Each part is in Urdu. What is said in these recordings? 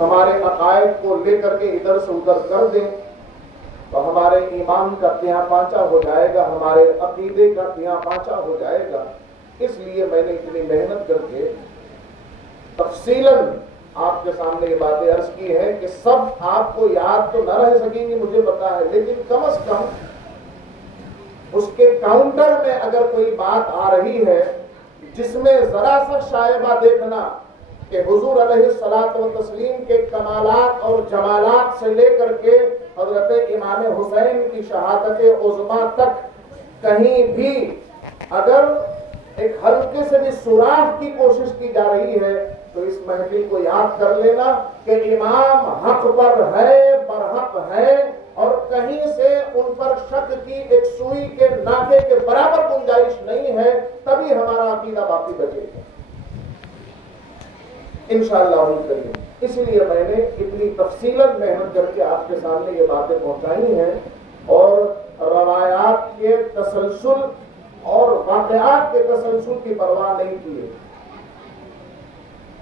ہمارے عقائد کو لے کر کے ادھر سے ادھر کر دیں تو ہمارے ایمان کا تیاں پانچا ہو جائے گا، ہمارے عقیدے کا تیاں پانچا ہو جائے گا۔ اس لیے میں نے اتنی محنت کر کے تفصیلاً آپ کے سامنے یہ باتیں عرض کی ہیں کہ سب آپ کو یاد تو نہ رہ سکیں گی، مجھے پتا ہے، لیکن کم از کم اس کے کاؤنٹر میں اگر کوئی بات آ رہی ہے جس میں ذرا سا شائبہ دیکھنا کہ حضور علیہ الصلوۃ والتسلیم کے کمالات اور جمالات سے لے کر کے حضرت امام حسین کی شہادت عظمیٰ تک کہیں بھی اگر ایک ہلکے سے بھی سوراخ کی کوشش کی جا رہی ہے تو اس محفل کو یاد کر لینا کہ امام حق پر ہے، برحق ہے، اور کہیں سے ان پر شک کی ایک سوئی کے ناکے کے برابر گنجائش نہیں ہے، تبھی ہمارا عقیدہ باقی بچے گا انشاءاللہ الکریم۔ اس لیے میں نے اتنی تفصیلاً محنت کر کے آپ کے سامنے یہ باتیں پہنچائی ہیں، اور روایات کے تسلسل اور واقعات کے تسلسل کی پرواہ نہیں کی ہے۔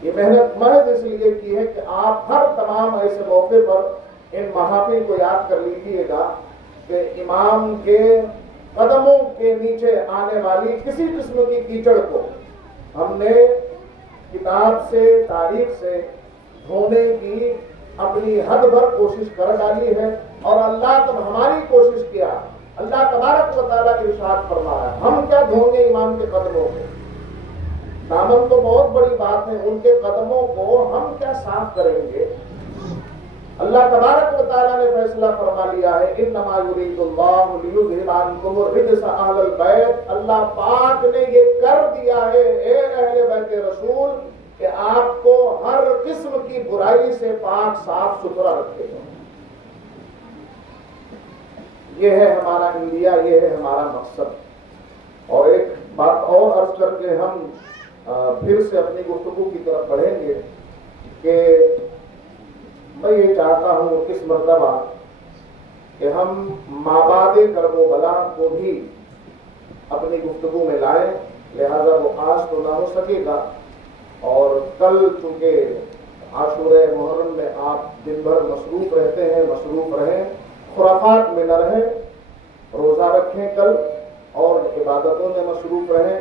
یہ محنت محض اس لیے کی ہے کہ آپ ہر تمام ایسے موقع پر ان محافل کو یاد کر لیجیے گا کہ امام کے قدموں کے نیچے آنے والی کسی قسم کی کیچڑ کو ہم نے کتاب سے، تاریخ سے دھونے کی اپنی حد بھر کوشش کر ڈالی ہے، اور اللہ تب ہماری کوشش کیا، اللہ تبارک و تعالیٰ ارشاد فرما رہا ہے، ہم کیا دھوں گے امام کے قدموں کو، دامن تو بہت بڑی بات ہے، ان کے قدموں کو ہم کیا صاف کریں گے۔ اللہ تبارک و تعالیٰ نے فیصلہ فرما لیا ہے، انما یرید اللہ لیذھب عنکم الرجس اہل البیت، اللہ پاک نے یہ کر دیا ہے اے اہل بیت رسول کہ آپ کو ہر قسم کی برائی سے پاک صاف ستھرا رکھے گا۔ یہ ہے ہمارا انڈیا، یہ ہے ہمارا مقصد۔ اور ایک بات اور عرض کر کے ہم پھر سے اپنی گفتگو کی طرف بڑھیں گے کہ میں یہ چاہتا ہوں اس مرتبہ کہ ہم مابعد کرب و بلا کو بھی اپنی گفتگو میں لائیں، لہذا وہ آج تو نہ ہو سکے گا، اور کل چونکہ عاشورہ محرم میں آپ دن بھر مصروف رہتے ہیں، مصروف رہیں، خرافات میں نہ رہیں، روزہ رکھیں کل اور عبادتوں میں مصروف رہیں۔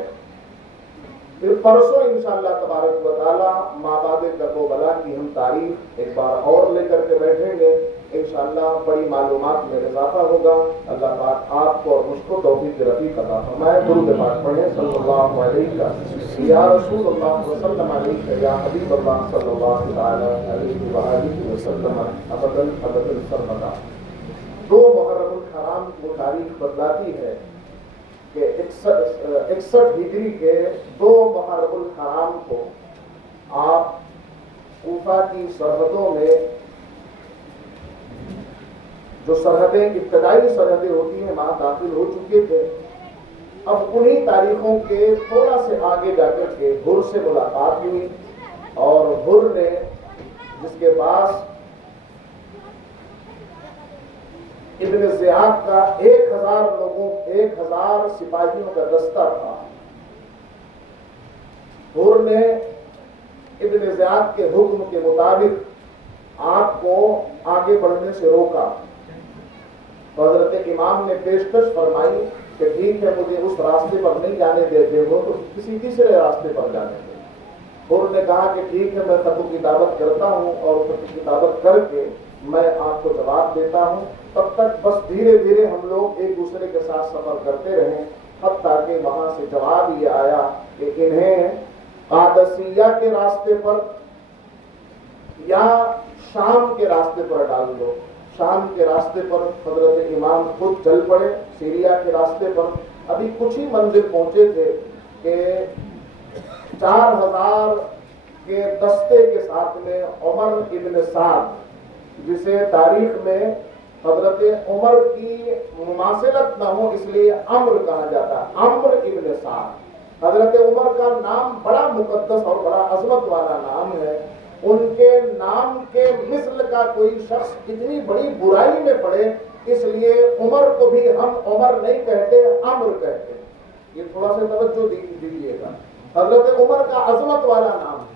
پھر پرسوں انشاءاللہ تبارک و تعالیٰ مابعد کرب و بلا کی ہم تاریخ ایک بار اور لے کر کے بیٹھیں گے، انشاءاللہ بڑی معلومات میں اضافہ ہوگا۔ اللہ پاک آپ کو اور مجھ کو توفیق رفیق عطا فرمائے۔ درود پاک پڑھیں، صلی اللہ علیہ یا رسول اللہ وسلم علیہ یا حبیب اللہ صلی اللہ تعالی علیہ وآلہ وسلم ابدا ابدا سرمدا۔ 2 محرم الحرام کو تاریخ بتلاتی ہے کہ 61 ہجری کے 2 محرم الحرام کو آپ کوفہ کی سرحدوں میں، جو سرحدیں ابتدائی سرحدیں ہوتی ہیں، وہاں داخل ہو چکے تھے۔ اب انہی تاریخوں کے تھوڑا سے آگے جا کر کے ہر سے ملاقات ہوئی، اور ہر نے، جس کے پاس ابن زیاد کا 1000 سپاہیوں کا دستہ تھا، ہر نے ابن زیاد کے حکم کے مطابق آپ کو آگے بڑھنے سے روکا۔ تو حضرت امام نے پیشکش فرمائی کہ ٹھیک ہے، مجھے اس راستے پر نہیں جانے دیتے ہو تو کسی تیسرے راستے پر جانے دیں۔ ہر نے کہا کہ ٹھیک ہے، میں خط و کتابت کرتا ہوں، اور خط و کتابت کر کے میں آپ کو جواب دیتا ہوں، تب تک بس دھیرے دھیرے ہم لوگ ایک دوسرے کے ساتھ سفر کرتے رہیں، حتیٰ کہ وہاں سے جواب یہ آیا کہ انہیں قادسیہ کے راستے پر یا شام کے راستے پر ڈال دو۔ شام کے راستے پر حضرت امام خود چل پڑے، سیریا کے راستے پر ابھی کچھ ہی منزل پہنچے تھے کہ 4000 کے دستے کے ساتھ میں عمر ابن سعد، جسے تاریخ میں حضرت عمر کی مماثلت نہ ہو اس لیے عمر کہا جاتا ہے، عمر ابن سعد۔ حضرت عمر کا نام بڑا مقدس اور بڑا عظمت والا نام ہے، ان کے نام کے مثل کا کوئی شخص اتنی بڑی برائی میں پڑے، اس لیے عمر کو بھی ہم عمر نہیں کہتے، عمر کہتے ہیں۔ یہ تھوڑا سا توجہ دیجیے گا، حضرت عمر کا عظمت والا نام ہے۔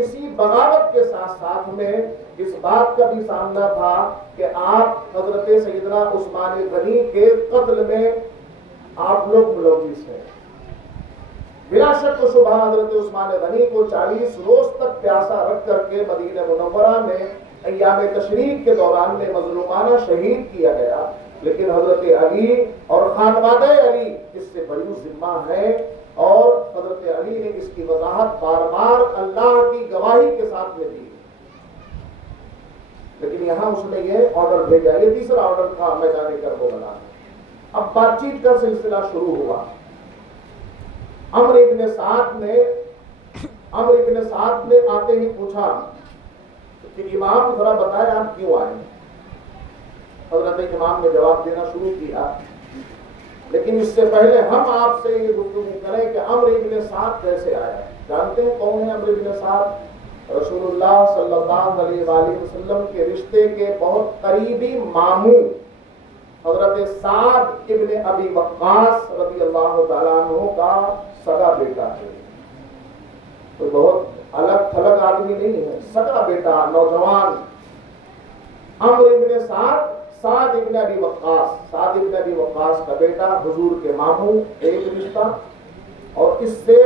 اسی بغاوت کے ساتھ ساتھ میں اس بات کا بھی سامنا تھا کہ آپ حضرت سیدنا عثمان غنی کے قتل میں آپ لوگ ملوث ہیں۔ بلا شک و شبہ حضرت عثمان غنی کو 40 روز تک پیاسا رکھ کر کے مدینہ منورہ میں ایام تشریق کے دوران میں مظلومانہ شہید کیا گیا، لیکن حضرت علی اور خانوادہ علی اس سے بری ذمہ ہیں، اور حضرت علی نے اس کی وضاحت بار بار اللہ کی گواہی کے ساتھ میں دی۔ لیکن یہاں اس نے یہ آرڈر بھیجا، یہ تیسرا آرڈر تھا میدان کربلا۔ اب بات چیت کا سلسلہ شروع ہوا۔ عمر ابن سعد نے آتے ہی پوچھا کہ امام ذرا بتائیں آپ کیوں آئے؟ حضرت امام نے جواب دینا شروع کیا، لیکن اس سے پہلے ہم آپ سے یہ گفتگو کریں کہ عمر ابن سعد کیسے آیا۔ جانتے ہیں کون ہے عمر ابن سعد؟ رسول اللہ صلی اللہ علیہ وآلہ وسلم کے رشتے کے بہت قریبی ماموں حضرت سعد ابن ابی وقاص رضی اللہ تعالیٰ عنہ کا سگا بیٹا ہے۔ کوئی بہت الگ تھلگ آدمی نہیں ہے، سگا بیٹا، نوجوان عمر ابن سعد ابن ابی وقاص کا بیٹا، حضور کے ماموں ایک رشتہ، اور اس سے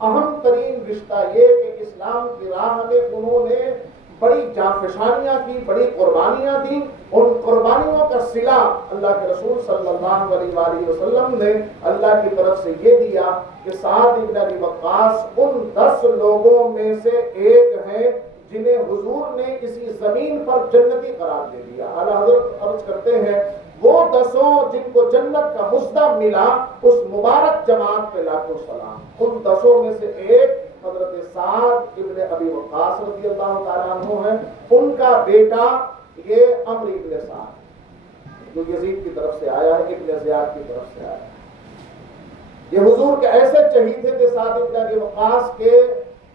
اہم ترین رشتہ یہ کہ اسلام کی راہ میں انہوں نے بڑی جانفشانیاں کی، بڑی قربانیاں دی۔ ان قربانیوں کا صلہ اللہ کے رسول صلی اللہ علیہ وآلہ وسلم نے اللہ کی طرف سے یہ دیا کہ سعد ابن ابی وقاص ان 10 لوگوں میں سے ایک ہیں جنہیں حضور نے اسی زمین پر جنتی قرار دے دیا۔ اعلیٰ حضرت عرض کرتے ہیں وہ 10 جن کو جنت کا مژدہ ملا، اس مبارک جماعت پہ لاکھوں سلام۔ ان 10 میں سے ایک حضرت سعد ابن ابی وقاص رضی اللہ تعالیٰ عنہ ہیں، ان کا بیٹا یہ عمرو ابن سعد جو یزید کی طرف سے آیا ہے، ابن زیاد کی طرف سے آیا ہے۔ یہ حضور کے ایسے چہیتے تھے سعد ابن ابی وقاص کے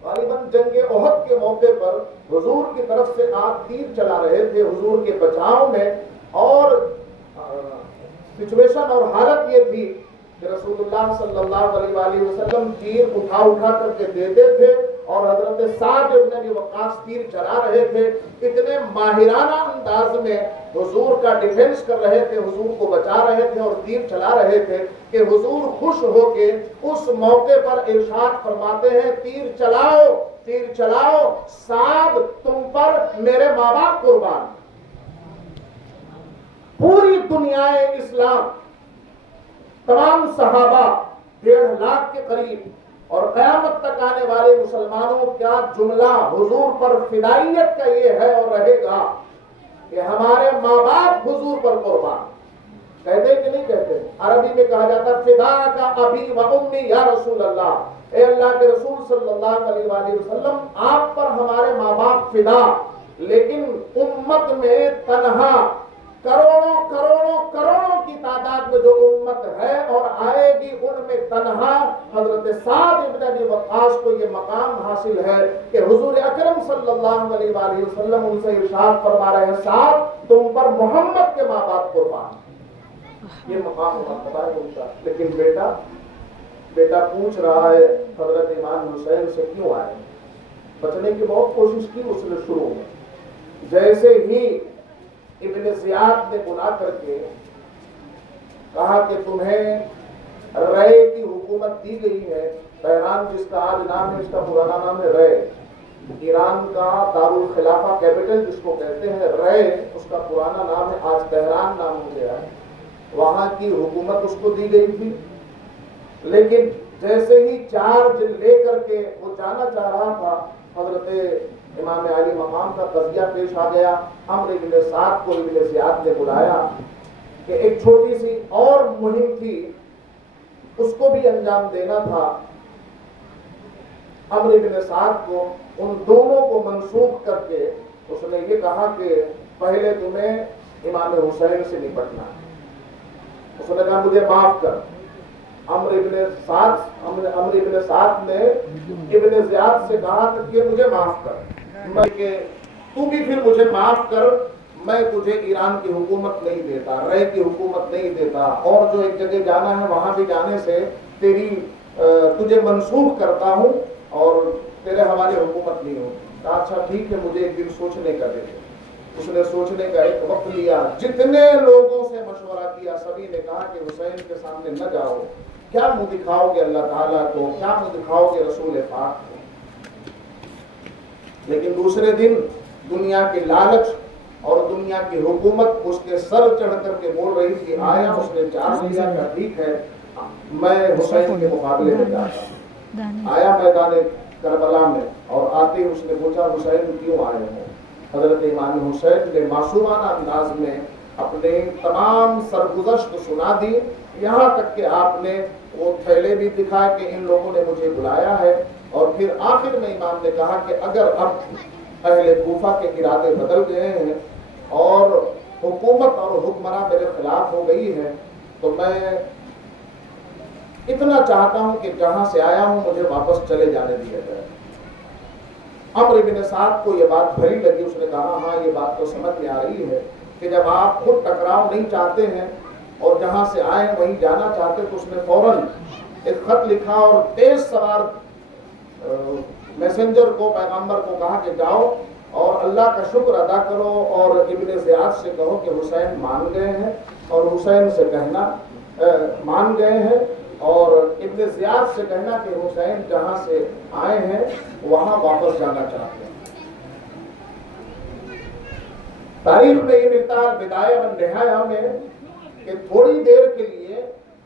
غالباً جنگ احد کے موقع پر حضور کی طرف سے آپ تیر چلا رہے تھے حضور کے بچاؤ میں، اور سچویشن اور حالت یہ تھی کہ رسول اللہ صلی اللہ علیہ وآلہ وسلم تیر اٹھا کر کے دیتے تھے، اور حضرت سعد ابن ابی وقاص تیر چلا رہے تھے۔ اتنے ماہرانہ انداز میں حضور کا ڈیفنس کر رہے تھے، حضور کو بچا رہے تھے اور تیر چلا رہے تھے کہ حضور خوش ہو کے اس موقع پر ارشاد فرماتے ہیں تیر چلاؤ سعد، تم پر میرے ماں باپ قربان۔ پوری دنیا اسلام، تمام صحابہ 1.5 لاکھ کے قریب اور قیامت تک آنے والے مسلمانوں کا جملہ حضور پر فدائیت کا یہ ہے اور رہے گا کہ ہمارے ماں باپ حضور پر قربان۔ کہتے کہ نہیں کہتے؟ عربی میں کہا جاتا فدا کا ابی و امی یا رسول اللہ، اے اللہ کے رسول صلی اللہ علیہ وآلہ وسلم آپ پر ہمارے ماں باپ فدا۔ لیکن امت میں تنہا کروڑوں کی تعداد میں جو امت ہے اور آئے گی، ان میں تنہا حضرت سعد ابن ابی وقاص کو یہ مقام حاصل ہے کہ حضور اکرم صلی اللہ علیہ وآلہ وسلم ان سے ارشاد فرما رہے ہیں سعد، تم پر محمد کے ماں باپ قربان۔ یہ مقام مرتبہ ہے ان کا۔ لیکن بیٹا پوچھ رہا ہے حضرت امام حسین سے کیوں آئے؟ بچنے کی بہت کوشش کی اس نے شروع میں، جیسے ہی ابن زیاد نے بلا کر کے کہا کہ تمہیں رے کی حکومت دی گئی ہے، تہران جس کا آج نام ہے، اس کا پرانا نام ہے رے، ایران کا دارالخلافہ کیپٹل جس کو کہتے ہیں رے، اس کا پرانا نام ہے، آج تہران نام ہو گیا ہے، وہاں کی حکومت اس کو دی گئی تھی۔ لیکن جیسے ہی چارج لے کر کے وہ جانا چاہ رہا تھا، حضرت امام علی مقام کا قضیہ پیش آ گیا۔ عمرو ابن سعد کو ابن زیاد نے بلایا کہ ایک چھوٹی سی اور مہم تھی، اس کو بھی انجام دینا تھا۔ عمرو ابن سعد کو ان دونوں کو منسوخ کر کے اس نے یہ کہا کہ پہلے تمہیں امام حسین سے نپٹنا ہے۔ اس نے کہا مجھے معاف کر۔ عمرو ابن سعد نے ابن زیاد سے کہا کہ مجھے معاف کر، کہ تو بھی پھر مجھے معاف کر، میں تجھے ایران کی حکومت نہیں دیتا، رے کی حکومت نہیں دیتا، اور جو ایک جگہ جانا ہے وہاں بھی جانے سے تجھے منسوخ کرتا ہوں، اور تیرے حوالے حکومت نہیں ہوگی. کہا اچھا ٹھیک ہے, مجھے ایک دن سوچنے کا دے دے. اس نے سوچنے کا ایک وقت لیا, جتنے لوگوں سے مشورہ کیا سبھی نے کہا کہ حسین کے سامنے نہ جاؤ, کیا منہ دکھاؤ گے اللہ تعالیٰ کو, کیا منہ دکھاؤ گے رسول پاک کو. لیکن دوسرے دن دنیا کے لالچ اور دنیا کی حکومت اس کے سر چڑھ کر کے بول رہی تھی. آیا, اس نے چارج لیا کہ ٹھیک ہے میں حسین کے مقابلے میں جاتا ہوں. آیا میدان کربلا میں, اور آتے ہی اس نے پوچھا حسین کیوں آئے ہو. حضرت امام حسین نے معصومانہ انداز میں اپنے تمام سرگزشت سنا دی, یہاں تک کہ آپ نے وہ تھیلے بھی دکھائے کہ ان لوگوں نے مجھے بلایا ہے. اور پھر آخر میں امام نے کہا کہ اگر اب اہل کوفہ کے ارادے بدل گئے ہیں اور حکومت اور حکمراں میرے خلاف ہو گئی ہے تو میں اتنا چاہتا ہوں کہ جہاں سے آیا ہوں مجھے واپس چلے جانے دیا جائے. عمرو بن سعد کو یہ بات بھری لگی. اس نے کہا ہاں یہ بات تو سمجھ میں آ رہی ہے کہ جب آپ خود ٹکراؤ نہیں چاہتے ہیں اور جہاں سے آئے وہیں جانا چاہتے, تو اس نے فوراً ایک خط لکھا اور تیز سوار میسنجر کو, پیغمبر کو کہا کہ جاؤ اور اللہ کا شکر ادا کرو اور ابن زیاد سے کہو کہ حسین مان گئے ہیں, اور حسین سے کہنا مان گئے ہیں, اور ابن زیاد سے کہنا کہ حسین جہاں سے آئے ہیں وہاں واپس جانا چاہتے ہیں. تاریخ میں یہ ملتا ہے بدایہ و نہایہ میں کہ تھوڑی دیر کے لیے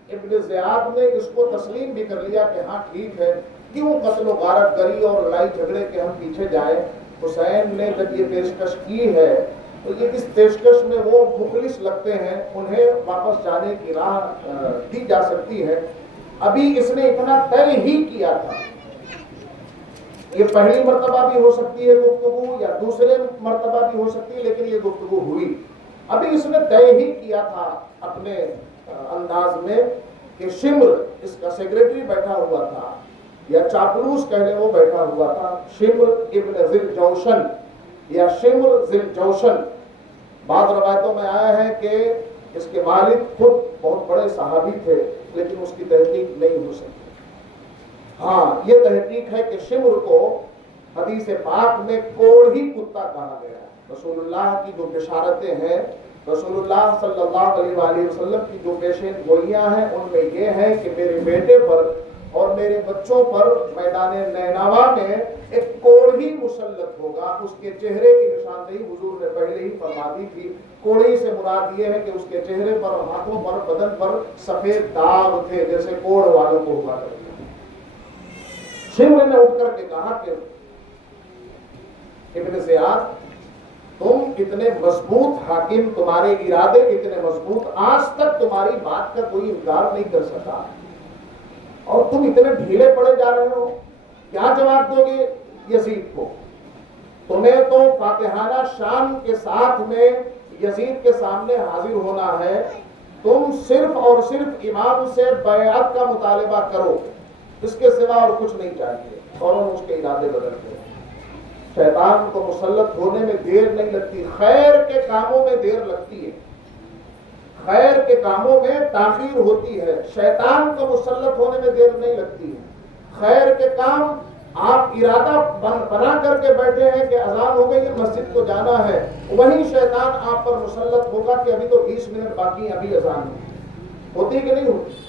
ابن زیاد نے اس کو تسلیم بھی کر لیا کہ ہاں ٹھیک ہے, کیوں قتل و غارت گری اور لڑائی جھگڑے کے ہم پیچھے جائیں. حسین نے جب یہ پیشکش کی ہے تو یہ اس پیشکش میں وہ مخلص لگتے ہیں, انہیں واپس جانے کی راہ دی جا سکتی ہے. ابھی اس نے اتنا طے ہی کیا تھا, یہ پہلی مرتبہ بھی ہو سکتی ہے گفتگو یا دوسرے مرتبہ بھی ہو سکتی ہے, لیکن یہ گفتگو ہوئی. ابھی اس نے طے ہی کیا تھا اپنے انداز میں کہ شمر اس کا سیکریٹری بیٹھا ہوا تھا یا چاپلوس کہہ لیں وہ بیٹھا ہوا تھا, شمر ابن ذل جوشن یا شمر ذل جوشن. بعض روایتوں میں آیا ہے کہ اس کے والد خود بہت بڑے صحابی تھے لیکن اس کی تحقیق نہیں ہو سکی. ہاں یہ تحقیق ہے کہ شمر کو حدیث پاک میں کوڑھی کتا کہا گیا ہے. رسول اللہ کی جو بشارتیں ہیں, رسول اللہ صلی اللہ علیہ وآلہ وسلم کی جو پیشین گوئیاں ہیں, ان میں یہ ہے کہ میرے بیٹے پر اور میرے بچوں پر میدان نینوا میں ایک کوڑھی مسلط ہوگا. اس کے چہرے کی نشاندہی حضور نے پہلے ہی فرما دی تھی. کوڑھی سے مراد یہ ہے کہ اس کے چہرے پر, ہاتھوں پر, بدن پر سفید داغ تھے جیسے کوڑ والوں کو ہوا کرتے. شمر نے اٹھ کر کے کہا کہ ابن زیاد تم اتنے مضبوط حاکم, تمہارے ارادے اتنے مضبوط, آج تک تمہاری بات کا کوئی انکار نہیں کر سکا اور تم اتنے ڈھیلے پڑے جا رہے ہو, کیا جواب دو گے یزید کو؟ تمہیں تو فاتحانہ شان کے ساتھ میں یزید کے سامنے حاضر ہونا ہے. تم صرف اور صرف امام سے بیعت کا مطالبہ کرو, اس کے سوا اور کچھ نہیں چاہیے. اور اس کے ارادے بدلتے ہیں. شیطان کو مسلط ہونے میں دیر نہیں لگتی, خیر کے کاموں میں دیر لگتی ہے, خیر کے کاموں میں تاخیر ہوتی ہے. شیطان کو مسلط ہونے میں دیر نہیں لگتی ہے. خیر کے کام آپ ارادہ بنا کر کے بیٹھے ہیں کہ اذان ہو گئی ہے مسجد کو جانا ہے, وہی شیطان آپ پر مسلط ہوگا کہ ابھی تو 20 منٹ باقی, ابھی اذان ہوتی کہ نہیں ہوتی.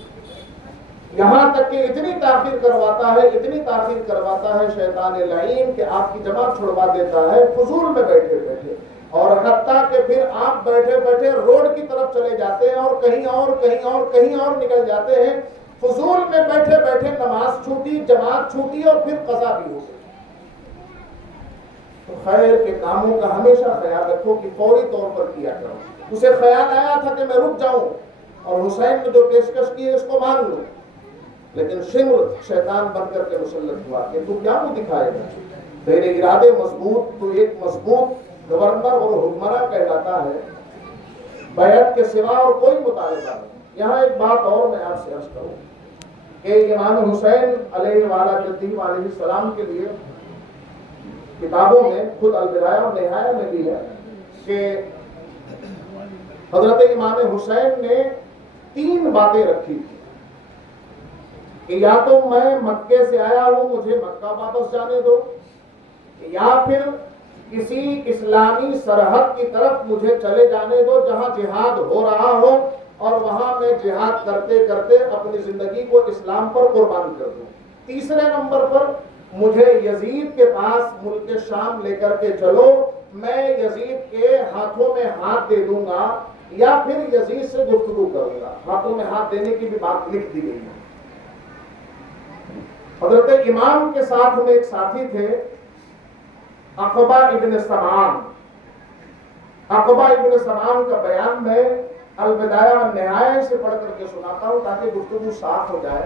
یہاں تک کہ اتنی تاخیر کرواتا ہے, اتنی تاخیر کرواتا ہے شیطان لعین کہ آپ کی جماعت چھڑوا دیتا ہے فضول میں بیٹھے بیٹھے, اور حتیٰ کہ پھر آپ بیٹھے بیٹھے روڈ کی طرف چلے جاتے ہیں اور کہیں اور کہیں اور کہیں اور نکل جاتے ہیں. فضول میں بیٹھے بیٹھے نماز چھوٹی, جماعت چھوٹی اور پھر قضا بھی ہو گئی. تو خیر کے کاموں کا ہمیشہ خیال رکھو کہ فوری طور پر کیا کرو. اسے خیال آیا تھا کہ میں رک جاؤں اور حسین نے جو پیشکش کی ہے اس کو مان لوں, لیکن شمر شیطان بن کر کے مسلط ہوا کہ تو کیا منہ دکھائے گا, تیرے ارادے مضبوط, تو ایک مضبوط گورنر اور حکمراں کہلاتا ہے, بیعت کے سوا اور کوئی مطالبہ نہیں. یہاں ایک بات اور میں آپ سے عرض کروں کہ امام حسین علیہ وآلہ السلام کے لیے کتابوں میں خود البدایہ و نہایہ میں بھی ہے کہ حضرت امام حسین نے 3 باتیں رکھی تھی. کہ یا تو میں مکے سے آیا ہوں مجھے مکہ واپس جانے دو، یا پھر کسی اسلامی سرحد کی طرف مجھے چلے جانے دو جہاں جہاد ہو رہا ہو اور وہاں میں جہاد کرتے کرتے اپنی زندگی کو اسلام پر قربان کر دوں۔ تیسرے نمبر پر مجھے یزید کے پاس ملک شام لے کر کے چلو، میں یزید کے ہاتھوں میں ہاتھ دے دوں گا یا پھر یزید سے گفتگو کروں گا۔ ہاتھوں میں ہاتھ دینے کی بھی بات لکھ دی گئی ہے۔ حضرت امام کے ساتھ میں ایک ساتھی تھے عقبہ ابن سمعان۔ عقبہ ابن سمعان کا بیان میں البدایہ والنہایہ سے پڑھ کر کے سناتا ہوں تاکہ گفتگو صاف ہو جائے۔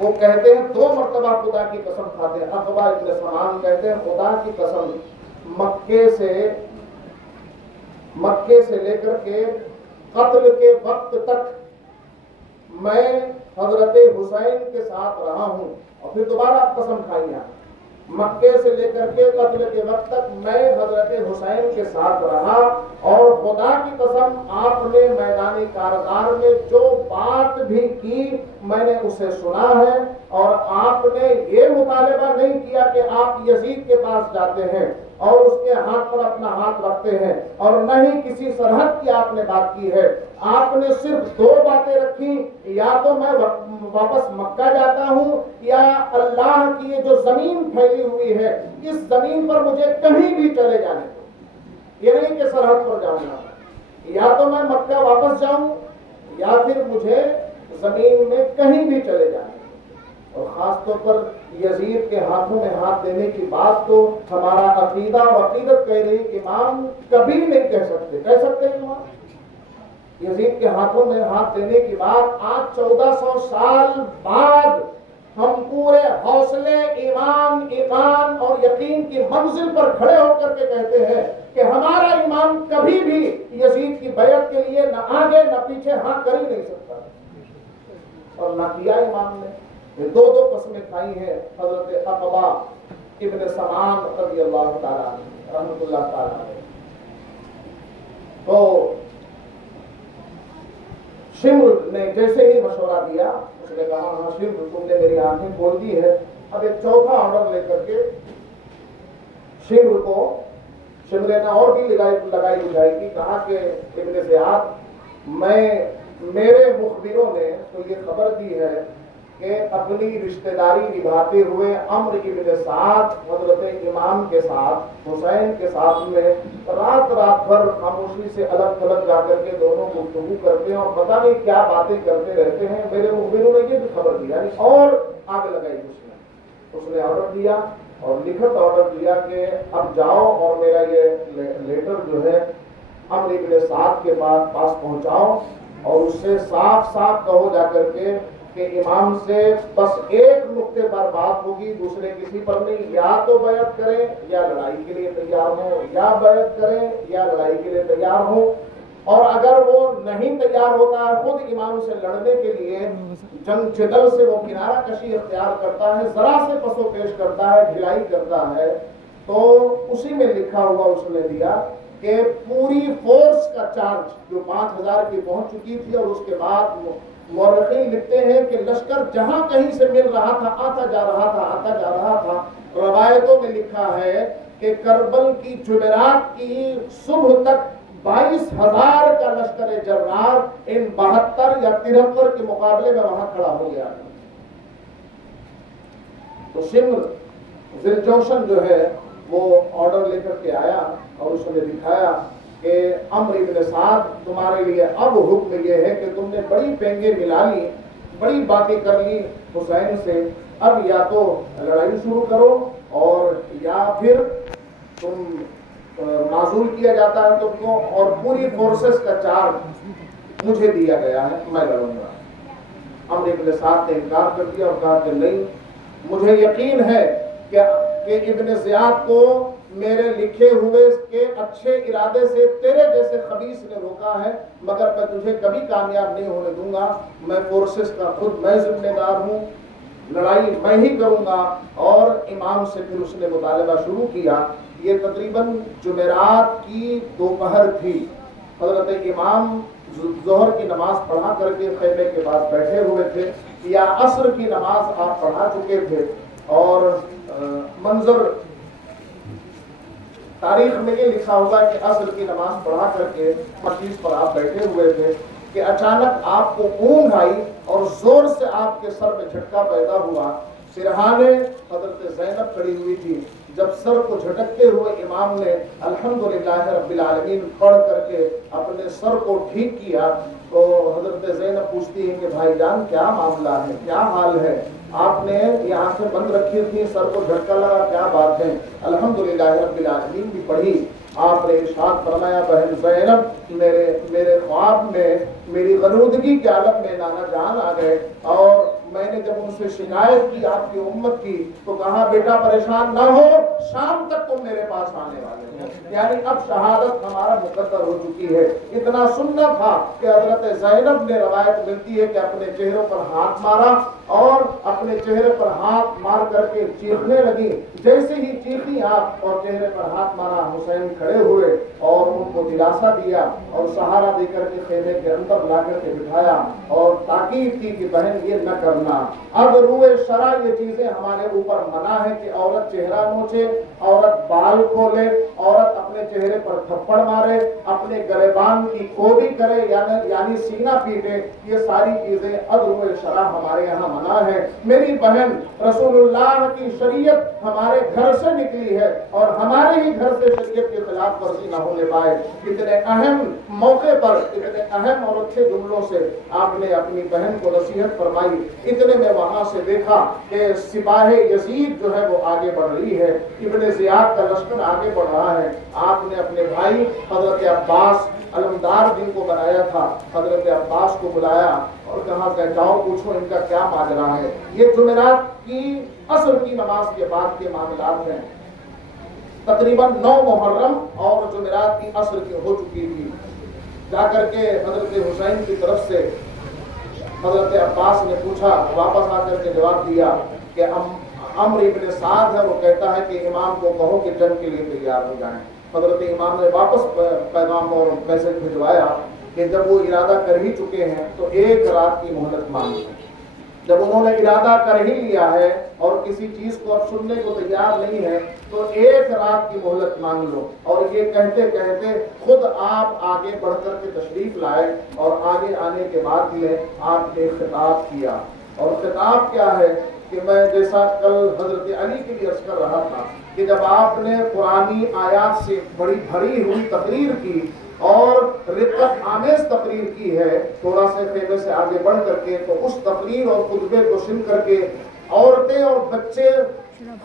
وہ کہتے ہیں 2 مرتبہ خدا کی قسم کھاتے ہیں۔ عقبہ ابن سمعان کہتے ہیں خدا کی قسم مکے سے لے کر کے قتل کے وقت تک میں حضرت حسین کے ساتھ رہا ہوں، اور پھر دوبارہ قسم کھائی ہے، مکے سے لے کر کے قتل کے وقت تک میں حضرت حسین کے ساتھ رہا، اور خدا کی قسم آپ نے میدان کارزار میں جو بات بھی کی میں نے اسے سنا ہے، اور آپ نے یہ مطالبہ نہیں کیا کہ آپ یزید کے پاس جاتے ہیں اور اس کے ہاتھ پر اپنا ہاتھ رکھتے ہیں، اور نہ ہی کسی سرحد کی آپ نے بات کی ہے۔ آپ نے صرف 2 باتیں رکھی، یا تو میں واپس مکہ جاتا ہوں، یا اللہ کی یہ جو زمین پھیلی ہوئی ہے اس زمین پر مجھے کہیں بھی چلے جانے دو۔ یہ نہیں کہ سرحد پر جاؤں گا، یا تو میں مکہ واپس جاؤں یا پھر مجھے زمین میں کہیں بھی چلے جانے دو۔ اور خاص طور پر یزید کے ہاتھوں میں ہاتھ دینے کی بات تو ہمارا عقیدہ اور عقیدت کہہ رہی کہ امام کبھی نہیں کہہ سکتے امام یزید کے ہاتھوں میں ہاتھ دینے کی بات آج 1400 سال بعد ہم پورے حوصلے، ایمان اور یقین کی منزل پر کھڑے ہو کر کے کہتے ہیں کہ ہمارا امام کبھی بھی یزید کی بیعت کے لیے نہ آگے نہ پیچھے ہاں کر ہی نہیں سکتا، اور نہ کیا امام نے۔ یہ 2 قسمیں کھائی ہیں حضرت عقبہ ابن سمعان رضی اللہ تعالیٰ عنہ رحمۃ اللہ تعالیٰ علیہ۔ تو شمر نے جیسے ہی مشورہ دیا، اس نے کہا ہاں شمر تم نے میری آنکھیں کھول دی ہے، اب ایک چوتھا آرڈر لے کر کے شمر نے اور بھی لگائی بجھائی کی، کہا کہ ابن زیاد میرے مخبروں نے تو یہ خبر دی ہے کہ اپنی رشتہ داری نبھاتے ہوئے عمرو ابن سعد حضرت امام کے ساتھ حسین کے ساتھ میں رات بھر خاموشی سے الگ تھلگ جا کر کے دونوں گفتگو کرتے ہیں اور پتہ نہیں کیا باتیں کرتے رہتے ہیں۔ میرے مخبروں نے یہ بھی خبر دی، یعنی اور آگ لگائی اس نے آرڈر دیا اور لکھت آرڈر دیا کہ اب جاؤ اور میرا یہ لیٹر جو ہے عمرو ابن سعد کے پاس پہنچاؤ، اور اس سے صاف کہو جا کر کے کہ امام سے بس ایک نقطے پر بات ہوگی، دوسرے کسی پر نہیں، یا تو بیعت کریں یا لڑائی کے لیے تیار ہوں، یا بیعت کریں یا لڑائی کے لیے تیار ہوں، اور اگر وہ نہیں تیار ہوتا ہے خود امام سے لڑنے کے لیے جنگ جدل سے وہ کنارہ کشی اختیار کرتا ہے، ذرا سے پس و پیش کرتا ہے، ڈھلائی کرتا ہے، تو اسی میں لکھا ہوا اس نے دیا کہ پوری فورس کا چارج جو 5000 کی پہنچ چکی تھی، اور اس کے بعد مورخین لکھتے ہیں کہ لشکر جہاں کہیں سے مل رہا تھا آتا جا رہا تھا۔ روایتوں میں لکھا ہے کہ کربل کی جمعرات کی صبح تک 22,000 کا لشکر جرار ان 72 یا 73 کے مقابلے میں وہاں کھڑا ہو گیا۔ تو شمر ذوالجوشن جو ہے وہ آرڈر لے کر کے آیا اور اس نے دکھایا کہ عمرو ابن سعد تمہارے لیے اب حکم یہ ہے کہ تم نے بڑی پینگیں ملا لی، بڑی باتیں کر لی حسین سے، اب یا تو لڑائی شروع کرو اور یا پھر تم معزول کیا جاتا ہے تم کو، اور پوری فورسز کا چارج مجھے دیا گیا ہے، میں لڑوں گا۔ عمرو ابن سعد نے انکار کر دیا اور کہا کہ نہیں، مجھے یقین ہے کہ ابن زیاد کو میرے لکھے ہوئے کے اچھے ارادے سے تیرے جیسے خبیث نے روکا ہے، مگر میں تجھے کبھی کامیاب نہیں ہونے دوں گا، میں فورسز کا خود میں ذمہ دار ہوں، لڑائی میں ہی کروں گا۔ اور امام سے پھر اس نے مطالبہ شروع کیا۔ یہ تقریباً جمعرات کی دوپہر تھی، حضرت امام ظہر کی نماز پڑھا کر کے خیمے کے پاس بیٹھے ہوئے تھے یا عصر کی نماز آپ پڑھا چکے تھے، اور منظر تاریخ میں یہ لکھا ہوگا کہ عصر کی نماز پڑھا کر کے مجلس پر آپ بیٹھے ہوئے تھے کہ اچانک آپ کو اونگ آئی اور زور سے آپ کے سر میں جھٹکا پیدا ہوا۔ سرہانے حضرت زینب کھڑی ہوئی تھی، جب سر کو جھٹکتے ہوئے امام نے الحمدللہ رب العالمین پڑھ کر کے اپنے سر کو ٹھیک کیا تو حضرت زینب پوچھتی ہے کہ بھائی جان کیا معاملہ ہے، کیا حال ہے؟ آپ نے یہ آنکھیں بند رکھی تھی، سر کو جھٹکا لگا، کیا بات ہے؟ الحمدللہ رب العالمین بھی پڑھی۔ آپ نے ارشاد فرمایا بہن زینب میرے خواب میں میری غنودگی کے عالم میں نانا جان آ گئے، اور میں نے جب ان سے شکایت کی آپ کی امت کی تو کہا بیٹا پریشان نہ ہو، شام تک تم میرے پاس آنے والے ہو، یعنی اب شہادت ہمارا مقدر ہو چکی ہے۔ اتنا سننا تھا کہ حضرت زینب نے روایت ملتی ہے کہ اپنے چہروں پر ہاتھ مارا اور اپنے چہرے پر ہاتھ مار کر کے چیخنے لگی۔ جیسے ہی چیخی آپ اور چہرے پر ہاتھ مارا، حسین کھڑے ہوئے اور ان کو دلاسا دیا اور سہارا دے کر کے خیمے کے اندر لا کر کے بٹھایا اور تاکید کی کہ بہن یہ نہ کرنا۔ اب روئے شرع یہ چیزیں ہمارے اوپر منع ہے کہ عورت چہرہ نوچے، عورت بال کھولے، عورت اپنے چہرے پر تھپڑ مارے، اپنے گریبان کی کوبی کرے یعنی سینہ پیٹے، یہ ساری چیزیں اب روئے شرع ہمارے یہاں منع ہے۔ میری بہن رسول اللہ کی شریعت ہمارے گھر سے نکلی ہے اور ہمارے ہی گھر سے شریعت کے خلاف ورزی نہ ہونے پائے۔ اتنے اہم موقع پر اتنے اہم اور اچھے جملوں سے آپ نے اپنی بہن کو نصیحت فرمائی۔ اتنے میں وہاں سے دیکھا کہ سپاہ یزید جو ہے وہ آگے بڑھ رہی ہے، ابن زیاد کا لشکر آگے بڑھ رہا ہے۔ آپ نے اپنے بھائی حضرت عباس علمدار جن کو بنایا تھا، حضرت عباس کو بلایا اور کہا کہ جاؤ پوچھو ان کا کیا ماجرا ہے۔ یہ جمعرات کی عصر کی نماز کے بعد کے معاملات ہیں، تقریباً 9 محرم اور جمعرات کی عصر کی ہو چکی تھی۔ جا کر کے حضرت حسین کی طرف سے حضرت عباس نے پوچھا، واپس آ کر کے جواب دیا کہ عمرو ابن سعد ہے، وہ کہتا ہے کہ امام کو کہو کہ جنگ کے لیے تیار ہو جائیں۔ حضرت امام نے واپس پیغام اور میسج بھجوایا کہ جب وہ ارادہ کر ہی چکے ہیں تو 1 رات کی مہلت مانگی۔ جب انہوں نے ارادہ کر ہی لیا ہے اور کسی چیز کو اب سننے کو تیار نہیں ہے تو 1 رات کی مہلت مانگ لو۔ اور یہ کہتے کہتے خود آپ آگے بڑھ کر کے تشریف لائے اور آگے آنے کے بعد میں آپ نے خطاب کیا، اور خطاب کیا ہے کہ میں جیسا کل حضرت علی کے لیے عرض کر رہا تھا کہ جب آپ نے قرآنی آیات سے بڑی بھری ہوئی تقریر کی اور رقت آمیز تقریر کی ہے، تھوڑا سے خیمے سے آگے بڑھ کر کے، تو اس تقریر اور خطبے کو سن کر کے عورتیں اور بچے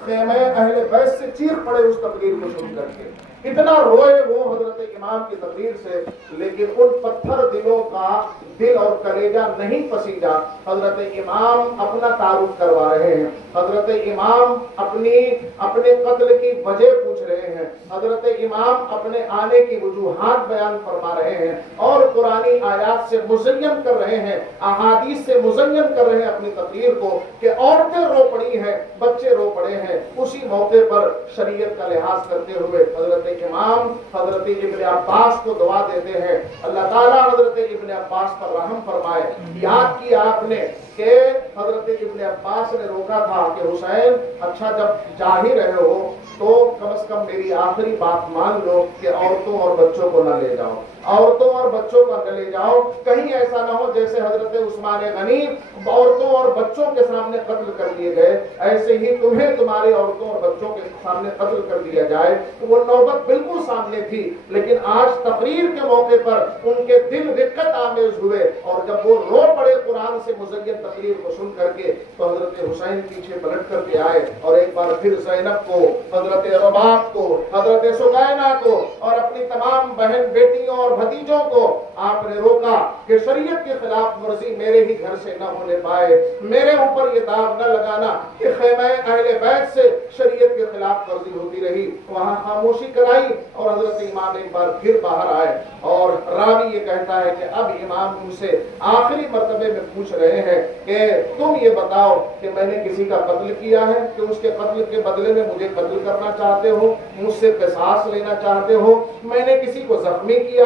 خیمہ اہل بیت سے چیخ پڑے اس تقریر کو سن کر کے، اتنا روئے وہ حضرت امام کی تقریر سے، لیکن ان پتھر دلوں کا دل اور کلیجہ نہیں پسیجا۔ حضرت امام اپنا تعارف کروا رہے ہیں، حضرت امام اپنے قتل کی وجہ پوچھ رہے ہیں، حضرت امام اپنے آنے کی وجوہات بیان فرما رہے ہیں اور قرآنی آیات سے مزین کر رہے ہیں، احادیث سے مزین کر رہے ہیں اپنی تقریر کو کہ عورتیں رو پڑی ہیں، بچے رو پڑے ہیں۔ اسی موقع پر شریعت کا لحاظ کرتے ہوئے حضرت امام حضرت ابن عباس کو دعا دیتے ہیں، اللہ تعالیٰ حضرت ابن عباس پر رحم فرمائے۔ یاد کیا آپ نے کہ حضرت ابن عباس نے روکا تھا کہ حسین اچھا جب جا ہی رہے ہو تو کم از کم میری آخری بات مان لو کہ عورتوں اور بچوں کو نہ لے جاؤ، عورتوں اور بچوں کو نہ لے جاؤ، کہیں ایسا نہ ہو جیسے حضرت عثمان غنی عورتوں اور بچوں کے سامنے قتل کر دیے گئے، ایسے ہی تمہیں تمہارے عورتوں اور بچوں کے سامنے قتل کر دیا جائے۔ تو وہ نوبت بالکل سامنے تھی، لیکن آج تقریر کے موقع پر ان کے دل رقت آمیز ہوئے اور جب وہ رو پڑے قرآن سے مزین تقریر کو سن کر کے تو حضرت حسین پیچھے پلٹ کر کے آئے اور ایک بار پھر زینب کو، حضرت رباب کو، حضرت سکینہ کو اور اپنی تمام بہن بیٹیوں اور بھتیجوں کو آپ نے روکا کہ شریعت کے خلاف ورزی میرے ہی گھر سے نہ ہونے پائے، میرے اوپر یہ داغ نہ لگانا کہ خیمہ اہل بیت سے شریعت کے خلاف ورزی ہوتی رہی۔ وہاں خاموشی کرائی اور حضرت امام ایک بار پھر باہر آئے اور راوی یہ کہتا ہے کہ اب امام ان سے آخری مرتبے میں پوچھ رہے ہیں کہ تم یہ بتاؤ کہ میں نے کسی کا قتل کیا ہے کہ اس کے قتل کے بدلے میں مجھے قتل کرنا چاہتے ہو، مجھ سے قصاص لینا چاہتے ہو، میں نے کسی کو زخمی کیا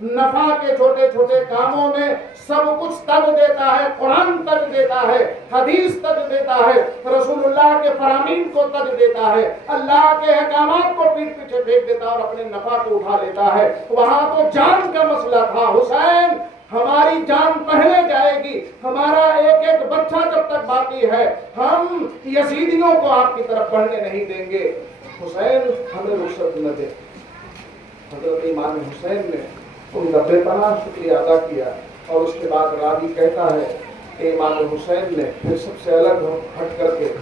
نفع کے چھوٹے چھوٹے کاموں میں سب کچھ تج دیتا ہے، قرآن تج دیتا ہے، حدیث تج دیتا ہے، رسول اللہ کے فرامین کو تج دیتا ہے، اللہ کے احکامات کو پیٹ پیچھے پھینک دیتا ہے اور اپنے نفع کو اٹھا لیتا ہے۔ وہاں تو جان کا مسئلہ تھا، حسین ہماری جان پہلے جائے گی، ہمارا ایک ایک بچہ جب تک باقی ہے ہم یزیدیوں کو آپ کی طرف بڑھنے نہیں دیں گے۔ حسین ہمیں رخصت نہ دے۔ حضرت امام حسین نے ان کا بے پناہ شکریہ ادا کیا، اور اس کے بعد راوی کہتا ہے کہ امام حسین نے پھر سب سے الگ ہٹ کر کے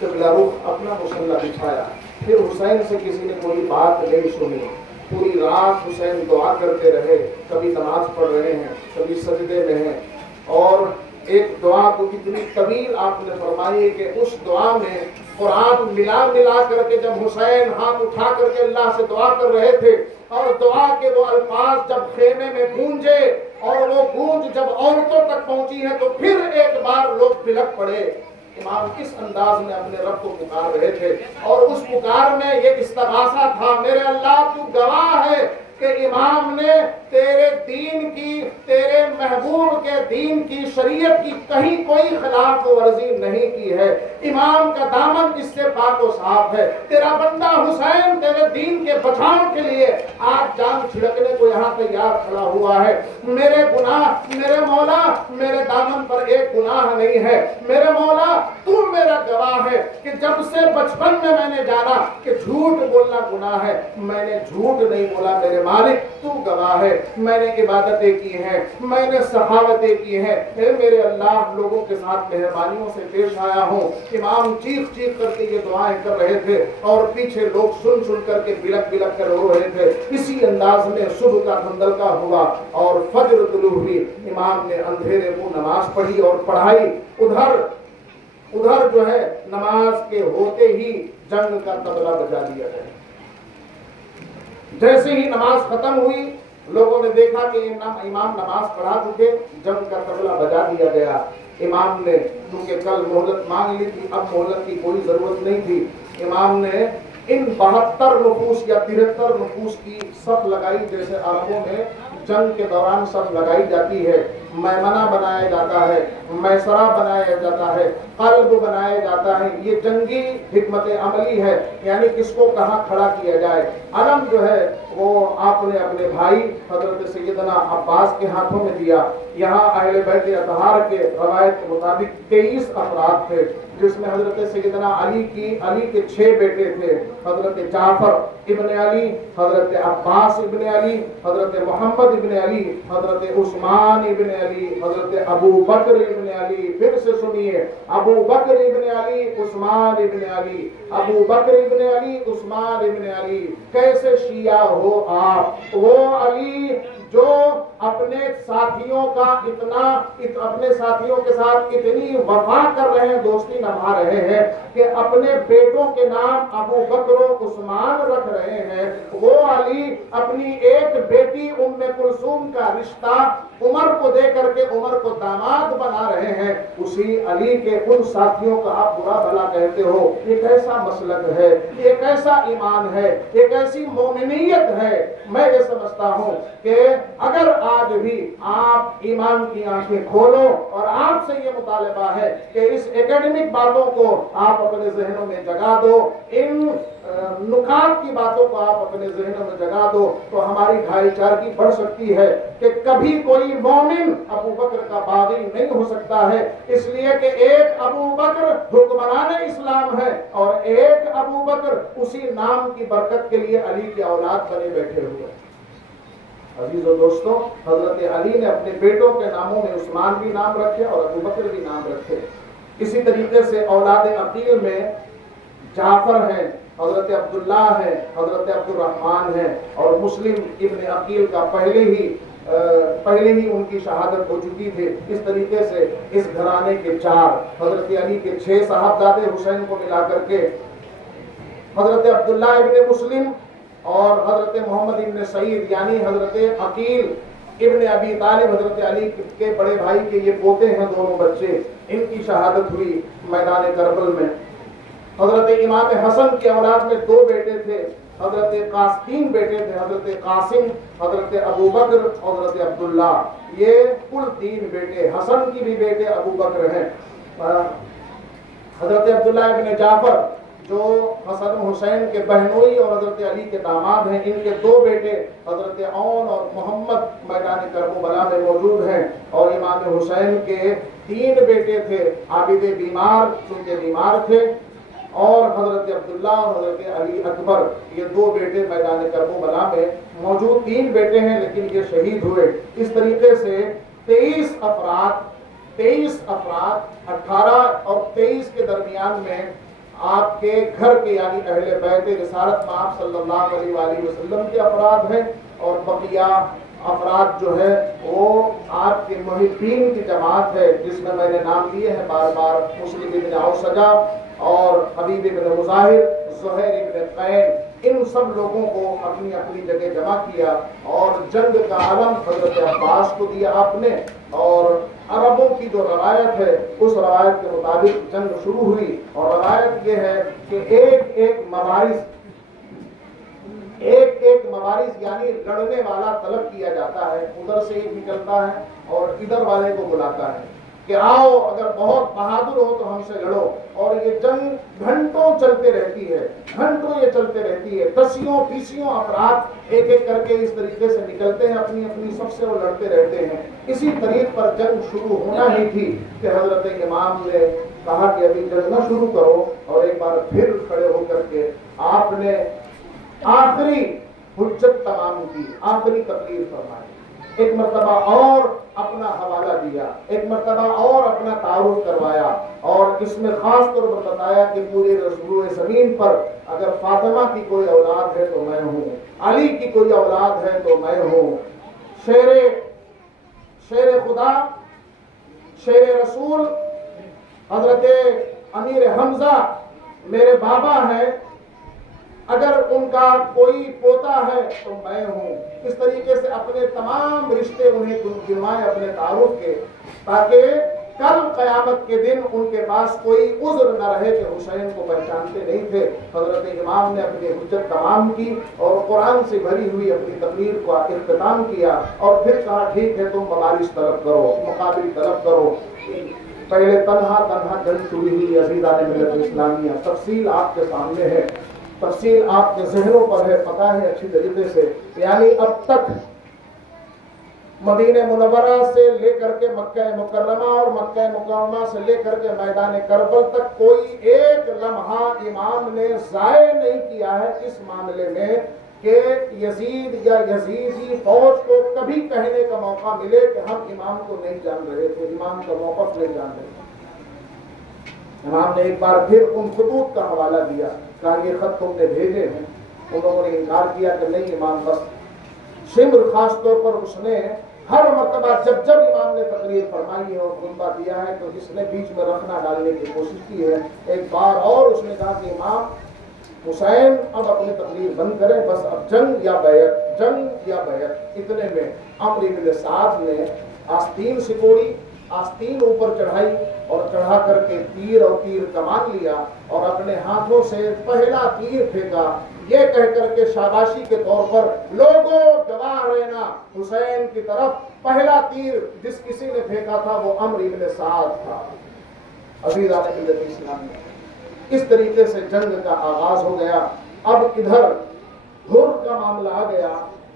قبلہ رخ اپنا مصلی بچھایا، پھر حسین سے کسی نے کوئی بات نہیں سنی۔ پوری رات حسین دعا کرتے رہے، کبھی نماز پڑھ رہے ہیں، کبھی سجدے میں ہیں، اور ایک دعا کو اتنی طویل آپ نے فرمائی کہ اس دعا میں قرآن ملا ملا کر کے جب حسین ہاتھ اٹھا کر کے اللہ سے دعا کر رہے تھے، اور دعا کے وہ الفاظ جب خیمے میں گونجے اور وہ گونج جب عورتوں تک پہنچی ہے تو پھر ایک بار لوگ بلک پڑے۔ امام کس انداز میں اپنے رب کو پکار رہے تھے، اور اس پکار میں یہ استغاثہ تھا، میرے اللہ تو گواہ ہے کہ امام نے تیرے دین کی، تیرے محبوب کے دین کی، شریعت کی کہیں کوئی خلاف ورزی نہیں کی ہے، امام کا دامن اس سے پاک و صاف ہے، تیرا بندہ حسین تیرے دین کے بچاؤ کے لیے آج جان چھڑکنے کو یہاں تیار کھڑا ہوا ہے۔ میرے گناہ، میرے مولا، میرے دامن پر ایک گناہ نہیں ہے، میرے مولا تو میرا گواہ ہے کہ جب سے بچپن میں نے جانا کہ جھوٹ بولنا گناہ ہے، میں نے جھوٹ نہیں بولا، میرے مالک تو گواہ ہے، میں نے عبادتیں کی ہیں، میں نے سخاوتیں کی ہیں، اے میرے اللہ لوگوں کے ساتھ مہربانیوں سے پیش آیا ہوں۔ امام چیخ چیخ کر کے یہ دعائیں کر رہے تھے، اور پیچھے لوگ سن سن کر کے بلک بلک کر رو رہے تھے۔ اسی انداز میں صبح کا دھندلکا ہوا اور فجر طلوع ہوئی، امام نے اندھیرے کو نماز پڑھی اور پڑھائی۔ ادھر جو ہے نماز کے ہوتے ہی جنگ کا طبلہ بجا دیا گیا۔ جیسے ہی نماز ختم ہوئی لوگوں نے دیکھا کہ امام نماز پڑھا چکے، جنگ کا طبلہ بجا دیا گیا۔ امام نے کیونکہ کل مہلت مانگ لی تھی، اب مہلت کی کوئی ضرورت نہیں تھی، امام نے ان 72 نفوس یا 73 نفوس کی صف لگائی، جیسے عربوں میں جنگ کے دوران صف لگائی جاتی ہے، میمنہ بنایا جاتا ہے، میسرہ بنایا جاتا ہے، قلب بنایا جاتا ہے۔ یہ جنگی حکمت عملی ہے، یعنی کس کو کہاں کھڑا کیا جائے۔ علم جو ہے وہ آپ نے اپنے بھائی حضرت سیدنا عباس کے ہاتھوں میں دیا۔ یہاں اہل بیت اطہار کے روایت کے مطابق 23 افراد تھے، جس میں حضرت سیدنا علی کے 6 بیٹے تھے، حضرت جعفر ابن علی، حضرت عباس ابن علی، حضرت محمد ابن علی، حضرت عثمان ابن علی، حضرت ابو بکر ابن علی۔ پھر سے سنیے، ابو بکر ابن علی، عثمان ابن علی، ابو بکر ابن علی، عثمان ابن علی۔ کیسے شیعہ ہو آپ؟ وہ علی جو اپنے ساتھیوں کے ساتھ اتنی وفا کر رہے ہیں، دوستی نبھا رہے ہیں کہ اپنے بیٹوں کے نام ابو بکر و عثمان رکھ رہے ہیں۔ وہ علی اپنی ایک بیٹی ام کلثوم کا رشتہ عمر کو دے کر کے عمر کو داماد بنا رہے ہیں، اسی علی کے ان ساتھیوں کا آپ برا بھلا کہتے ہو۔ یہ کیسا مسلک ہے، یہ کیسا ایمان ہے، یہ کیسی مومنیت ہے۔ میں یہ سمجھتا ہوں کہ اگر آج بھی آپ ایمان کی آنکھیں کھولو، اور آپ سے یہ مطالبہ ہے کہ اس ایکیڈمک باتوں کو آپ اپنے ذہنوں میں جگا دو، ان نکات کی باتوں کو آپ اپنے ذہنوں میں جگا دو، تو ہماری بھائی چارگی بڑھ سکتی ہے کہ کبھی کوئی مومن ابو بکر کا باغی نہیں ہو سکتا ہے، اس لیے کہ ایک ابو بکر حکمران اسلام ہے، اور ایک ابو بکر اسی نام کی برکت کے لیے علی کی اولاد بنے بیٹھے ہوئے۔ عزیز و دوستو، حضرت علی نے اپنے بیٹوں کے ناموں میں عثمان بھی نام رکھے اور ابو بکر بھی نام رکھے۔ اسی طریقے سے اولاد عقیل میں جعفر ہیں، حضرت عبداللہ ہیں، حضرت عبد الرحمن ہیں، اور مسلم ابن عقیل کا پہلے ہی ان کی شہادت ہو چکی تھی۔ اس طریقے سے اس گھرانے کے 4، حضرت علی کے 6 صاحبزادے حسین کو ملا کر کے حضرت عبداللہ ابن مسلم اور حضرت محمد ابن سعید یعنی حضرت عقیل ابن ابی طالب، حضرت علی کے بڑے بھائی کے یہ پوتے ہیں، دونوں بچے، ان کی شہادت ہوئی میدان کربل میں۔ حضرت امام حسن کی اولاد میں 2 بیٹے تھے، تین بیٹے تھے، حضرت قاسم، حضرت ابو بکر اور حضرت عبداللہ. یہ کل 3 بیٹے. حسن کی بھی بیٹے ابو بکر ہیں. حضرت عبداللہ ابن جعفر جو حسن حسین کے بہنوئی اور حضرت علی کے داماد ہیں، ان کے 2 بیٹے حضرت عون اور محمد میدان کربلا میں موجود ہیں. اور امام حسین کے 3 بیٹے تھے. عابد بیمار چونکہ بیمار تھے، اور حضرت عبداللہ اور حضرت علی اکبر، یہ 2 بیٹے میدان کربلا میں موجود. 3 بیٹے ہیں لیکن یہ شہید ہوئے. اس طریقے سے 23 افراد 18 اور 23 کے درمیان میں آپ کے گھر کے یعنی اہل بیت رسالت مآب صلی اللہ علیہ وآلہ وسلم کے افراد ہیں، اور بقیہ افراد جو ہے وہ آپ کے محبین کی جماعت ہے، جس میں نے نام لیے ہیں بار بار: مسلم ابن اوسجہ اور حبیب ابن مظاہر، زہیر ابن قین. ان سب لوگوں کو اپنی اپنی جگہ جمع کیا اور جنگ کا علم حضرت عباس کو دیا آپ نے. اور عربوں کی جو روایت ہے اس روایت کے مطابق جنگ شروع ہوئی. اور روایت یہ ہے کہ ایک مبارز یعنی لڑنے والا طلب کیا جاتا ہے. ادھر سے ایک نکلتا ہے اور ادھر والے کو بلاتا ہے کہ آؤ، اگر بہت بہادر ہو تو ہم سے لڑو. اور یہ جنگ گھنٹوں چلتے رہتی ہے، دسیوں بیسیوں افراد ایک ایک کر کے اس طریقے سے نکلتے ہیں، اپنی اپنی سب سے وہ لڑتے رہتے ہیں. اسی طریق پر جنگ شروع ہونا ہی تھی کہ حضرت امام نے کہا کہ ابھی جنگ نہ شروع کرو، اور ایک بار پھر کھڑے ہو کر کے آپ نے آخری حجت تمام کی، آخری تقریر فرمائی. ایک مرتبہ اور اپنا حوالہ دیا، ایک مرتبہ اور اپنا تعارف کروایا، اور اس میں خاص طور پر بتایا کہ پورے رسول زمین پر اگر فاطمہ کی کوئی اولاد ہے تو میں ہوں، علی کی کوئی اولاد ہے تو میں ہوں. شیر خدا، شیر رسول حضرت امیر حمزہ میرے بابا ہیں، اگر ان کا کوئی پوتا ہے تو میں ہوں. اس طریقے سے اپنے تمام رشتے انہیں گنوائے اپنے تعارف کے، تاکہ کل قیامت کے دن ان کے پاس کوئی عذر نہ رہے کہ حسین کو پہچانتے نہیں تھے. حضرت امام نے اپنی حجت تمام کی اور قرآن سے بھری ہوئی اپنی تقریر کا اختتام کیا، اور پھر کہا ٹھیک ہے تم مبارز طلب کرو، مقابل طلب کرو. پہلے تنہا جنگ شروع ہوئی عزیزان ملت اسلامیہ. تفصیل آپ کے سامنے ہے، تفصیل آپ کے ذہنوں پر ہے، پتہ ہے اچھی طریقے سے. یعنی اب تک مدینہ منورہ سے لے کر کے مکہ مکرمہ اور مکہ مکرمہ سے لے کر کے میدان کربل تک کوئی ایک لمحہ امام نے ضائع نہیں کیا ہے اس معاملے میں کہ یزید یا یزیدی فوج کو کبھی کہنے کا موقع ملے کہ ہم امام کو نہیں جان رہے تھے، امام کا موقف نہیں جان رہے تھے. امام نے ایک بار پھر ان خطوط کا حوالہ دیا، کہا یہ خط تم نے بھیجے ہیں. انہوں نے انکار کیا کہ نہیں امام. بس شمر خاص طور پر اس نے ہر مرتبہ جب امام نے تقریر فرمائی ہے اور خطبہ دیا ہے تو اس نے بیچ میں رکھنا ڈالنے کی کوشش کی ہے. ایک بار اور اس نے کہا کہ امام حسین اب اپنی تقریر بند کریں، بس اب جنگ یا بیعت، جنگ یا بیعت. اتنے میں عمرو بن سعد نے آستین سکوڑی، آستین اوپر چڑھائی اور چڑھا کر کے تیر اور تیر کمان لیا اور اپنے ہاتھوں سے پہلا تیر پھینکا، یہ کہہ کر کے شاباشی کے طور پر لوگوں گواہ رہنا حسین کی طرف پہلا تیر جس کسی نے پھینکا تھا وہ عمرو بن سعد تھا. عزیزان ملت اسلامیہ، اس طریقے سے جنگ کا آغاز ہو گیا. اب ادھر ہر کا معاملہ آ گیا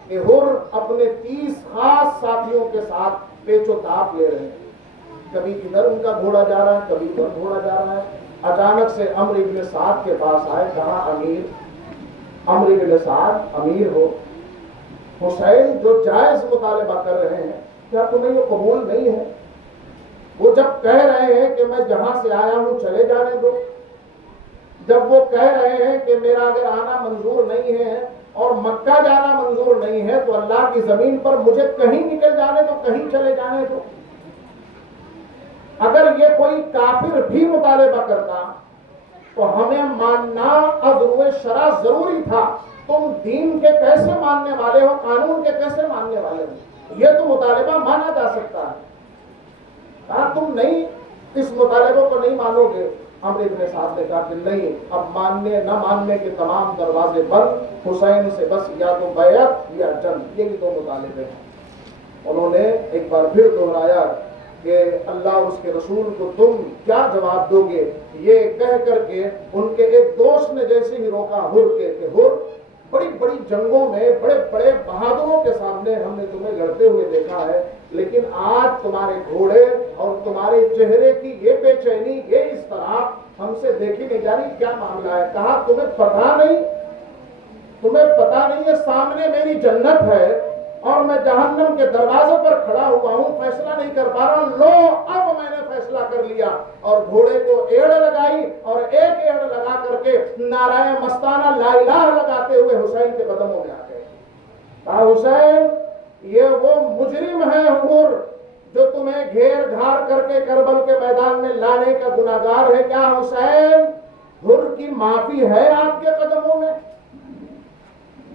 کہ ہر اپنے 30 خاص ساتھیوں کے ساتھ پیچ و تاب لے رہے ہیں. کبھی ادھر ان کا گھوڑا جا رہا ہے، کبھی ادھر گھوڑا جا رہا ہے. اچانک سے عمرو بن سعد کے پاس آئے، کہا امیر، عمرو بن سعد امیر ہو، حسین جو جائز مطالبہ کر رہے ہیں کیا تمہیں یہ قبول نہیں ہے؟ وہ جب کہہ رہے ہیں کہ میں جہاں سے آیا ہوں چلے جانے دو، جب وہ کہہ رہے ہیں کہ میرا اگر آنا منظور نہیں ہے اور مکہ جانا منظور نہیں ہے تو اللہ کی زمین پر مجھے کہیں نکل جانے دو، کہیں چلے جانے دو. اگر یہ کوئی کافر بھی مطالبہ کرتا تو ہمیں ماننا عذر شرع ضروری تھا. تم دین کے کیسے ماننے والے ہو، قانون کے کیسے ماننے والے ہو؟ یہ تو مطالبہ مانا جا سکتا ہے. تم نہیں اس مطالبہ کو نہیں مانو گے. عمرو بن سعد نے کہا کہ نہیں، اب ماننے نہ ماننے کے تمام دروازے بند، حسین سے بس یا تو بیعت یا جنگ، یہ بھی دو مطالبے ہیں۔ انہوں نے ایک بار پھر دہرایا کہ اللہ اور اس کے رسول کو تم کیا جواب دو گے، یہ کہہ کر کے ان کے ایک دوست نے جیسے ہی روکا ہر کے کہ ہر، بڑی بڑی جنگوں میں بڑے بڑے بہادروں کے سامنے ہم نے تمہیں لڑتے ہوئے دیکھا ہے، لیکن آج تمہارے گھوڑے اور تمہارے چہرے کی یہ بے چینی، یہ اس طرح ہم سے دیکھی نہیں جا رہی، کیا معاملہ ہے؟ کہا تمہیں پتہ نہیں ہے سامنے میری جنت ہے اور میں جہنم کے دروازے پر کھڑا ہوا ہوں، فیصلہ نہیں کر پا رہا ہوں، لو اب میں نے فیصلہ کر لیا۔ اور گھوڑے کو ایڑ لگائی اور ایک ایڑ لگا کر کے نعرہ مستانہ لا الہ لگاتے ہوئے حسین کے قدموں میں آ گئے۔ کہا حسین، یہ وہ مجرم ہے حر جو تمہیں گھیر گھار کر کے کربل کے میدان میں لانے کا گناہگار ہے، کیا حسین حر کی معافی ہے آپ کے قدموں میں؟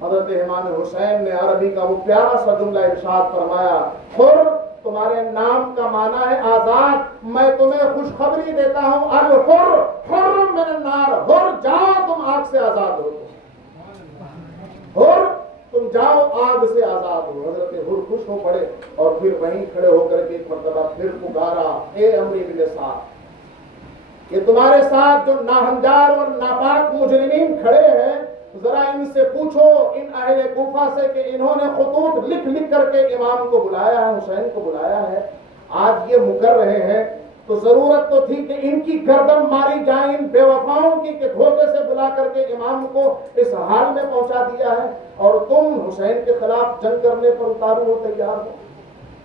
حضرت امام حسین نے عربی کا وہ پیارا سا جملہ ارشاد فرمایا، حر تمہارے نام کا معنی ہے آزاد، میں تمہیں خوشخبری دیتا ہوں، الحر حر من النار، حر جاؤ تم آگ سے آزاد ہو، حر تم جاؤ آگ سے آزاد ہو۔ حضرت حر خوش ہو پڑے اور پھر وہیں کھڑے ہو کر کے ایک مرتبہ پھر پکارا، اے عمرو بن سعد، یہ تمہارے ساتھ جو ناہنجار اور ناپاک مجرمین کھڑے ہیں، ذرا ان سے پوچھو، ان اہل کوفہ سے، کہ انہوں نے خطوط لکھ لکھ کر کے امام کو بلایا ہے، حسین کو بلایا ہے، آج یہ مکر رہے ہیں، تو ضرورت تو تھی کہ ان کی گردن ماری جائے ان بے وفاؤں کی، کہ دھوکے سے بلا کر کے امام کو اس حال میں پہنچا دیا ہے اور تم حسین کے خلاف جنگ کرنے پر اتارو ہو، تیار ہو۔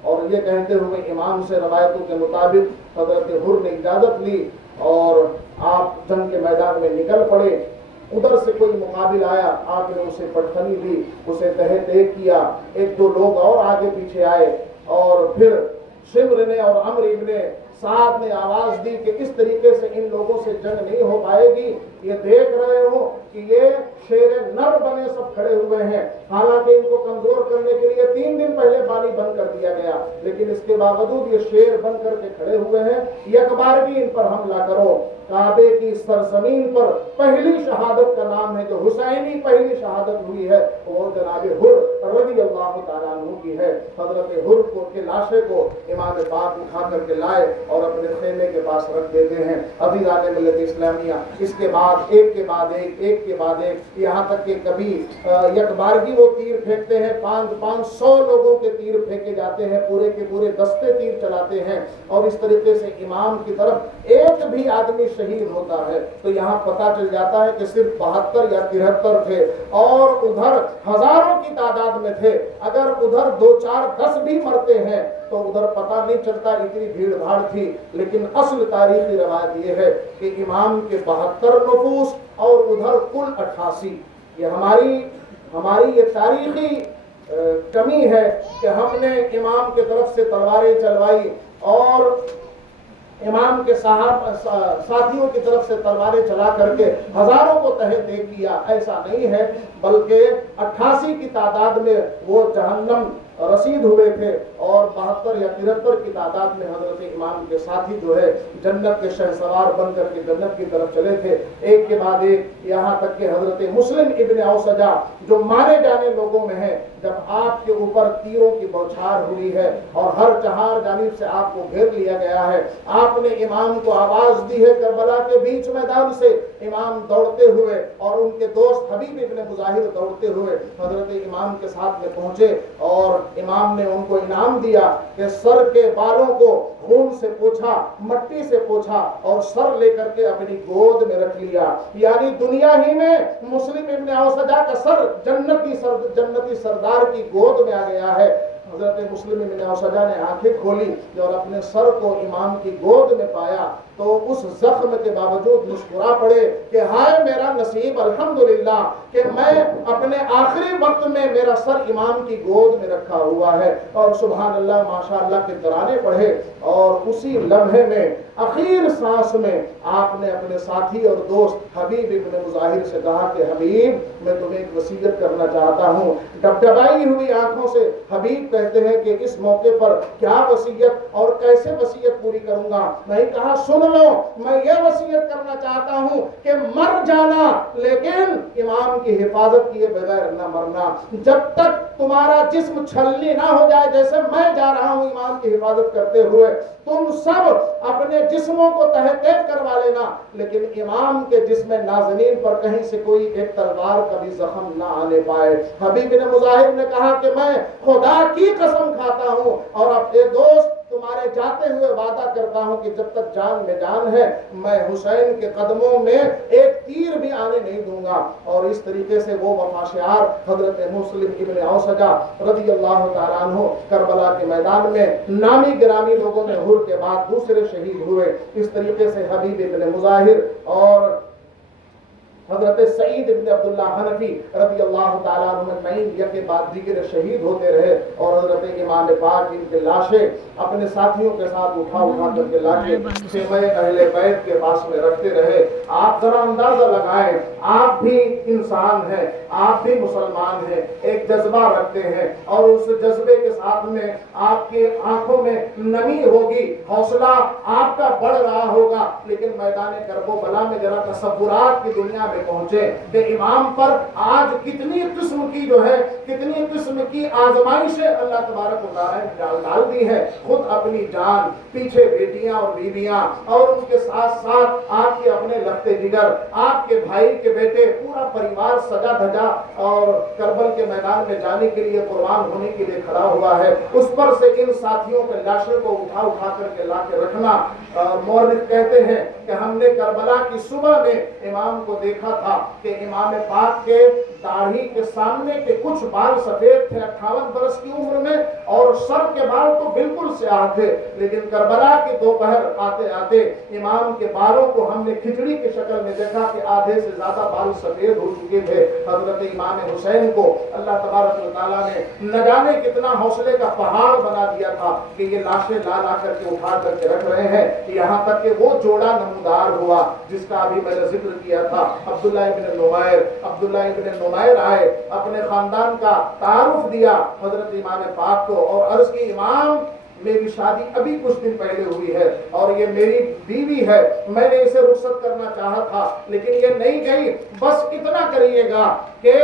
اور یہ کہتے ہوئے امام سے روایتوں کے مطابق حضرت حر نے اجازت لی اور آپ جنگ کے میدان میں نکل پڑے۔ ادھر سے کوئی مقابل آیا، آپ نے اسے پٹخنی دی، اسے تہہ تیگ کیا، ایک دو لوگ اور آگے پیچھے آئے اور پھر شمر نے اور عمرو ابن سعد نے آواز دی کہ اس طریقے سے ان لوگوں سے جنگ نہیں ہو پائے گی، یہ دیکھ رہے ہو کہ یہ شیر نر بنے سب کھڑے ہوئے ہیں، حالانکہ ان کو کمزور کرنے کے لیے 3 دن پہلے پانی بند کر دیا گیا، لیکن اس کے باوجود یہ شیر بن کر کے کھڑے ہوئے ہیں، یک بار بھی ان پر حملہ کرو۔ کعبے کی سرزمین پر پہلی شہادت کا نام ہے جو حسینی پہلی شہادت ہوئی ہے، وہ جناب حر رضی اللہ تعالیٰ عنہ کی ہے۔ حضرت حر کو کے لاشے کو امام پاک اٹھا کر کے لائے اور اپنے خیمے کے پاس رکھ دیتے ہیں۔ عزیزان ملت اسلامیہ، اس کے بعد ایک کے بعد ایک، یہاں تک کہ کبھی یک بارگی وہ تیر پھینکتے ہیں، 500 لوگوں کے تیر پھینکے جاتے ہیں، پورے کے پورے دستے تیر چلاتے ہیں، اور اس طریقے سے امام کی طرف ایک بھی آدمی شہید ہوتا ہے تو یہاں پتہ چل جاتا ہے کہ صرف 72 یا 73 تھے اور ادھر ہزاروں کی تعداد میں تھے۔ اگر ادھر 2 4 10 بھی مرتے ہیں تو ادھر پتہ نہیں چلتا، اتنی بھیڑ بھاڑ تھی۔ لیکن اصل تاریخی روایت یہ ہے کہ امام کے 72 نفوس اور ادھر کل 88۔ یہ ہماری یہ تاریخی کمی ہے کہ ہم نے امام کے طرف سے تلواریں چلوائی اور امام کے ساتھیوں کی طرف سے تلواریں چلا کر کے ہزاروں کو تہہ تیگ کیا، ایسا نہیں ہے، بلکہ 88 کی تعداد میں وہ جہنم رسید ہوئے تھے اور 72 یا 73 کی تعداد میں حضرت امام کے ساتھی جو ہے جنت کے شہسوار بن کر کے جنت کی طرف چلے تھے، ایک کے بعد ایک، یہاں تک کہ حضرت مسلم ابن اوسجہ جو مارے جانے لوگوں میں ہیں، جب آپ کے اوپر تیروں کی بوچھار ہوئی ہے اور ہر چہار جانب سے آپ کو گھیر لیا گیا ہے، آپ نے امام کو آواز دی ہے کربلا کے بیچ میدان سے، امام دوڑتے ہوئے اور ان کے دوست حبیب ابن مظاہر دوڑتے ہوئے حضرت امام کے ساتھ میں پہنچے اور امام نے ان کو انعام دیا کہ سر کے بالوں کو خون سے پوچھا، مٹی سے پوچھا اور سر لے کر کے اپنی گود میں رکھ لیا، یعنی دنیا ہی میں مسلم ابن اوسجہ کا سر جنتی سردار کی گود میں آ گیا ہے۔ حضرت مسلم ابن اوسجہ نے آنکھیں کھولی اور اپنے سر کو امام کی گود میں پایا تو اس زخم کے باوجود مسکرا پڑے کہ ہائے میرا نصیب، الحمدللہ کہ میں اپنے آخری وقت میں میرا سر امام کی گود میں رکھا ہوا ہے، اور سبحان اللہ ماشاءاللہ کے ترانے پڑھے، اور اسی لمحے میں اخیر سانس میں آپ نے اپنے ساتھی اور دوست حبیب ابن مظاہر سے کہا کہ حبیب میں تمہیں ایک وصیت کرنا چاہتا ہوں۔ ڈبڈبائی ہوئی آنکھوں سے حبیب کہتے ہیں کہ اس موقع پر کیا وصیت اور کیسے وصیت پوری کروں گا؟ نہیں کہا سنو لو میں یہ وصیت کرنا چاہتا ہوں کہ مر جانا لیکن امام کی حفاظت کیے بغیر نہ مرنا. جب تک تمہارا جسم چھلنی نہ ہو جائے جیسے میں جا رہا ہوں امام کی حفاظت کرتے ہوئے, تم سب اپنے جسموں کو تحقیق کروا لینا, لیکن امام کے جسم نازنین پر کہیں سے کوئی ایک تلوار کا بھی زخم نہ آنے پائے. حبیب بن مظاہر نے کہا کہ میں خدا کی قسم کھاتا ہوں اور اپنے دوست تمہارے جاتے ہوئے وعدہ کرتا ہوں کہ جب تک جان میں جان ہے میں حسین کے قدموں میں ایک تیر بھی آنے نہیں دوں گا. اور اس طریقے سے وہ وفا شعار حضرت مسلم ابن اوسجہ رضی اللہ تعالیٰ عنہ کربلا کے میدان میں نامی گرامی لوگوں میں حر کے بعد دوسرے شہید ہوئے. اس طریقے سے حبیب ابن مظاہر اور حضرت سعید ابن عبداللہ حنفی رضی اللہ تعالیٰ عنہ اجمعین یک کے بعد دیگر شہید ہوتے رہے, اور حضرت امام پاک ان کے لاشیں اپنے ساتھیوں کے ساتھ اٹھا کر کے لا کے خیمہ اہل بیت کے پاس میں رکھتے رہے. آپ ذرا اندازہ لگائیں, آپ بھی انسان ہیں, آپ بھی مسلمان ہیں, ایک جذبہ رکھتے ہیں, اور اس جذبے کے ساتھ میں آپ کے آنکھوں میں نمی ہوگی, حوصلہ آپ کا بڑھ رہا ہوگا, لیکن میدان کرب و بلا میں ذرا تصورات کی دنیا میں پہنچے کہ امام پر آج کتنی قسم کی جو ہے کتنی قسم کی آزمائشیں اللہ تبارک و تعالیٰ نے ڈال دی ہے. خود اپنی جان, پیچھے بیٹیاں اور بیویاں, اور ان کے ساتھ ساتھ آپ کے اپنے لگتے جگر, آپ کے بھائی کے بیٹے, پورا پریوار سجا دھجا اور کربل کے میدان میں جانے کے لیے قربان ہونے کے لیے کھڑا ہوا ہے. اس پر سے ان ساتھیوں کے لاشوں کو اٹھا کر کے لا کے رکھنا. مورخ کہتے ہیں کہ ہم نے کربلا کی صبح میں امام کو دیکھا تھا کہ امام پاک کے داڑھی کے سامنے کے کچھ بال سفید تھے 58 برس کی عمر میں, اور سر کے بال تو بالکل سیاہ تھے, لیکن کربلا کے دوپہر آتے آتے امام کے بالوں کو ہم نے کھچڑی کی شکل میں دیکھا کہ آدھے سے زیادہ بال سفید ہو چکے تھے. حضرت امام حسین کو اللہ تبارک و تعالیٰ نے نہ جانے کتنا حوصلے کا پہاڑ بنا دیا تھا کہ یہ لاشیں لا کر کے اٹھا کر کے رکھ رہے ہیں, یہاں تک کہ وہ جوڑا نمودار ہوا جس کا ابھی میں نے ذکر کیا تھا. عبداللہ ابن نمیر آئے, اپنے خاندان کا تعارف دیا حضرت امام پاک کو, اور عرض کی امام میری شادی ابھی کچھ دن پہلے ہوئی ہے اور یہ میری بیوی ہے, میں نے اسے رخصت کرنا چاہا تھا لیکن یہ نہیں گئی, بس اتنا کریے گا کہ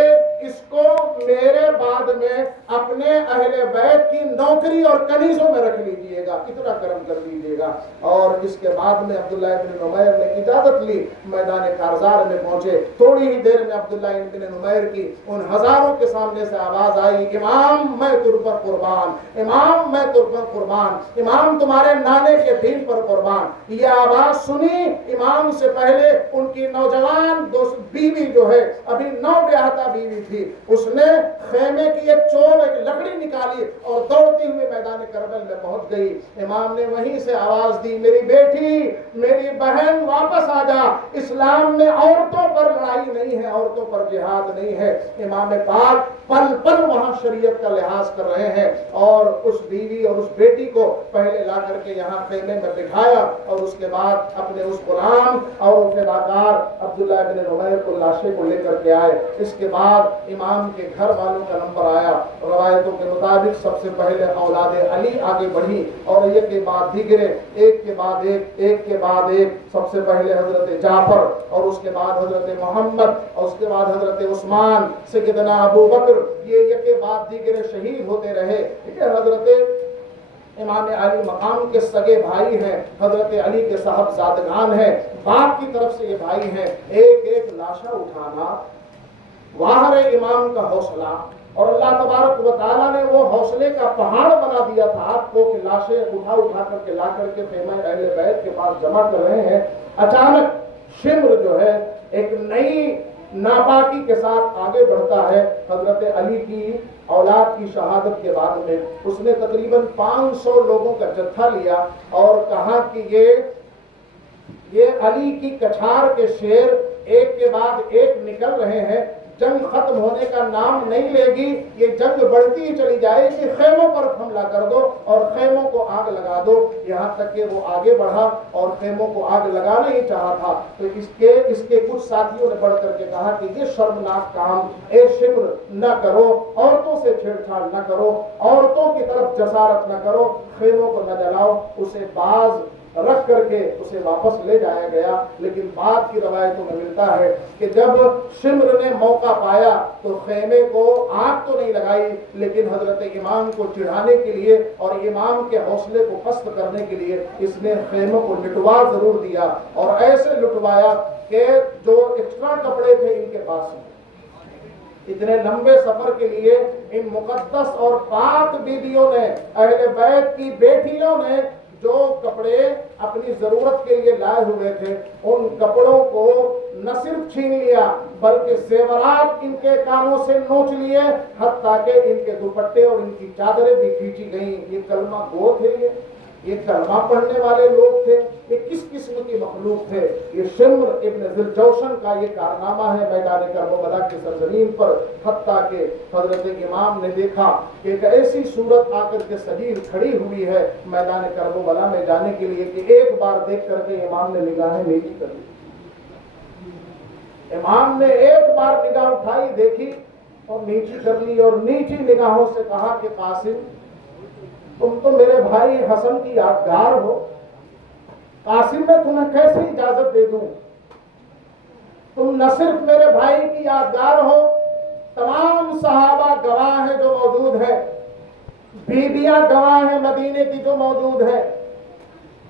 اس کو میرے بعد میں اپنے اہل بیت کی نوکری اور کنیزوں میں رکھ لیجئے گا, اتنا کرم کر لیجئے گا. اور اس کے بعد میں عبداللہ ابن نمیر نے اجازت لی, میدان کارزار میں پہنچے. تھوڑی ہی دیر میں عبداللہ ابن نمیر کی ان ہزاروں کے سامنے سے آواز آئی, امام میں تر پر قربان, امام میں تر پر قربان, امام تمہارے نانے کے دین پر قربان. یہ آواز سنی, امام سے پہلے ان کی نوجوان بیوی جو ہے ابھی نو بیاہتا بیوی تھی, اس نے خیمے کی ایک چوب ایک لکڑی نکالی اور دوڑتی ہوئی میدان کربل میں پہنچ گئی. امام نے وہیں سے آواز دی, میری بیٹی, میری بہن واپس آ جا, اسلام میں عورتوں پر لڑائی نہیں ہے, عورتوں پر جہاد نہیں ہے. امام پاک پل پل وہاں شریعت کا لحاظ کر رہے ہیں, اور اس بیوی اور اس بیٹی کو پہلے لا کر کے یہاں خیمے میں بٹھایا, اور اس کے بعد اپنے اس غلام اور فداکار عبداللہ ابن نمیر کو لاشے کو لے کر کے آئے. اس کے بعد امام کے گھر والوں کا نمبر آیا. روایتوں کے مطابق سب سے پہلے اولاد علی آگے بڑھی, اور ایک کے بعد دیگرے, ایک کے بعد ایک کے بعد ایک. سب سے پہلے حضرت جعفر, اور اس کے بعد حضرت محمد, اور اس کے بعد حضرت عثمان, سیدنا ابو بکر, یہ ایک کے بعد دیگرے شہید ہوتے رہے. حضرت امام علی مقام کے سگے بھائی ہیں, حضرت علی کے صاحبزادگان ہیں, باپ کی طرف سے یہ بھائی ہیں. ایک ایک لاشا اٹھانا, واہر امام کا حوصلہ, اور اللہ تبارک و تعالیٰ نے وہ حوصلے کا پہاڑ بنا دیا تھا آپ کو کہ لاشیں اٹھا کر کے لا کر کے خیمہ اہل بیت کے پاس جمع کر رہے ہیں. اچانک شمر جو ہے ایک نئی ناپاکی کے ساتھ آگے بڑھتا ہے. حضرت علی کی اولاد کی شہادت کے بعد میں اس نے تقریباً 500 لوگوں کا جتھا لیا اور کہا کہ یہ علی کی کچھار کے شیر ایک کے بعد ایک نکل رہے ہیں, جنگ ختم ہونے کا نام نہیں لے گی, یہ جنگ بڑھتی ہی چلی جائے گی, خیموں پر حملہ کر دو اور خیموں کو آگ لگا دو. یہاں تک کہ وہ آگے بڑھا اور خیموں کو آگ لگانا ہی چاہا تھا, تو اس کے کچھ ساتھیوں نے بڑھ کر کے کہا کہ یہ شرمناک کام اے شمر نہ کرو, عورتوں سے چھیڑ چھاڑ نہ کرو, عورتوں کی طرف جسارت نہ کرو, خیموں کو نہ جلاؤ. اسے باز رکھ کر کے اسے واپس لے جایا گیا. لیکن بعد کی روایتوں میں ملتا ہے کہ جب شمر نے موقع پایا تو خیمے کو آگ تو نہیں لگائی, لیکن حضرت امام کو چڑھانے کے لیے اور امام کے حوصلے کو پست کرنے کے لیے اس نے خیموں کو لٹوا ضرور دیا, اور ایسے لٹوایا کہ جو ایکسٹرا کپڑے تھے ان کے پاس اتنے لمبے سفر کے لیے ان مقدس اور پاک بیویوں نے, اہل بیت کی بیٹیوں نے جو کپڑے اپنی ضرورت کے لیے لائے ہوئے تھے ان کپڑوں کو نہ صرف چھین لیا بلکہ زیورات ان کے کانوں سے نوچ لیے, حتیٰ کہ ان کے دوپٹے اور ان کی چادریں بھی کھینچی گئیں. یہ کلمہ گو تھے, یہ کلمہ پڑھنے والے لوگ تھے, یہ کس قسم کی مخلوق تھے. یہ شمر ابن ذی الجوشن کا یہ کارنامہ ہے میدان کربلا کی سرزمین پر, حتیٰ کہ حضرت امام نے دیکھا کہ ایک ایسی صورت آ کر کے سجیر کھڑی ہوئی ہے میدان کربلا میں جانے کے لیے کہ ایک بار دیکھ کر کے امام نے نگاہیں نیچی کر لی. امام نے ایک بار نگاہ اٹھائی, دیکھی اور نیچی کر لی, اور نیچی نگاہوں سے کہا کہ قاسم تم تو میرے بھائی حسن کی یادگار ہو, قاسم میں تمہیں کیسے اجازت دے دوں؟ تم نہ صرف میرے بھائی کی یادگار ہو, تمام صحابہ گواہ ہیں جو موجود ہیں, بیویاں گواہ ہیں مدینے کی جو موجود ہے.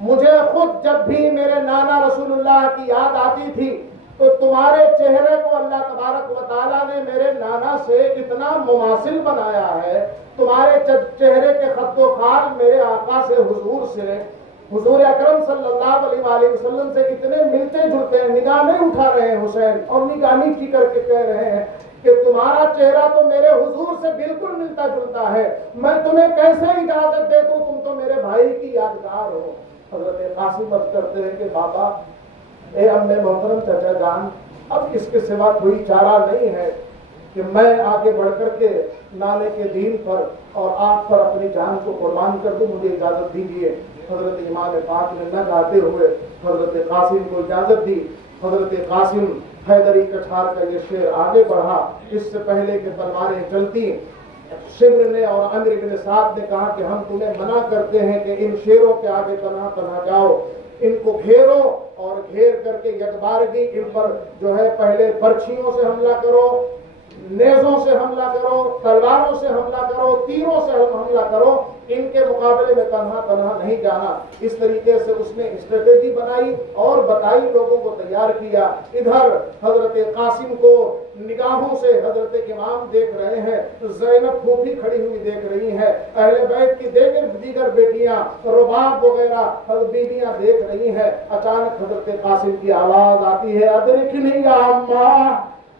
مجھے خود جب بھی میرے نانا رسول اللہ کی یاد آتی تھی تو تمہارے چہرے کو اللہ تبارک و تعالیٰ نے میرے نانا سے اتنا مماثل بنایا ہے, تمہارے چہرے کے خط و خال میرے آقا سے حضور اکرم صلی اللہ علیہ وآلہ وسلم سے اتنے ملتے جلتے ہیں. نگاہ نہیں اٹھا رہے ہیں حسین, اور نگاہ نیچی کر کے کہہ رہے ہیں کہ تمہارا چہرہ تو میرے حضور سے بالکل ملتا جلتا ہے, میں تمہیں کیسے اجازت دے دوں, تم تو میرے بھائی کی یادگار ہو. حضرت قاسم عرض کرتے ہیں کہ بابا, اے امی محترم چچا جان, اب اس کے سوا کوئی چارہ نہیں ہے کہ میں آگے بڑھ کر کے نانے کے دین پر اور آپ پر اپنی جان کو قربان کر دوں, مجھے اجازت دیجیے. حضرت امام پاک نے نہ چاہتے ہوئے حضرت قاسم کو اجازت دی. حضرت قاسم حیدری کچھار کا یہ شعر آگے بڑھا. اس سے پہلے کہ تلواریں چلتی, شمر نے اور عمرو بن سعد نے کہا کہ ہم تمہیں منع کرتے ہیں کہ ان شیروں کے آگے تنہا تنہا جاؤ, ان کو گھیرو اور گھیر کر کے یکبارگی ان پر جو ہے پہلے برچھیوں سے حملہ کرو, نیزوں سے حملہ کرو, تلواروں سے حملہ کرو, تیروں سے حملہ کرو, ان کے مقابلے میں تنہا تنہا نہیں جانا. اس طریقے سے اس نے اسٹریٹجی بنائی اور بتائی, لوگوں کو تیار کیا. ادھر حضرت قاسم کو نگاہوں سے حضرت امام دیکھ رہے ہیں, زینب پھوپھی کھڑی ہوئی دیکھ رہی ہے, اہل بیت کی دیگر بیٹیاں, رباب وغیرہ بیویاں دیکھ رہی ہیں. اچانک حضرت قاسم کی آواز آتی ہے, ادرکنی یا اماں,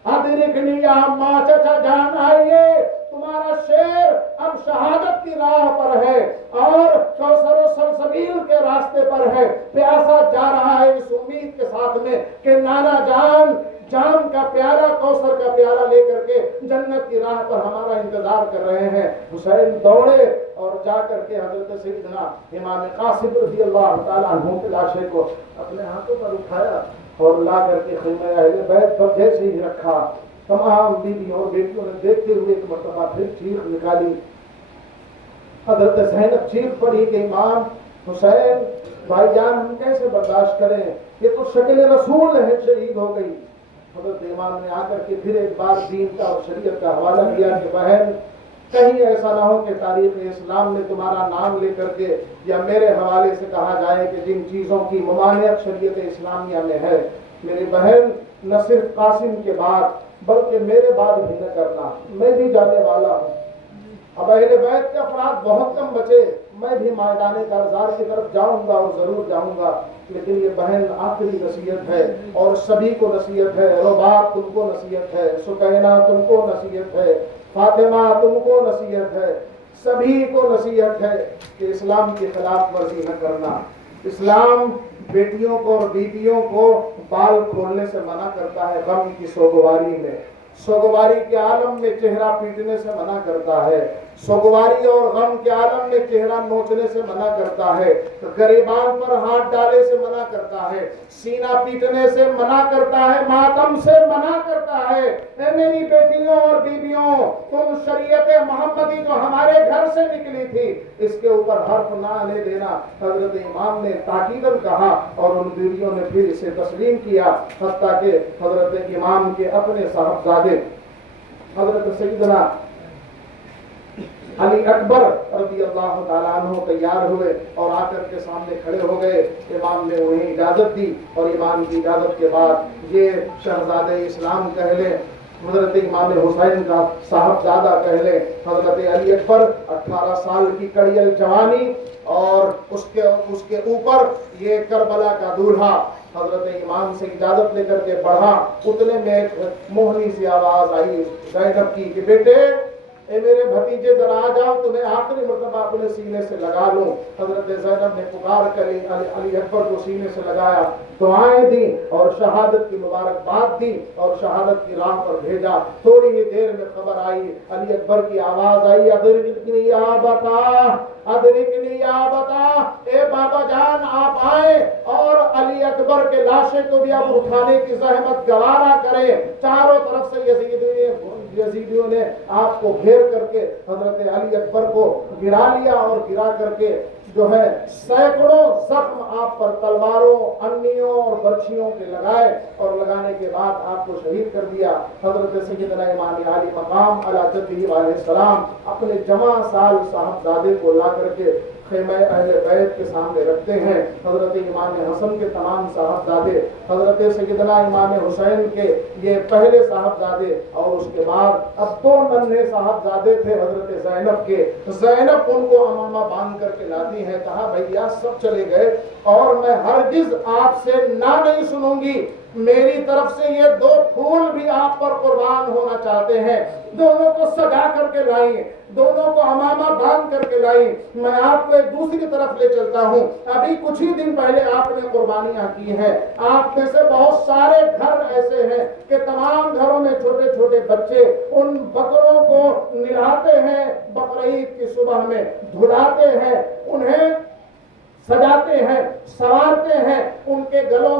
ادرکنی یا اماں, چچا جان آئیے, تمہارا شیر اب شہادت کی راہ پر ہے اور کوثر و سلسبیل کے راستے پر ہے, پیاسا جا رہا ہے اس امید کے ساتھ میں کہ نانا جان جام کا پیالہ, کوثر کا پیالہ لے کر کے جنت کی راہ پر ہمارا انتظار کر رہے ہیں. حسین دوڑے اور جا کر کے حضرت سیدنا امام قاسم رضی اللہ تعالیٰ عنہ کے لاشے کو اپنے ہاتھوں پر اٹھایا اور لا کر کے خیمہ اہل بیت پر جیسے ہی رکھا, تمام بیویوں اور بیٹیوں نے دیکھتے ہوئے ایک مرتبہ پھر چیخ نکالی. حضرت زینب چیخ پڑی کہ امام حسین بھائی جان ہم کیسے برداشت کریں, یہ تو شکل رسول ہے, شہید ہو گئی. حضرت امام نے آ کر کے پھر ایک بار دین کا اور شریعت کا حوالہ دیا کہ بہن کہیں ایسا نہ ہو کہ تاریخ اسلام میں تمہارا نام لے کر کے یا میرے حوالے سے کہا جائے کہ جن چیزوں کی ممانعت شریعت اسلامیہ میں ہے, میری بہن نہ صرف قاسم کے بعد بلکہ میرے بعد بھی نہ کرنا, میں بھی جانے والا ہوں. اب اہل بیت کے افراد بہت کم بچے, میں بھی میدان کارزار کی طرف جاؤں گا اور ضرور جاؤں گا, لیکن یہ بہن آخری نصیحت ہے اور سبھی کو نصیحت ہے. رباب تم کو نصیحت ہے, سکینہ تم کو نصیحت ہے, فاطمہ تم کو نصیحت ہے, سبھی کو نصیحت ہے کہ اسلام کی خلاف ورزی نہ کرنا. اسلام بیٹیوں کو اور بیویوں کو بال کھولنے سے منع کرتا ہے, غم کی سوگواری میں, سوگواری کے عالم میں چہرہ پیٹنے سے منع کرتا ہے. سوگواری اور غم کے عالم میں چہرہ نوچنے سے منع کرتا ہے، غریبان پر ہاتھ ڈالے سے منع کرتا ہے، سینہ پیٹنے سے منع کرتا ہے، ماتم سے منع کرتا ہے۔ اے میری بیٹیوں اور بیویوں، تم شریعت محمدی جو ہمارے گھر سے نکلی تھی، اس کے اوپر حرف نہ لے دینا، حضرت امام نے تاکیداً کہا، اور ان بیویوں نے پھر اسے تسلیم کیا، حتیٰ کہ حضرت امام کے اپنے صاحبزادے حضرت سیدنا علی اکبر رضی اللہ تعالیٰ عنہ تیار ہوئے اور آ کر کے سامنے کھڑے ہو گئے۔ امام نے انہیں اجازت دی، اور امام کی اجازت کے بعد یہ شہزادہ اسلام کہہ لیں، حضرت امام حسین کا صاحبزادہ کہہ لیں، حضرت علی اکبر 18 سال کی کڑیل جوانی، اور اس کے اوپر یہ کربلا کا دولہا حضرت امام سے اجازت لے کر کے بڑھا۔ اتنے میں ایک موہنی سی آواز آئی زینب کی کہ بیٹے، اے میرے بھتیجے ذرا آ جاؤ، تمہیں آخری مرتبہ اپنے سینے سے لگا لوں۔ حضرت زینب نے پکار کر علی اکبر کو سینے سے لگایا، دعائیں دی اور شہادت کی مبارکباد دی اور شہادت کی راہ پر بھیجا۔ تھوڑی ہی دیر میں خبر آئی، علی اکبر کی آواز آئی، ادرکنی یا بتا، ادرکنی یا بتا، اے بابا جان آپ آئے اور علی اکبر کے لاشے کو بھی اب اٹھانے کی زحمت گوارا کریں۔ چاروں طرف سے یزیدیوں نے آپ کو گھیر کر کے حضرت علی اکبر کو گرا لیا، اور گرا کر کے جو ہے سینکڑوں زخم آپ پر تلواروں، انیوں اور برچھیوں کے لگائے، اور لگانے کے بعد آپ کو شہید کر دیا۔ حضرت سیدنا امام علی مقام علی جدہ علیہ السلام اپنے جوان سال صاحبزادے کو لا کر کے خیمہ اہل بیت کے سامنے رکھتے ہیں۔ حضرت امام حسن کے تمام صاحبزادے، حضرت سیدنا امام حسین کے یہ پہلے صاحبزادے، اور اس کے بعد اب 2 ننھے صاحبزادے تھے حضرت زینب کے۔ زینب ان کو امامہ باندھ کر کے لاتی ہے، کہا بھیا سب چلے گئے اور میں ہرگز آپ سے نہ نہیں سنوں گی، میری طرف سے یہ 2 پھول بھی آپ پر قربان ہونا چاہتے ہیں۔ دونوں کو سجا کر کے لائیں، دونوں کو امامہ باندھ کر کے لائیں، میں آپ کو ایک دوسری طرف لے چلتا ہوں۔ ابھی کچھ ہی دن پہلے آپ نے قربانیاں کی ہیں، آپ میں سے بہت سارے گھر ایسے ہیں کہ تمام گھروں میں چھوٹے چھوٹے بچے ان بکروں کو نہلاتے ہیں، بقرعید کی صبح میں دھلاتے ہیں، انہیں سجاتے ہیں، سنوارتے ہیں، ان کے گلوں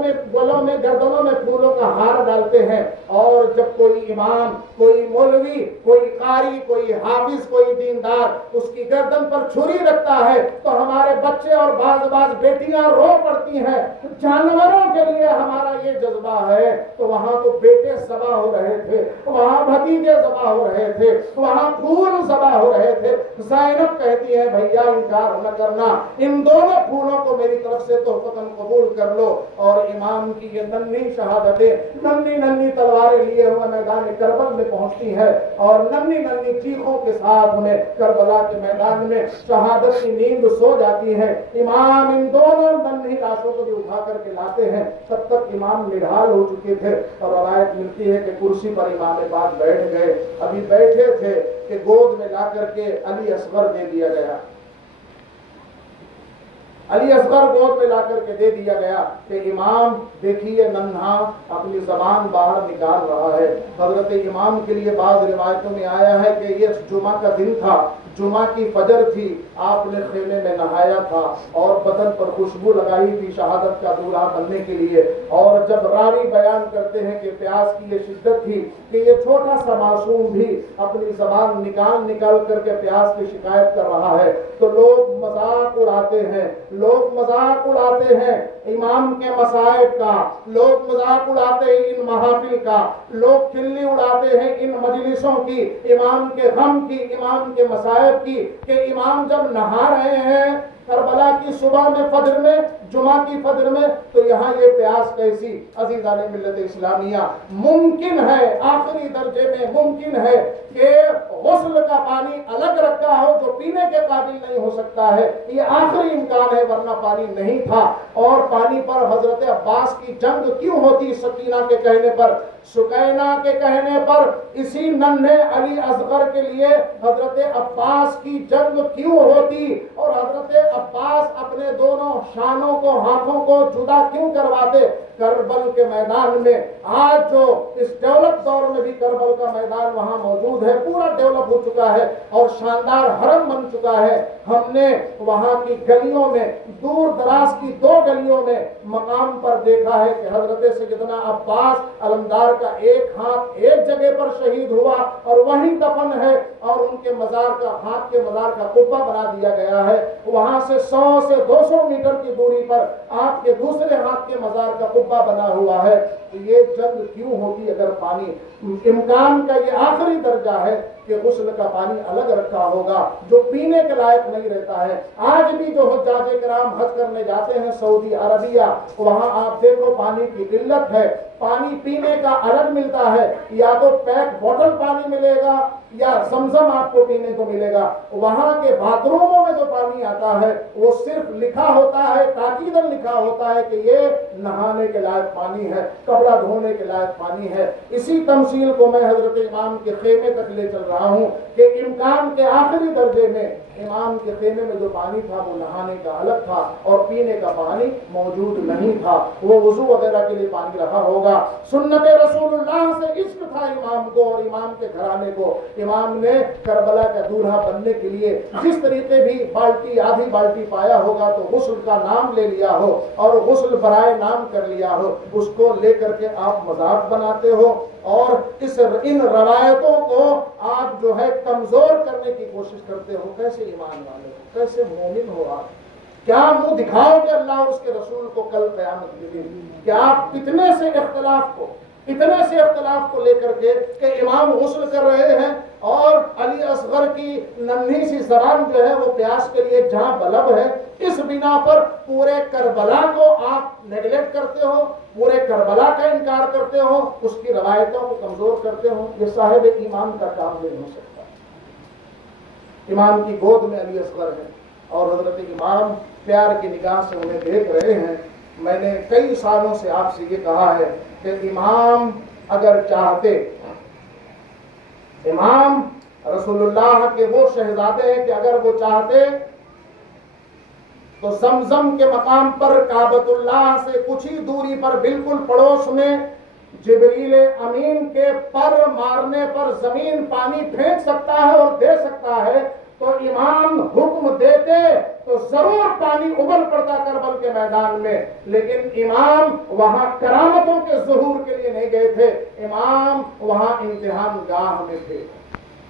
میں گردنوں میں پھولوں کا ہار ڈالتے ہیں، اور جب کوئی امام، کوئی مولوی، کوئی قاری، کوئی حافظ، کوئی دیندار اس کی گردن پر چھری رکھتا ہے تو ہمارے بچے اور بعض بیٹیاں رو پڑتی ہیں۔ جانوروں کے لیے ہمارا یہ جذبہ ہے، تو وہاں تو بیٹے ذبح ہو رہے تھے، وہاں بھتیجے ذبح ہو رہے تھے، وہاں پھول ذبح ہو رہے تھے۔ زینب کہتی ہے بھیا انکار نہ کرنا، ان دونوں پھولوں کو میری طرف سے تحفتاً قبول کر لو۔ اور امام کی یہ ننھی شہادتیں ننھی تلواریں لیے ہوئے میدان کربل میں پہنچتی ہے، اور ننھی چیخوں کے ساتھ انہیں کربلا کے میدان میں شہادت کی نیند سو جاتی ہے۔ امام ان دونوں ننھی لاشوں کو بھی اٹھا کر کے لاتے ہیں، تب تک امام نڈھال ہو چکے تھے، اور روایت ملتی ہے کہ کرسی پر امام پاک بیٹھ گئے، ابھی بیٹھے تھے کہ گود میں لا کر کے علی اصغر دے دیا گیا، علی اصغر گود میں لا کر کے دے دیا گیا کہ امام دیکھیے ننھا اپنی زبان باہر نکال رہا ہے۔ حضرت امام کے لیے بعض روایتوں میں آیا ہے کہ یہ جمعہ کا دن تھا، جمعہ کی فجر تھی، آپ نے خیمے میں نہایا تھا اور بدن پر خوشبو لگائی تھی شہادت کا دولہا بننے کے لیے، اور جب راوی بیان کرتے ہیں کہ پیاس کی یہ شدت تھی کہ یہ چھوٹا سا معصوم بھی اپنی زبان نکال کر کے پیاس کی شکایت کر رہا ہے، تو لوگ مذاق اڑاتے ہیں امام کے مصائب کا، لوگ مذاق اڑاتے ہیں ان محافل کا، لوگ کھلی اڑاتے ہیں ان مجلسوں کی، امام کے غم کی، امام کے مصائب کی، کہ امام جب نہا رہے ہیں کربلا کی صبح میں، فجر میں، جمعہ کی فجر میں، تو یہاں یہ پیاس کیسی؟ عزیزان ملت اسلامیہ، ممکن ہے آخری درجے میں ممکن ہے کہ غسل کا پانی الگ رکھا ہو جو پینے کے قابل نہیں ہو سکتا ہے، یہ آخری امکان ہے، ورنہ پانی نہیں تھا۔ اور پانی پر حضرت عباس کی جنگ کیوں ہوتی؟ سکینہ کے کہنے پر، سکینہ کے کہنے پر، اسی ننھے علی اصغر کے لیے حضرت عباس کی جنگ کیوں ہوتی؟ اور حضرت عباس اپنے دونوں شانوں کو، ہاتھوں کو جدا کیوں کرواتے؟ کربل کے میدان میں آج جو اس ڈیولپ دور میں بھی کربل کا میدان وہاں موجود ہے، پورا ڈیولپ ہو چکا ہے اور شاندار حرم بن چکا ہے۔ ہم نے وہاں کی گلیوں میں، دور دراز کی 2 گلیوں میں مقام پر دیکھا ہے کہ حضرت سیدنا عباس علمدار کا ایک ہاتھ ایک جگہ پر شہید ہوا اور وہیں دفن ہے، اور ان کے مزار کا، ہاتھ کے مزار کا قبہ بنا دیا گیا ہے۔ وہاں سے 100 سے 200 میٹر کی دوری پر آپ کے دوسرے ہاتھ کے مزار کا قبہ بنا ہوا ہے۔ تو یہ جنگ کیوں ہوگی اگر پانی امکان کا یہ آخری درجہ ہے کہ غسل کا پانی الگ رکھا ہوگا جو پینے کے لائق نہیں رہتا ہے۔ آج بھی جو حجاج کرام حج کرنے جاتے ہیں سعودی عربیہ، وہاں آپ دیکھو پانی کی قلت ہے، پانی پینے کا الگ ملتا ہے، یا تو پیک بوتل پانی ملے گا یا زمزم آپ کو پینے کو ملے گا۔ وہاں کے باتھ روموں میں جو پانی آتا ہے وہ صرف لکھا ہوتا ہے، تاکیداً لکھا ہوتا ہے کہ یہ نہانے کے لائق پانی ہے، کپڑا دھونے کے لائق پانی ہے۔ اسی تمثیل کو میں حضرت امام کے خیمے تک لے چل رہا ہوں کہ امکان کے آخری درجے میں امام کے خیمے میں جو پانی تھا وہ نہانے کا الگ تھا اور پینے کا پانی موجود نہیں تھا، وہ وضو وغیرہ کے لیے پانی رکھا ہوگا۔ سنت رسول اللہ سے عشق تھا امام کو اور امام کے گھرانے کو۔ امام نے کربلا کا دولہا بننے کے لیے جس طریقے بھی بالٹی، آدھی بالٹی پایا ہوگا تو غسل کا نام لے لیا ہو اور غسل برائے نام کر لیا ہو، اس کو لے کر کے آپ مذاق بناتے ہو اور ان روایتوں کو آپ جو ہے کمزور کرنے کی کوشش کرتے ہو۔ کیسے ایمان والے ہو، کیسے مومن ہو آپ؟ کیا منہ دکھاؤ گے اللہ اور اس کے رسول کو کل قیامت کے دن؟ کیا آپ اتنے سے اختلاف کو لے کر کے کہ امام غسل کر رہے ہیں اور علی اصغر کی ننھی سی زبان جو ہے وہ پیاس کے لیے جہاں بلب ہے، اس بنا پر پورے کربلا کو آپ نیگلیکٹ کرتے ہو، پورے کربلا کا انکار کرتے ہو، اس کی روایتوں کو کمزور کرتے ہو؟ یہ صاحب ایمان کا کام نہیں ہو سکتا۔ امام کی گود میں علی اصغر ہے اور حضرت امام پیار کی نگاہ سے انہیں دیکھ رہے ہیں۔ میں نے کئی سالوں سے آپ سے یہ کہا ہے کہ امام اگر چاہتے، امام رسول اللہ کے وہ شہزادے ہیں کہ اگر وہ چاہتے تو زمزم کے مقام پر کعبۃ اللہ سے کچھ ہی دوری پر بالکل پڑوس میں جبریل امین کے پر مارنے پر زمین پانی پھینک سکتا ہے اور دے سکتا ہے، تو امام حکم دیتے تو ضرور پانی ابل پڑتا کربل کے میدان میں۔ لیکن امام وہاں کرامتوں کے ظہور کے لیے نہیں گئے تھے، امام وہاں امتحان گاہ میں تھے،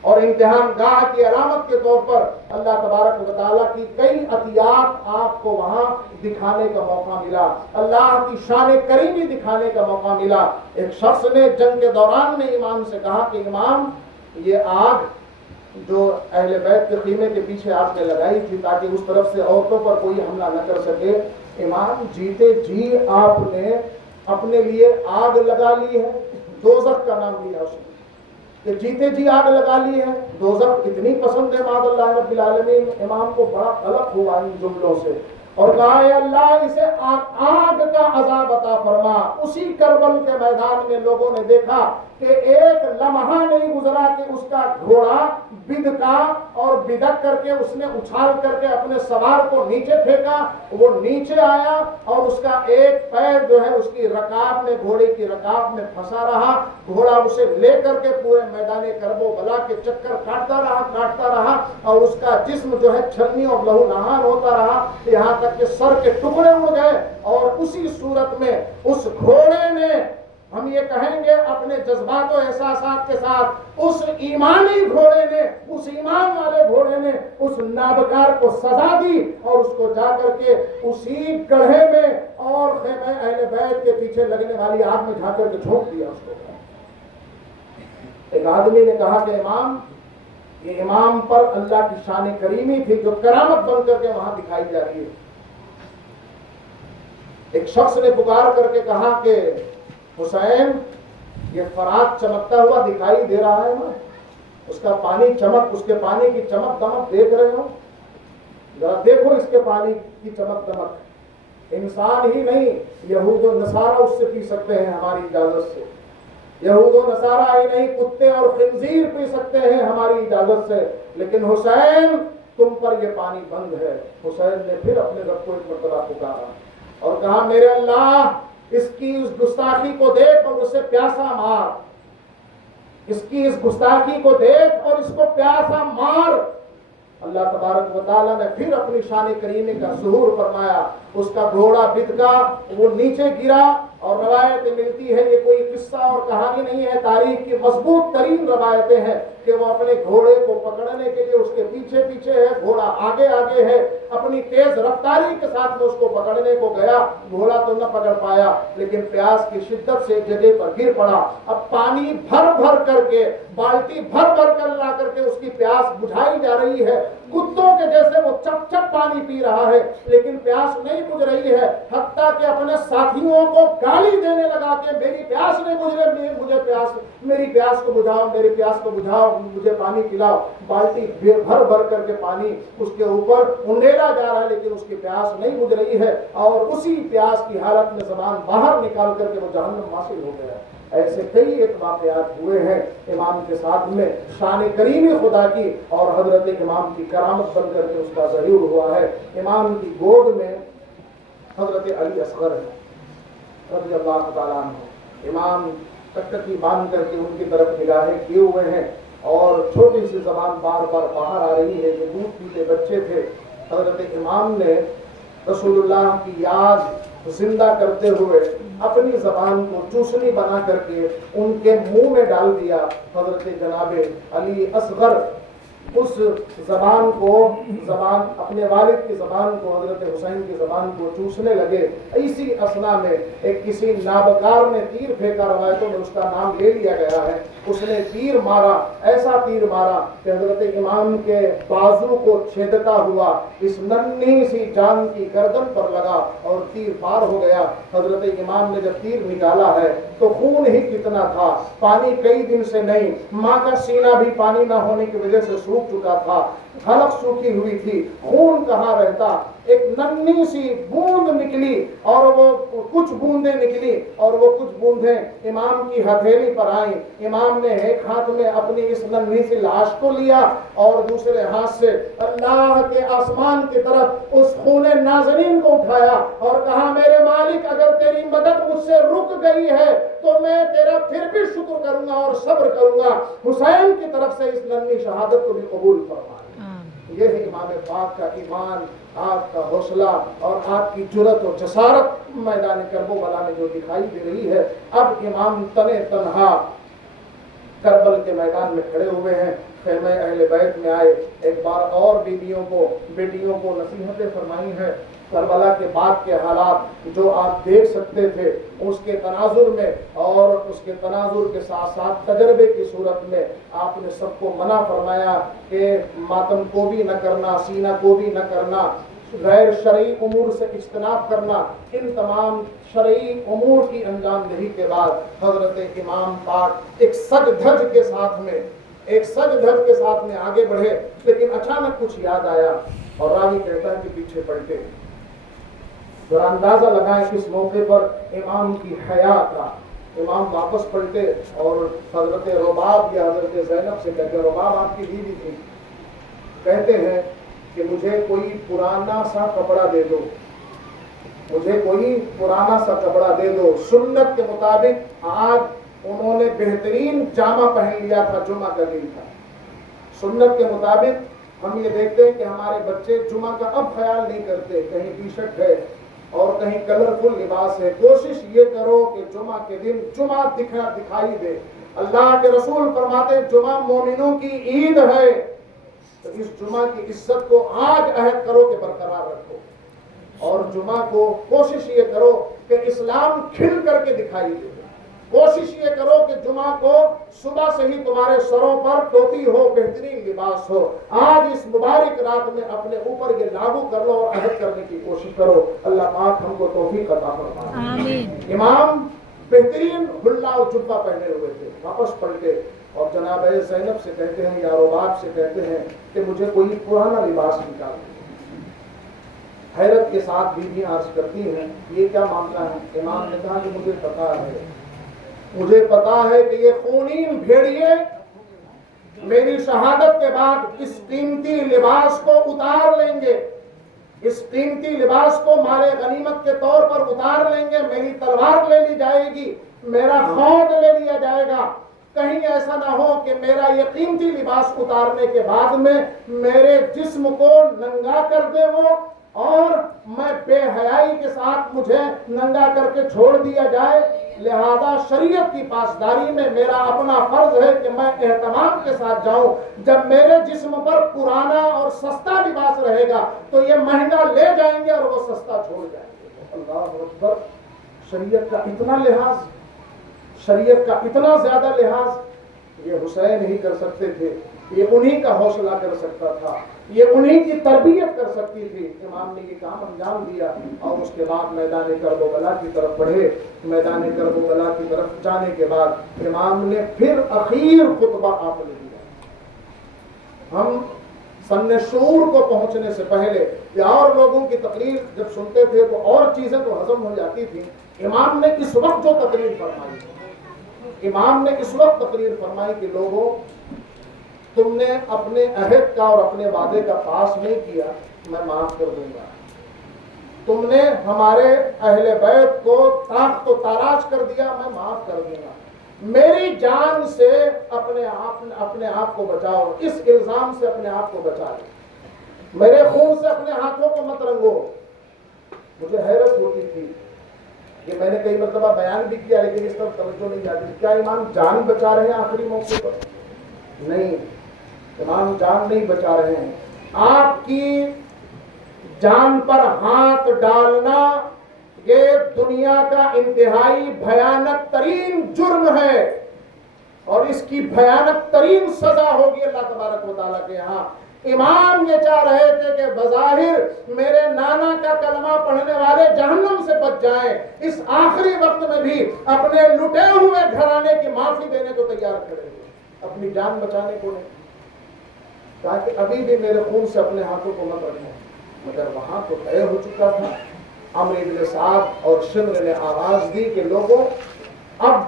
اور امتحان گاہ کی علامت کے طور پر اللہ تبارک و تعالیٰ کی کئی عطیات آپ کو وہاں دکھانے کا موقع ملا، اللہ کی شان کریمی دکھانے کا موقع ملا۔ ایک شخص نے جنگ کے دوران میں امام سے کہا کہ امام، یہ آگ جو اہل بیت کے خیمے کے پیچھے آپ نے لگائی تھی تاکہ اس طرف سے عورتوں پر کوئی حملہ نہ کر سکے، امام جیتے جی آپ نے اپنے لیے آگ لگا لی ہے، دوزخ کا نام لیا اس نے کہ جیتے جی آگ لگا لی ہے۔ دوزخ اتنی پسند ہے معاذ اللہ رب العالمین، امام کو بڑا قلق ہوا ان جملوں سے اور کہا اے اللہ اسے آگ کا عذاب عطا فرما۔ اسی کربل کے میدان میں لوگوں نے دیکھا کہ ایک لمحہ نہیں گزرا کہ اس کا گھوڑا بدکا اور بدک کر کے اس نے اچھال کر کے اپنے سوار کو نیچے پھینکا، وہ نیچے آیا اور اس کا ایک پیر جو ہے اس کی رکاب میں، گھوڑے کی رکاب میں پھنسا رہا، گھوڑا اسے لے کر کے پورے میدان کرب و بلا کے چکر کاٹتا رہا اور اس کا جسم جو ہے چھلنی اور لہو نہان ہوتا رہا، یہاں تک کہ سر کے ٹکڑے اڑ گئے۔ اور اسی صورت میں اس گھوڑے نے، ہم یہ کہیں گے اپنے جذبات و احساسات کے ساتھ، اس ایمانی گھوڑے نے، اس ایمان والے گھوڑے نے اس نابکار کو سزا دی اور اس کو جا کر کے اسی گڑھے میں اور خیمہ اہل بیت کے پیچھے لگنے والی آگ میں جا کر کے جھونک دیا اس کو۔ ایک آدمی نے کہا کہ امام، یہ امام پر اللہ کی شان کریمی تھی جو کرامت بن کر کے وہاں دکھائی جا رہی ہے۔ ایک شخص نے پکار کر کے کہا کہ حسین، یہ فرات چمکتا ہوا دکھائی دے رہا ہے نا، اس کا پانی چمک، اس کے پانی کی چمک دمک دیکھ رہے ہو؟ ذرا دیکھو اس کے پانی کی چمک دمک۔ انسان ہی نہیں، یہود و نصارہ اس سے پی سکتے ہیں ہماری اجازت سے، یہود و نصارہ ہی نہیں، کتے اور خنزیر پی سکتے ہیں ہماری اجازت سے، لیکن حسین تم پر یہ پانی بند ہے۔ حسین نے پھر اپنے رب کو ایک مرتبہ پکارا اور کہا میرے اللہ، اس کی اس گستاخی کو دیکھ اور اسے پیاسا مار، اس کی اس گستاخی کو دیکھ اور اس کو پیاسا مار۔ اللہ تبارک و تعالیٰ نے پھر اپنی شان کریمی کا ظہور فرمایا، اس کا گھوڑا بدکا، وہ نیچے گرا، اور روایت ملتی ہے، یہ کوئی قصہ اور کہانی نہیں ہے، تاریخ کی مضبوط ترین روایتیں ہیں کہ وہ اپنے گھوڑے کو پکڑنے کے لیے اس کے پیچھے پیچھے ہے، گھوڑا آگے آگے ہے، اپنی تیز رفتاری کے ساتھ میں اس کو پکڑنے کو گیا، گھوڑا تو نہ پکڑ پایا، لیکن پیاس کی شدت سے ایک جگہ پر گر پڑا۔ اب پانی بھر بھر کر کے، بالٹی بھر بھر کر لا کر کے اس کی پیاس بجھائی جا رہی ہے، کتوں کے جیسے وہ چپ چپ پانی پی رہا ہے، لیکن پیاس نہیں بجھ رہی ہے، حتیٰ کہ اپنے ساتھیوں کو گالی دینے لگا کہ میری پیاس نہیں بجھ رہی، میری پیاس کو بجھاؤ، میری پیاس کو بجھاؤ، مجھے پانی پلاؤ۔ بالٹی بھر بھر کر کے پانی اس کے اوپر انڈیلا جا رہا ہے، لیکن اس کی پیاس نہیں بجھ رہی ہے، اور اسی پیاس کی حالت میں زبان باہر نکال کر کے وہ جہنم حاصل ہو گیا۔ ایسے کئی ایک واقعات ہوئے ہیں امام کے ساتھ میں، شان کریمی خدا کی اور حضرت امام کی کرامت بن کر کے اس کا ظہور ہوا ہے۔ امام کی گود میں حضرت علی اصغر ہے رضی اللہ تعالیٰ عنہ، امام ٹکٹکی باندھ کر کے ان کی طرف نگاہیں کیے ہوئے ہیں، اور چھوٹی سی زبان بار بار باہر آ رہی ہے، یہ دودھ پیتے بچے تھے۔ حضرت امام نے رسول اللہ کی یاد زندہ کرتے ہوئے اپنی زبان کو چوسنی بنا کر کے ان کے منہ میں ڈال دیا۔ حضرت جناب علی اصغر اس زبان کو، اپنے والد کی زبان کو، حضرت حسین کی زبان کو چوسنے لگے۔ اسی اثنا میں ایک کسی نابکار نے تیر پھینکا، روایتوں میں اس کا نام لے لیا گیا ہے، اس نے تیر مارا، ایسا تیر مارا کہ حضرت امام کے بازو کو چھیدتا ہوا اس ننھی سی جان کی گردن پر لگا اور تیر پار ہو گیا۔ حضرت امام نے جب تیر نکالا ہے تو خون ہی کتنا تھا، پانی کئی دن سے نہیں، ماں کا سینہ بھی پانی نہ ہونے کی وجہ سے سوکھ چکا تھا، حلق سوکھی ہوئی تھی، خون کہاں رہتا۔ ایک ننھی سی بوند نکلی، اور وہ کچھ بوندیں نکلی، اور وہ کچھ بوندیں امام کی ہتھیلی پر آئیں۔ امام نے ایک ہاتھ میں اپنی اس ننھی سی لاش کو لیا، اور دوسرے ہاتھ سے اللہ کے آسمان کی طرف اس خون نازنین کو اٹھایا اور کہا، میرے مالک اگر تیری مدد مجھ سے رک گئی ہے تو میں تیرا پھر بھی شکر کروں گا اور صبر کروں گا، حسین کی طرف سے اس ننھی شہادت کو بھی قبول فرما۔ یہ ہے امام پاک کا ایمان، آپ کا حوصلہ اور آپ کی جرأت و جسارت میدان کربلا میں جو دکھائی دے رہی ہے۔ اب امام تنے تنہا کربل کے میدان میں کھڑے ہوئے ہیں، خیمہ اہل بیت میں آئے، ایک بار اور بیویوں کو، بیٹیوں کو نصیحتیں فرمائی ہیں۔ کربلا کے بعد کے حالات جو آپ دیکھ سکتے تھے، اس کے تناظر میں اور اس کے تناظر کے ساتھ ساتھ تجربے کی صورت میں آپ نے سب کو منع فرمایا کہ ماتم کو بھی نہ کرنا، سینہ کو بھی نہ کرنا، غیر شرعی امور سے اجتناب کرنا۔ ان تمام شرعی امور کی انجام دہی کے بعد حضرت امام پاک ایک سج دھج کے ساتھ میں آگے بڑھے، لیکن اچانک کچھ یاد آیا، اور راوی کہتا ہے کہ پیچھے پلٹے۔ ذرا اندازہ لگائیں کس موقع پر امام کی حیا کا۔ امام واپس پلٹے اور حضرت رباب یا حضرت زینب سے کہتے ہیں، رباب آپ کی بیوی تھی، کہتے ہیں کہ مجھے کوئی پرانا سا کپڑا دے دو، مجھے کوئی پرانا سا کپڑا دے دو۔ سنت کے مطابق آج انہوں نے بہترین جامہ پہن لیا تھا، جمعہ کا دن تھا۔ سنت کے مطابق ہم یہ دیکھتے ہیں کہ ہمارے بچے جمعہ کا اب خیال نہیں کرتے، کہیں ٹی شرٹ ہے اور کہیں کلرفل لباس ہے۔ کوشش یہ کرو کہ جمعہ کے دن جمعہ دکھائی دے۔ اللہ کے رسول فرماتے ہیں جمعہ مومنوں کی عید ہے، تو اس جمعہ کی عزت کو آج عہد کرو کہ برقرار رکھو، اور جمعہ کو کوشش یہ کرو کہ اسلام کھل کر کے دکھائی دے۔ کوشش یہ کرو کہ جمعہ کو صبح سے ہی تمہارے سروں پر ٹوپی ہو، بہترین لباس ہو۔ آج اس مبارک رات میں اپنے اوپر یہ لاگو کر لو اور عہد کرنے کی کوشش کرو۔ اللہ پاک ہم کو توفیق عطا فرمائے۔ آمین۔ امام بہترین حلہ و جبہ پہنے ہوئے تھے، واپس پلٹے اور جناب زینب سے کہتے ہیں یا رباب سے کہتے ہیں کہ مجھے کوئی پرانا لباس نکال دو۔ حیرت کے ساتھ بیویاں عرض کرتی ہیں یہ کیا معاملہ ہے؟ امام نے کہا کہ مجھے پتا ہے کہ یہ خونین بھیڑیے میری شہادت کے بعد اس قیمتی لباس کو اتار لیں گے، اس قیمتی لباس کو مال غنیمت کے طور پر اتار لیں گے، میری تلوار لے لی جائے گی، میرا خود لے لیا جائے گا. کہیں ایسا نہ ہو کہ میرا یہ قیمتی لباس اتارنے کے بعد میں میرے جسم کو ننگا کر دے وہ، اور میں بے حیائی کے ساتھ مجھے ننگا کر کے چھوڑ دیا جائے. لہذا شریعت کی پاسداری میں میرا اپنا فرض ہے کہ میں اہتمام کے ساتھ جاؤں. جب میرے جسم پر پرانا اور سستا لباس رہے گا تو یہ مہنگا لے جائیں گے اور وہ سستا چھوڑ جائیں گے. اللہ اکبر. شریعت کا اتنا لحاظ، شریعت کا اتنا زیادہ لحاظ یہ حسین ہی کر سکتے تھے. یہ انہی کا حوصلہ کر سکتا تھا، یہ انہی کی تربیت کر سکتی تھی. امام نے یہ کام انجام دیا اور اس کے بعد میدان کربلا کی طرف بڑھے. میدان کربلا کی طرف جانے کے بعد امام نے پھر اخیر خطبہ آپ نے دیا. ہم سن شعور کو پہنچنے سے پہلے یا اور لوگوں کی تقریر جب سنتے تھے تو اور چیزیں تو ہضم ہو جاتی تھیں. امام نے اس وقت جو تقریر فرمائی، امام نے اس وقت تقریر فرمائی کہ لوگوں، تم نے اپنے عہد کا اور اپنے وعدے کا پاس نہیں کیا، میں معاف کر دوں گا. تم نے ہمارے اہل بیت کو تاخت و تاراج کر دیا، میں معاف کر دوں گا. میری جان سے اپنے آپ کو بچاؤ، اس الزام سے اپنے آپ کو بچا لو. میرے خون سے اپنے ہاتھوں کو مت رنگو. مجھے حیرت ہوتی تھی کہ میں نے کئی مرتبہ بیان بھی کیا لیکن اس طرف توجہ نہیں جاتی. کیا امام جان بچا رہے ہیں آخری موقع پر؟ نہیں، امام جان نہیں بچا رہے ہیں. آپ کی جان پر ہاتھ ڈالنا یہ دنیا کا انتہائی بھیانک ترین جرم ہے اور اس کی بھیانک ترین سزا ہوگی اللہ تبارک و تعالیٰ کے ہاں. امام یہ چاہ رہے تھے کہ بظاہر میرے نانا کا کلمہ پڑھنے والے جہنم سے بچ جائیں، اس آخری وقت میں بھی اپنے لٹے ہوئے گھرانے کی معافی دینے کو تیار کھڑے ہوئے، اپنی جان بچانے کو نہیں. تاکہ ابھی بھی میرے خون سے اپنے ہاتھوں کو مت رکھیں. مگر وہاں تو طے ہو چکا تھا. عمرو بن سعد اور شمر نے آواز دی کہ لوگوں اب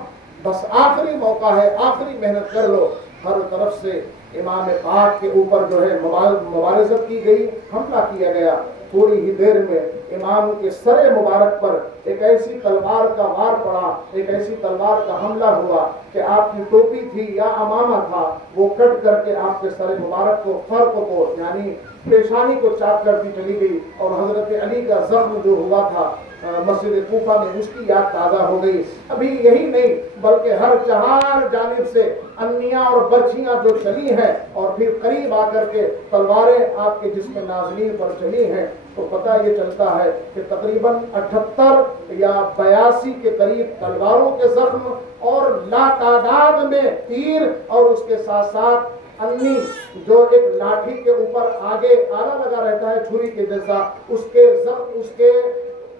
بس آخری موقع ہے، آخری محنت کر لو. ہر طرف سے امام پاک کے اوپر جو ہے مبارزت کی گئی، حملہ کیا گیا. تھوڑی ہی دیر میں امام کے سر مبارک پر ایک ایسی تلوار کا وار پڑا، ایک ایسی تلوار کا حملہ ہوا کہ آپ کی ٹوپی تھی یا امامہ تھا وہ کٹ کر کے آپ کے سر مبارک کو، فرق کو یعنی پیشانی کو چاک کرتی چلی گئی. اور حضرت علی کا زخم جو ہوا تھا مسجد کوفہ میں اس کی یاد تازہ ہو گئی. ابھی یہی نہیں بلکہ ہر چہار جانب سے انیاں اور برچھیاں جو چلی ہیں اور پھر قریب آ کر کے تلواریں آپ کے جسم نازنین پر چلی ہیں، تو پتہ یہ چلتا ہے کہ تقریباً 78 یا 82 کے قریب تلواروں کے زخم اور لا تعداد میں تیر اور اس کے ساتھ ساتھ انی جو ایک لاٹھی کے اوپر آگے آلہ لگا رہتا ہے چھری کے جیسا، اس کے زخم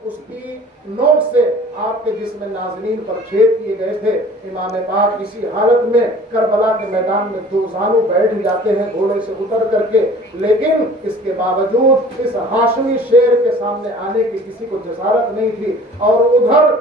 اس کی نوک سے آپ کے جسم نازنین پر چھید کیے گئے تھے. امام پاک اسی حالت میں کربلا کے میدان میں دو زانو بیٹھ جاتے ہیں گھوڑے سے اتر کر کے، لیکن اس کے باوجود اس ہاشمی شیر کے سامنے آنے کی کسی کو جسارت نہیں تھی. اور ادھر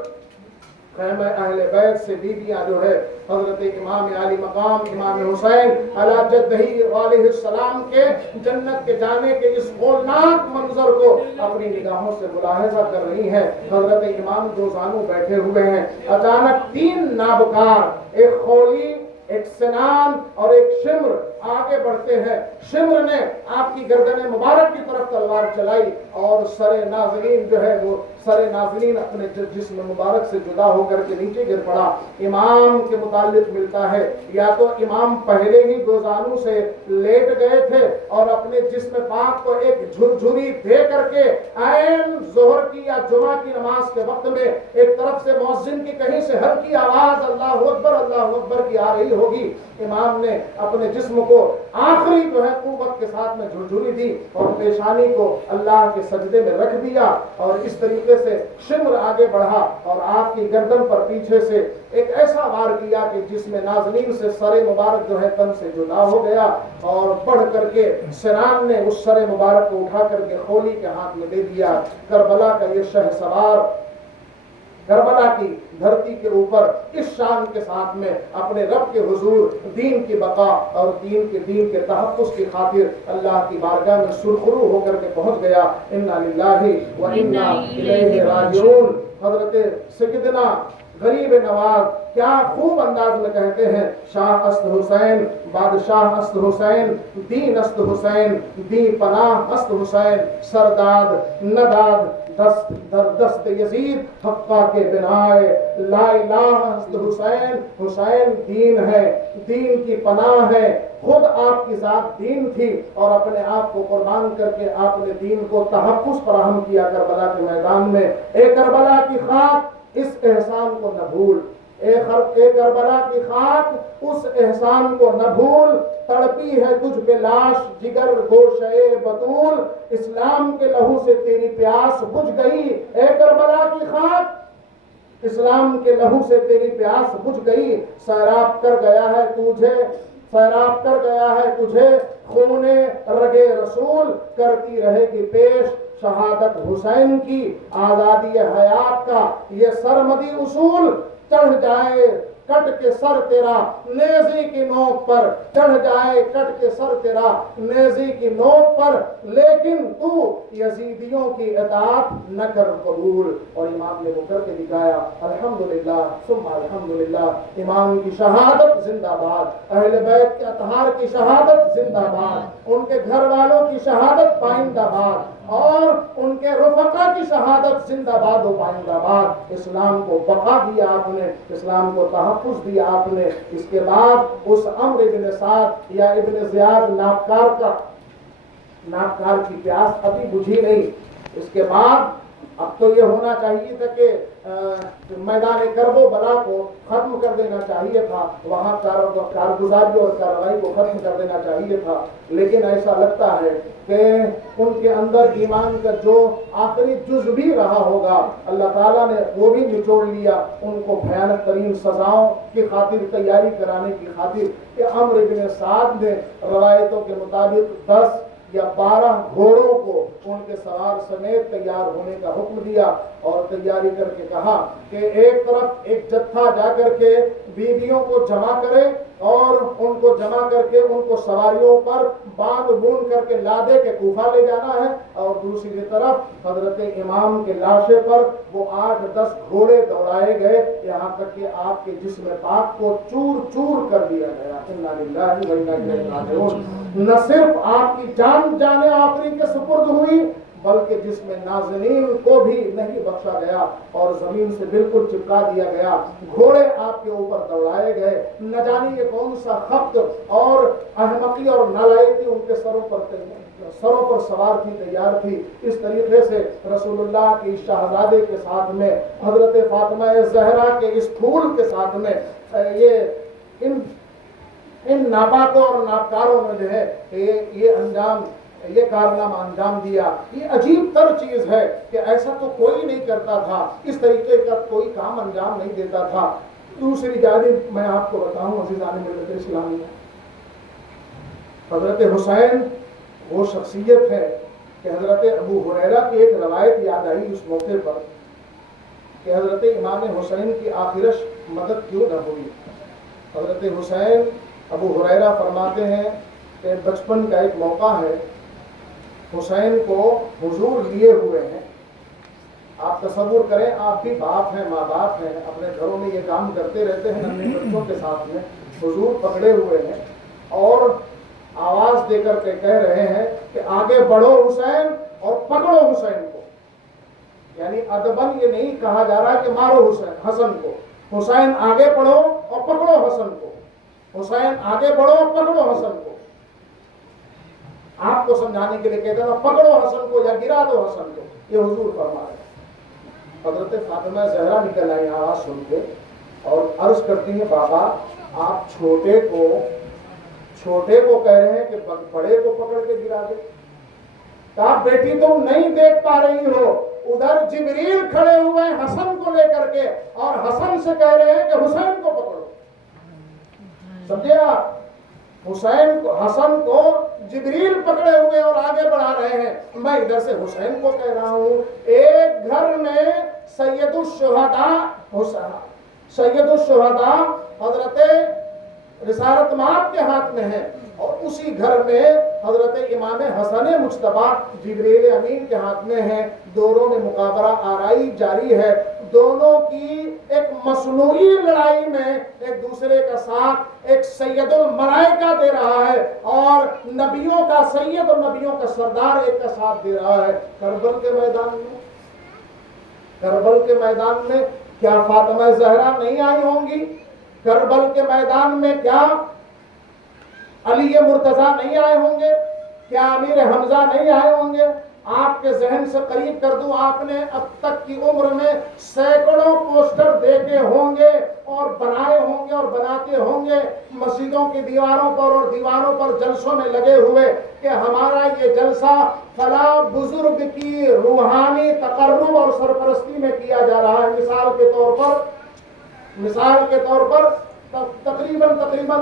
خیمہ اہل بیت سے بیویاں جو ہے حضرت امام علی مقام امام حسین علی جدہ علیہ السلام کے جنت کے جانے کے اس ہولناک منظر کو اپنی نگاہوں سے ملاحظہ کر رہی ہیں. حضرت امام دو زانو بیٹھے ہوئے ہیں. اچانک 3 نابکار، ایک خولی، ایک سنان اور ایک شمر آگے بڑھتے ہیں. شمر نے آپ کی گردن مبارک کی طرف تلوار چلائی اور سر نازنین جو ہے وہ سر نازنین اپنے جسم مبارک سے جدا ہو کر کے نیچے گر پڑا. امام کے متعلق ملتا ہے یا تو امام پہلے ہی دو زانو سے لیٹ گئے تھے اور اپنے جسم پاک کو ایک جھرجھری دے کر کے عین ظہر کی یا جمعہ کی نماز کے وقت میں ایک طرف سے مؤذن کی کہیں سے ہلکی آواز اللہ اکبر کی آ رہی ہوگی. امام نے اپنے جسم کو آخری جو ہے قوت کے ساتھ میں جھرجھری دی اور پیشانی کو اللہ کے سجدے میں رکھ دیا اور اس طریقے سے شمر آگے بڑھا اور آپ کی گردن پر پیچھے سے ایک ایسا وار کیا کہ جس میں نازنین سے سر مبارک جو ہے تن سے جدا ہو گیا اور بڑھ کر کے سنان نے اس سر مبارک کو اٹھا کر کے خولی کے ہاتھ میں دے دیا. کربلا کا یہ شہ سوار کربلا کی دھرتی کے اوپر اس شان کے ساتھ میں اپنے رب کے حضور دین کی بقا اور دین کے تحفظ کی خاطر اللہ کی بارگاہ میں سرخرو ہو کر کے پہنچ گیا. انا للہ و انا الیہ راجعون. حضرت سیدنا غریب نواز کیا خوب انداز میں کہتے ہیں، شاہ است حسین، بادشاہ است حسین، دین است حسین، دی پناہ است حسین، سرداد نداد دست در دست یزید حقا کے بنائے لا الہ است حسین. حسین دین ہے، دین کی پناہ ہے. خود آپ کی ذات دین تھی اور اپنے آپ کو قربان کر کے آپ نے دین کو تحفظ فراہم کیا کربلا کے میدان میں. اے کربلا کی خاک اس احسان کو نہ بھول، اے کربلا کی خاک اس احسان کو نہ بھول. تڑپی ہے تجھ پہ لاش جگر گوشے بطول، اسلام کے لہو سے تیری پیاس بجھ گئی. اے کربلا کی خاک اسلام کے لہو سے تیری پیاس بجھ گئی. سیراب کر گیا ہے تجھے خون رگے رسول، کرتی رہے گی پیش شہادت حسین کی. آزادی حیات کا یہ سرمدی اصول، چڑھ جائے کٹ کے سر تیرا نیزی کی نوک پر، چڑھ جائے کٹ کے سر تیرا نیزی کی نوک پر، لیکن تو یزیدیوں کی اطاعت نہ کر قبول. اور امام نے وہ کر کے دکھایا. الحمدللہ ثم الحمدللہ. امام کی شہادت زندہ باد، اہل بیت کے اطہار کی شہادت زندہ باد، ان کے گھر والوں کی شہادت پائندہ باد، اور ان کے رفقا کی شہادت زندہ باد و پائندہ باد. اسلام کو بقا دیا آپ نے، اسلام کو تحفظ دیا آپ نے. اس کے بعد اس عمرو ابن سعد یا ابن زیاد ناپکار کی پیاس ابھی بجھی نہیں. اس کے بعد اب تو یہ ہونا چاہیے تھا کہ میدان کرب و بلا کو ختم کر دینا چاہیے تھا، وہاں کارگزاری اور کارروائی کو ختم کر دینا چاہیے تھا. لیکن ایسا لگتا ہے کہ ان کے اندر ایمان کا جو آخری جز بھی رہا ہوگا اللہ تعالیٰ نے وہ بھی نچوڑ لیا. ان کو بھیانک ترین سزاؤں کی خاطر تیاری کرانے کی خاطر کہ عمرو بن سعد نے روایتوں کے مطابق 10 یا 12 گھوڑوں کو ان کے سوار سمیت تیار ہونے کا حکم دیا اور تیاری کر کے کہا کہ ایک طرف ایک جتھا جا کر کے بیویوں کو جمع کرے اور ان کو جمع کر کے ان کو سواریوں پر باندھ بون کر کے لادے کے کوفہ لے جانا ہے، اور دوسری طرف حضرت امام کے لاشے پر وہ 8-10 گھوڑے دوڑائے گئے یہاں تک کہ آپ کے جسم پاک کو چور چور کر دیا گیا. انا للہ و انا الیہ راجعون. نہ صرف آپ کی جان آخری کے سپرد ہوئی بلکہ جس میں نازنین کو بھی نہیں بخشا گیا اور زمین سے بالکل چپکا دیا گیا. گھوڑے آپ کے اوپر دوڑائے گئے. نہ جانے یہ کون سا خبت اور احمقی اور نالائقی ان کے سروں پر سوار تھی، تیار تھی. اس طریقے سے رسول اللہ کی شہزادے کے ساتھ میں حضرت فاطمہ زہرا کے اس پھول کے ساتھ میں یہ ان ناپاکوں اور ناپکاروں نے جو ہے یہ کارنامہ انجام دیا. یہ عجیب تر چیز ہے کہ ایسا تو کوئی نہیں کرتا تھا، اس طریقے کا کوئی کام انجام نہیں دیتا تھا. دوسری جانب میں آپ کو بتاؤں عزیزان ملت اسلامیہ، حضرت حسین وہ شخصیت ہے کہ حضرت ابو ہریرہ کی ایک روایت یاد آئی اس موقع پر کہ حضرت امام حسین کی آخرش مدد کیوں نہ ہوئی. حضرت حسین ابو ہریرہ فرماتے ہیں کہ بچپن کا ایک موقع ہے، حسین کو حضور لیے ہوئے ہیں. آپ تصور کریں، آپ بھی باپ ہیں، ماں باپ ہیں، اپنے گھروں میں یہ کام کرتے رہتے ہیں اپنے بچوں کے ساتھ میں. حضور پکڑے ہوئے ہیں اور آواز دے کر کے کہہ رہے ہیں کہ آگے بڑھو حسین اور پکڑو حسین کو. یعنی ادبن یہ نہیں کہا جا رہا کہ مارو حسن کو. حسین آگے بڑھو اور پکڑو حسن کو. حسین آگے بڑھو اور پکڑو حسن کو. آپ کو سمجھانے کے لیے کہتے ہیں پکڑو حسن کو یا گرا دو حسن کو. یہ حضور فرما رہے ہیں. حضرت فاطمہ زہرا نکل آئی آواز سن کے اور عرض کرتی ہیں بابا آپ چھوٹے کو کہہ رہے ہیں کہ بڑے کو پکڑ کے گرا دے. کہا بیٹی تم نہیں دیکھ پا رہی ہو، ادھر جبریل کھڑے ہوئے حسن کو لے کر کے اور حسن سے کہہ رہے ہیں کہ حسین کو پکڑو. سمجھے آپ؟ حسن کو جبریل پکڑے ہوئے اور آگے بڑھا رہے ہیں. میں ادھر سے حسین کو کہہ رہا ہوں. ایک گھر میں سید الشہداء حضرت رسالت مآب کے ہاتھ میں ہے، اور اسی گھر میں حضرت امام حسن مجتبی جبریل امین کے ہاتھ میں ہے۔ دونوں میں مقابلہ آرائی جاری ہے، دونوں کی ایک مصنوعی لڑائی میں ایک دوسرے کا ساتھ ایک سید الملائکہ دے رہا ہے، اور نبیوں کا سید اور نبیوں کا سردار ایک کا ساتھ دے رہا ہے۔ کربل کے میدان میں کیا فاطمہ زہرا نہیں آئی ہوں گی؟ کربل کے میدان میں کیا علی مرتضیٰ نہیں آئے ہوں گے؟ کیا امیر حمزہ نہیں آئے ہوں گے؟ آپ کے ذہن سے قریب کر دوں، آپ نے اب تک کی عمر میں سینکڑوں پوسٹر دیکھے ہوں گے اور بنائے ہوں گے اور بناتے ہوں گے مسجدوں کی دیواروں پر اور دیواروں پر جلسوں میں لگے ہوئے کہ ہمارا یہ جلسہ فلاں بزرگ کی روحانی تقرب اور سرپرستی میں کیا جا رہا ہے۔ مثال کے طور پر تقریباً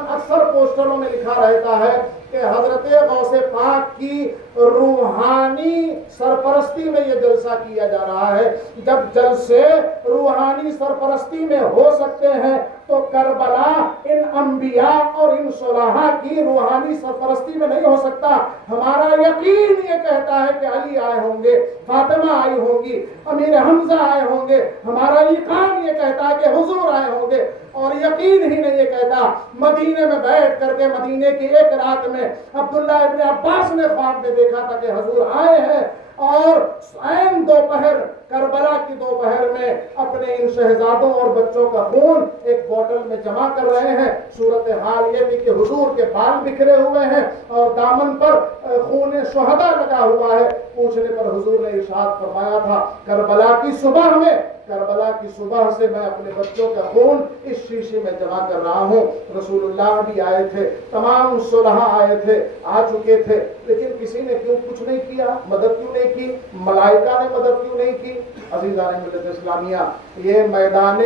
اکثر پوسٹروں میں لکھا رہتا ہے کہ حضرت غوث پاک کی روحانی سرپرستی میں یہ جلسہ کیا جا رہا ہے۔ جب جلسے روحانی سرپرستی میں ہو سکتے ہیں تو کربلا ان انبیاء اور ان صلحاء کی روحانی سرپرستی میں نہیں ہو سکتا۔ ہمارا یقین یہ کہتا ہے کہ علی آئے ہوں گے، فاطمہ آئی ہوں گی، امیر حمزہ آئے ہوں گے۔ ہمارا ایقان یہ کہتا ہے کہ حضور آئے ہوں گے، اور یقین ہی نہیں یہ کہتا۔ مدینے میں بیٹھ کر کے مدینے کی ایک رات میں عبداللہ ابن عباس نے خواب میں دیکھا تھا کہ حضور آئے ہیں، اور عین دوپہر کربلا کی دوپہر میں اپنے ان شہزادوں اور بچوں کا خون ایک بوتل میں جمع کر رہے ہیں۔ صورتحال یہ تھی کہ حضور کے بال بکھرے ہوئے ہیں اور دامن پر خون شہداء لگا ہوا ہے۔ پوچھنے پر حضور نے ارشاد فرمایا تھا، کربلا کی صبح سے میں اپنے بچوں کا خون اس شیشے میں جمع کر رہا ہوں۔ رسول اللہ بھی آئے تھے، تمام صلحاء آئے تھے، آ چکے تھے، لیکن کسی نے کیوں کچھ نہیں کیا؟ مدد کیوں نہیں کی؟ ملائکہ نے مدد کیوں نہیں کی؟ عزیزان ملت اسلامیہ، یہ میدان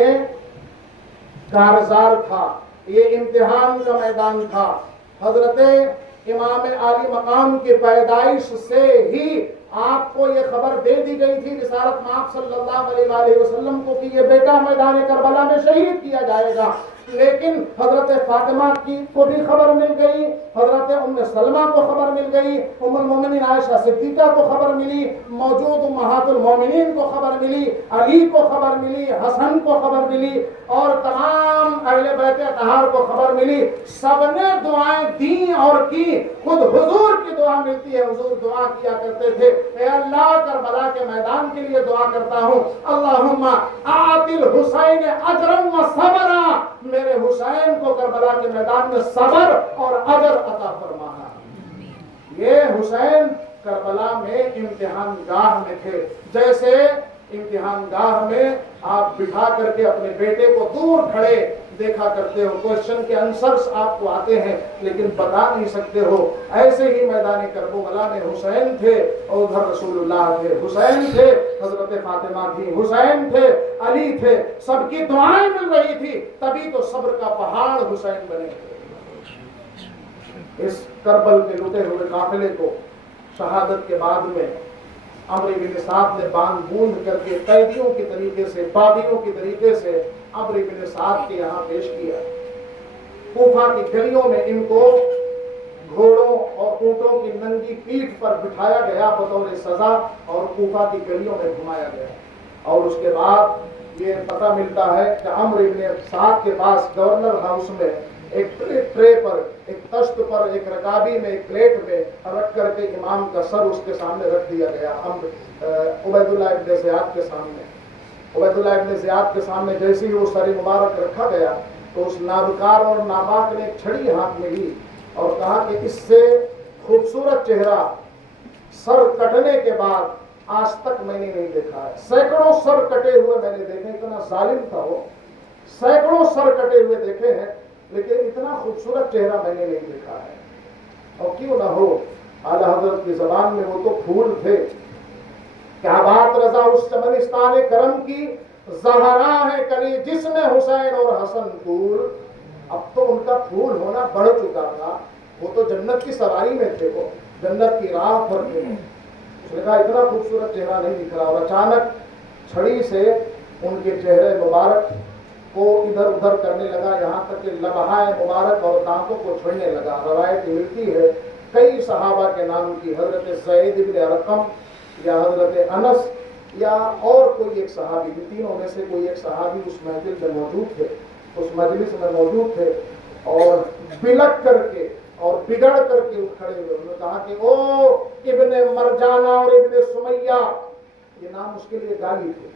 کارزار تھا، یہ امتحان کا میدان تھا۔ حضرت امام عالی مقام کی پیدائش سے ہی آپ کو یہ خبر دے دی گئی تھی رسالت مآب صلی اللہ علیہ وآلہ وسلم کو کہ یہ بیٹا میدان کربلا میں شہید کیا جائے گا، لیکن حضرت فاطمہ کو بھی خبر مل گئی، حضرت ام سلمہ کو خبر مل گئی، ام المومنین عائشہ صدیقہ کو خبر ملی، موجود امہات المومنین کو خبر ملی، علی کو خبر ملی، حسن کو خبر ملی، اور تمام اہل بیت اطہار کو خبر ملی۔ سب نے دعائیں دی اور کی، خود حضور کی دعا ملتی ہے۔ حضور دعا کیا کرتے تھے، اے اللہ کربلا کے میدان کے لیے دعا کرتا ہوں، اللہم آت الحسین اجرا و صبرا، میرے حسین کو کربلا کے میدان میں صبر اور اجر عطا فرمانا۔ یہ حسین کربلا میں امتحان گاہ میں تھے، جیسے امتحان گاہ میں آپ بٹھا کر کے اپنے بیٹے کو دور کھڑے دیکھا کرتے ہو، کوشچن کے آنسرز آپ کو آتے ہیں لیکن بتا نہیں سکتے ہو، ایسے ہی میدان کربلا میں حسین تھے اور ادھر رسول اللہ تھے، حسین تھے، حضرت فاطمہ تھی، حسین تھے، علی تھے، سب کی دعائیں مل رہی تھی، تبھی تو صبر کا پہاڑ حسین بنے تھے۔ اس کربل کے لٹے ہوئے قافلے کو شہادت کے بعد میں عمرو بن سعد نے باندھ بوند کر کے قیدیوں کی طریقے سے، باغیوں کی طریقے سے عمرو بن سعد کے یہاں پیش کیا۔ کوفہ کی گلیوں میں ان کو گھوڑوں اور اونٹوں کی ننگی پیٹھ پر بٹھایا گیا بطور سزا اور کوفہ کی گلیوں میں گھمایا گیا، اور اس کے بعد یہ پتہ ملتا ہے کہ عمرو بن سعد کے پاس گورنر ہاؤس میں ایک ٹرے پر، ایک تشت پر، ایک رکابی میں، ایک پلیٹ میں رکھ کر کے امام کا سر اس کے سامنے رکھ دیا گیا، عبید اللہ ابن زیاد کے سامنے۔ عبید اللہ ابن زیاد کے سامنے جیسے ہی وہ سر مبارک رکھا گیا تو اس نابکار اور ناباک نے ایک چھڑی ہاتھ میں لی اور کہا کہ اس سے خوبصورت چہرہ سر کٹنے کے بعد آج تک میں نے نہیں دیکھا ہے۔ سینکڑوں سر کٹے ہوئے میں نے دیکھے، اتنا ظالم تھا وہ، سینکڑوں سر کٹے ہوئے دیکھے ہیں لیکن اتنا خوبصورت چہرہ میں نے نہیں دیکھا ہے۔ اور کیوں نہ ہو، اعلی حضرت کی زبان میں وہ تو پھول تھے، کیا بات رضا اس چمنستان کرم کی، زہرا ہے کلی جس میں حسین اور حسن پھول۔ اب تو ان کا پھول ہونا بڑھ چکا تھا، وہ تو جنت کی سواری میں تھے، وہ جنت کی راہ پر تھے۔ اس نے کہا اتنا خوبصورت چہرہ نہیں دکھ رہا، اور اچانک چھڑی سے ان کے چہرے مبارک کو ادھر ادھر کرنے لگا، یہاں تک کہ لبہائے مبارک اور دانتوں کو چھوڑنے لگا۔ روایت ملتی ہے کئی صحابہ کے نام کی، حضرت زید بن ارقم یا حضرت انس یا اور کوئی ایک صحابی، ان تینوں میں سے کوئی ایک صحابی اس محفل میں موجود تھے، اس مجلس میں موجود تھے، اور بلک کر کے اور بگڑ کر کے اٹھ کھڑے ہوئے۔ انہوں نے کہا کہ او ابن مرجانہ اور ابن سمیہ، یہ نام اس کے لیے گالی تھے۔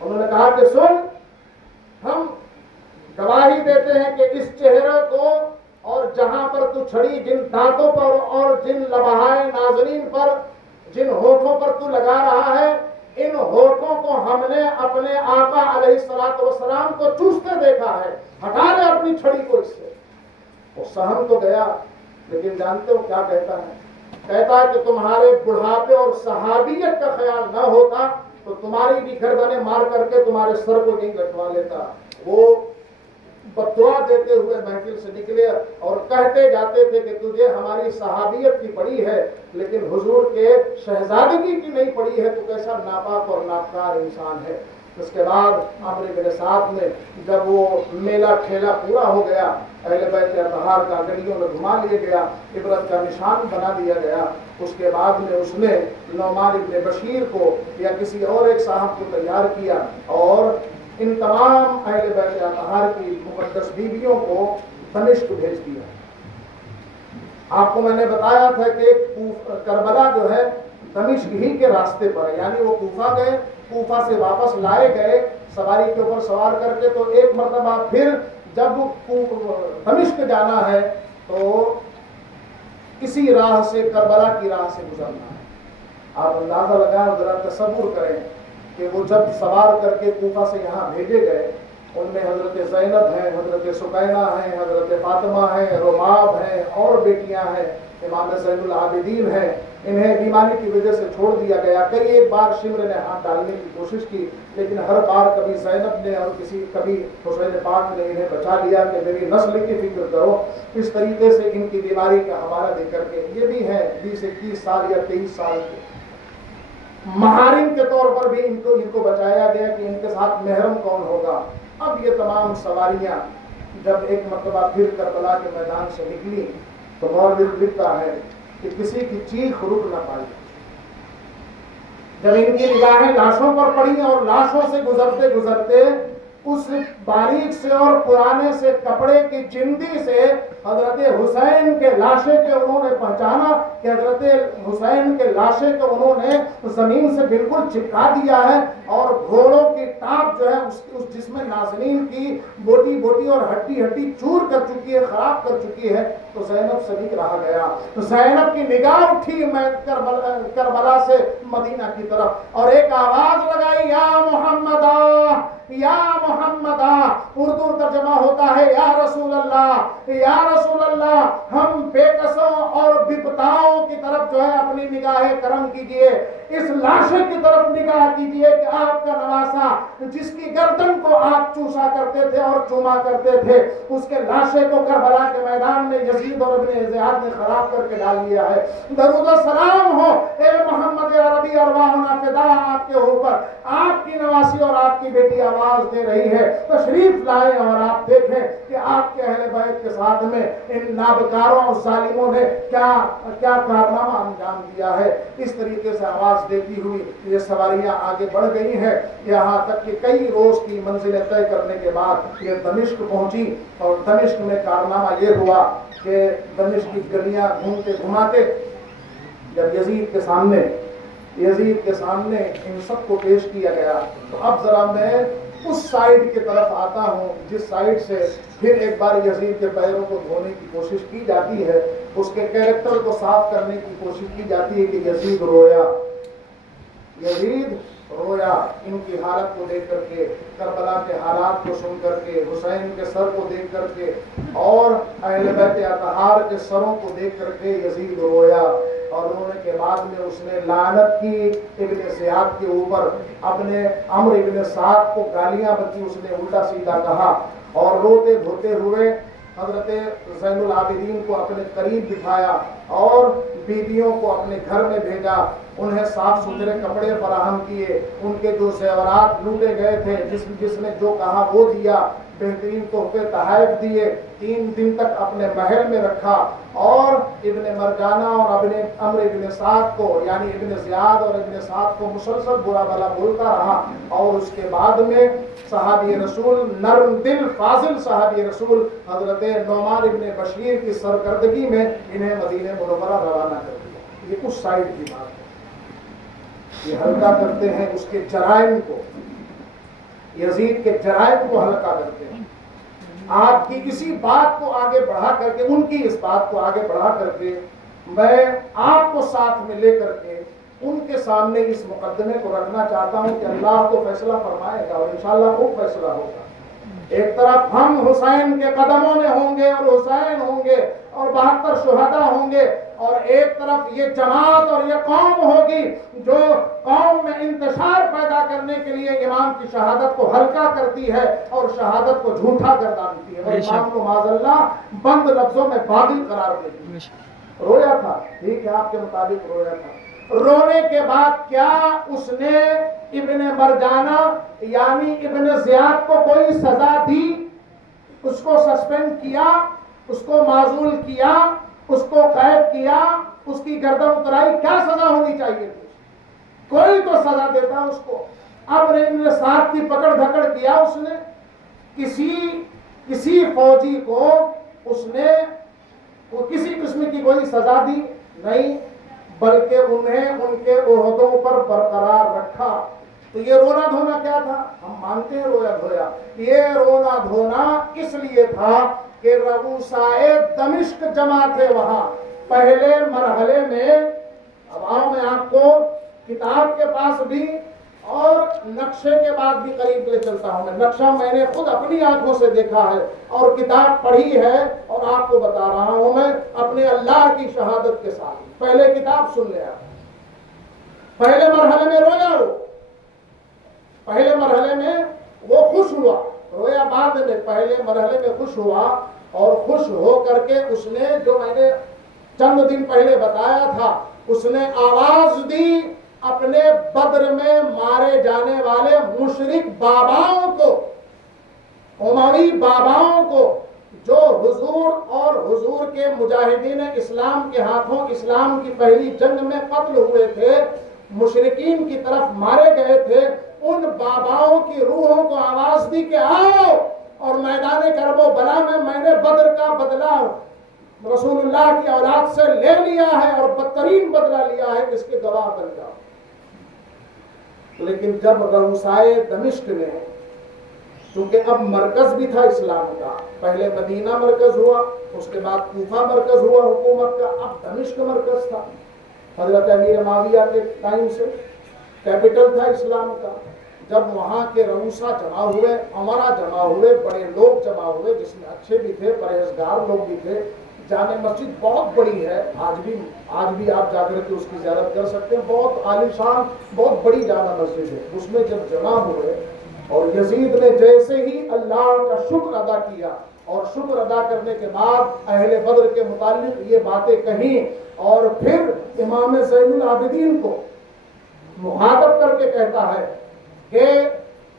انہوں نے کہا کہ سن، ہم گواہی دیتے ہیں کہ اس چہرے کو اور جہاں پر تو چھڑی، جن دانتوں پر اور جن لبہائے ناظرین پر، جن ہونٹوں پر تو لگا رہا ہے، ان ہونٹوں کو ہم نے اپنے آقا علیہ الصلوۃ والسلام کو چوستے دیکھا ہے، ہٹا لے اپنی چھڑی کو اس سے۔ وہ سہم تو گیا، لیکن جانتے ہو کیا کہتا ہے؟ کہتا ہے کہ تمہارے بڑھاپے اور صحابیت کا خیال نہ ہوتا تو تمہاری بھی گردنیں مار کر کے تمہارے سر کو نہیں کٹوا لیتا۔ وہ بددعا دیتے ہوئے محفل سے نکلے اور کہتے جاتے تھے کہ تجھے ہماری صحابیت کی پڑی ہے لیکن حضور کے شہزادگی کی نہیں پڑی ہے، تو کیسا ناپاک اور ناپکار انسان ہے۔ اس کے بعد عمرو بن سعد نے جب وہ میلہ ٹھیلا پورا ہو گیا، اہل بیت اطہار کا گلیوں میں گھما لیا گیا، عبرت کا نشان بنا دیا گیا، اس کے بعد میں اس نے نعمان بن بشیر کو یا کسی اور ایک صاحب کو تیار کیا اور ان تمام اہل بیت اطہار کی مقدس بیویوں کو دمشق بھیج دیا۔ آپ کو میں نے بتایا تھا کہ کربلا جو ہے دمشق ہی کے راستے پر ہے، یعنی وہ کوفہ گئے، کوفہ سے واپس لائے گئے سواری کے اوپر سوار کر کے، تو ایک مرتبہ پھر جب دمشق جانا ہے تو کسی راہ سے، کربلا کی راہ سے گزرنا ہے۔ آپ اندازہ لگائیں، ذرا تصور کریں کہ وہ جب سوار کر کے کوفہ سے یہاں بھیجے گئے، ان میں حضرت زینب ہیں، حضرت سکینہ ہیں، حضرت فاطمہ ہیں، رباب ہیں، اور بیٹیاں ہیں، امام زین العابدین ہیں۔ انہیں بیماری کی وجہ سے چھوڑ دیا گیا۔ کئی ایک بار شمر نے ہاتھ ڈالنے کی کوشش کی، لیکن ہر بار کبھی زینب نے اور کبھی حسین پاک نے انہیں بچا لیا کہ میری نسل کی فکر کرو۔ اس طریقے سے ان کی بیماری کا حوالہ دے کر کے یہ بھی ہیں 20-21 سال یا 23 سال کے، محارم کے طور پر بھی ان کو بچایا گیا کہ ان کے ساتھ محرم کون ہوگا۔ اب یہ تمام سواریاں جب ایک مرتبہ پھر کربلا کے میدان سے نکلی تو مورخ لکھتا ہے کہ کسی کی چیخ رک نہ پائی۔ جب ان کی نگاہیں لاشوں پر پڑی اور لاشوں سے گزرتے گزرتے اس باریک سے اور پرانے سے کپڑے کی چندی سے حضرت حسین کے لاشے کے انہوں نے پہچانا کہ حضرت حسین کے لاشے کو انہوں نے زمین سے بالکل چپکا دیا ہے، اور گھوڑوں کی ٹانپ جو ہے اس جس میں ناظرین کی بوٹی بوٹی اور ہڈی ہڈی چور کر چکی ہے، خراب کر چکی ہے، تو زینب صدیق رہ گیا۔ تو زینب کی نگاہ اٹھی میں کربلا سے مدینہ کی طرف اور ایک آواز لگائی، یا محمدہ، یا محمدہ، اردو ترجمہ ہوتا ہے یا رسول اللہ، یا رسول اللہ، ہم بے کسوں اور بپتاؤں کی طرف جو ہے اپنی نگاہ کرم کیجئے، اس لاشے کی طرف نگاہ کیجئے کہ آپ کا نواسا جس کی گردن کو آپ چوسا کرتے تھے اور چوما کرتے تھے، اس کے لاشے کو کربلا کے میدان میں یزید اور ابن زیاد نے خراب کر کے ڈال دیا ہے۔ درود و سلام ہو اے محمد عربی، ارواحنا فدا آپ کے اوپر، آپ کی نواسی اور آپ کی بیٹی آواز دے رہی ہے، تشریف لائیں اور آپ دیکھیں کہ آپ کے اہل بیت کے ساتھ میں ان نابکاروں اور ظالموں نے کیا کارنامہ انجام دیا ہے۔ اس طریقے سے آواز دیتی ہوئی یہ سواریاں آگے بڑھ گئی ہیں، یہاں تک کہ کئی روز کی منزلیں طے کرنے کے بعد یہ دمشق پہنچی، اور دمشق میں کارنامہ یہ ہوا کہ دمشق کی گلیاں گھومتے گھماتے جب یزید کے سامنے ان سب کو پیش کیا گیا، تو اب ذرا میں اس سائیڈ کی طرف آتا ہوں جس سائیڈ سے پھر ایک بار یزید کے پیروں کو دھونے کی کوشش کی جاتی ہے، اس کے کیریکٹر کو صاف کرنے کی کوشش کی جاتی ہے کہ یزید رویا ان کی حالت کو دیکھ کر کے، کربلا کے حالات کو سن کر کے، حسین کے سر کو دیکھ کر کے اور اہل بیت اطہار کے سروں کو دیکھ کر کے یزید رویا، اور رونے کے بعد میں اس نے لعنت کی ابن زیاد کے اوپر، اپنے عمرو ابن سعد کو گالیاں بکی، اس نے الٹا سیدھا کہا، اور روتے دھوتے ہوئے حضرت زین العابدین کو اپنے قریب بٹھایا اور بیویوں کو اپنے گھر میں بھیجا، انہیں صاف ستھرے کپڑے فراہم کیے، ان کے جو زیورات لوٹے گئے تھے جس نے جو کہا وہ دیا، بہترین تحفے تحائف دیے، 3 دن تک اپنے محل میں رکھا، اور ابن مرجانہ اور عمرو ابن سعد کو یعنی ابن زیاد اور ابن سعد کو مسلسل برا بھلا بولتا رہا، اور اس کے بعد میں صحابی رسول، نرم دل فاضل صحابی رسول حضرت نعمان ابن بشیر کی سرکردگی میں انہیں مدینہ منورہ روانہ کر دیا۔ یہ اس سائڈ کی بات ہے، یہ ہلکا کرتے ہیں اس کے جرائم کو، یزید کے جرائم کو ہلکا کرتے ہیں۔ آپ کی اسی بات کو آگے بڑھا کر کے، ان کی اس بات کو آگے بڑھا کر کے، میں آپ کو ساتھ میں لے کر کے ان کے سامنے اس مقدمے کو رکھنا چاہتا ہوں کہ اللہ تو فیصلہ فرمائے گا اور انشاءاللہ خوب فیصلہ ہوگا۔ ایک طرف ہم حسین کے قدموں میں ہوں گے اور حسین ہوں گے اور 72 شہداء ہوں گے، اور ایک طرف یہ جماعت اور یہ قوم ہوگی جو قوم میں انتشار پیدا کرنے کے لیے امام کی شہادت کو ہلکا کرتی ہے اور شہادت کو جھوٹا گردانتی ہے، اور امام کو معاذ اللہ بند لفظوں میں باغی قرار دیتی ہے۔ رویا تھا، ٹھیک ہے، آپ کے مطابق رویا تھا۔ رونے کے بعد کیا اس نے ابن مرجانہ یعنی ابن زیاد کو کوئی سزا دی؟ اس کو سسپینڈ کیا، اس کو معزول کیا، اس کو قید کیا، اس کی گردن اترائی؟ کیا سزا ہونی چاہیے تھی؟ کوئی تو سزا دیتا اس کو۔ اب ابن سعد کی پکڑ دھکڑ کیا اس نے، کسی فوجی کو اس نے کسی قسم کی کوئی سزا دی نہیں، بلکہ انہیں ان کے عہدوں پر برقرار رکھا۔ تو یہ رونا دھونا کیا تھا؟ ہم مانتے ہیں رویا دھویا، یہ رونا دھونا اس لیے تھا کہ رؤسائے دمشق جمع تھے وہاں۔ پہلے مرحلے میں، اب آؤ میں آپ کو کتاب کے پاس بھی اور نقشے کے بعد بھی قریب لے چلتا ہوں۔ میں نقشہ میں نے خود اپنی آنکھوں سے دیکھا ہے اور کتاب پڑھی ہے، اور آپ کو بتا رہا ہوں میں اپنے اللہ کی شہادت کے ساتھ۔ پہلے کتاب سن لیا، پہلے مرحلے میں رویا وہ، پہلے مرحلے میں وہ خوش ہوا، رویا بعد میں، پہلے مرحلے میں خوش ہوا، اور خوش ہو کر کے اس نے جو میں نے چند دن پہلے بتایا تھا، اس نے آواز دی اپنے بدر میں مارے جانے والے مشرک باباؤں کو، اموی باباؤں کو، جو حضور اور حضور کے مجاہدین اسلام کے ہاتھوں اسلام کی پہلی جنگ میں قتل ہوئے تھے، مشرکین کی طرف مارے گئے تھے، ان باباؤں کی روحوں کو آواز دی کہ آؤ، اور میدان کرب و بلا میں نے بدر کا بدلہ رسول اللہ کی اولاد سے لے لیا ہے اور بدترین بدلہ لیا ہے، اس کے گواہ بن جاؤ۔ لیکن جب رؤسائے دمشق نے، کیونکہ اب مرکز بھی تھا اسلام کا، پہلے مدینہ مرکز ہوا، اس کے بعد کوفہ مرکز ہوا حکومت کا، اب دمشق مرکز تھا، حضرت امیر معاویہ کے ٹائم سے کیپٹل تھا اسلام کا۔ جب وہاں کے رؤسا جمع ہوئے، امرا جمع ہوئے، بڑے لوگ جمع ہوئے، جس میں اچھے بھی تھے، پرہیزگار لوگ بھی تھے۔ جامع مسجد بہت بڑی ہے، آج بھی آپ جا کر کے اس کی زیارت کر سکتے ہیں، بہت عالیشان بہت بڑی جامع مسجد ہے۔ اس میں جب جمع ہوئے اور یزید نے جیسے ہی اللہ کا شکر ادا کیا، اور شکر ادا کرنے کے بعد اہل بدر کے متعلق یہ باتیں کہیں، اور پھر امام زین العابدین کو مخاطب کر کے کہتا ہے کہ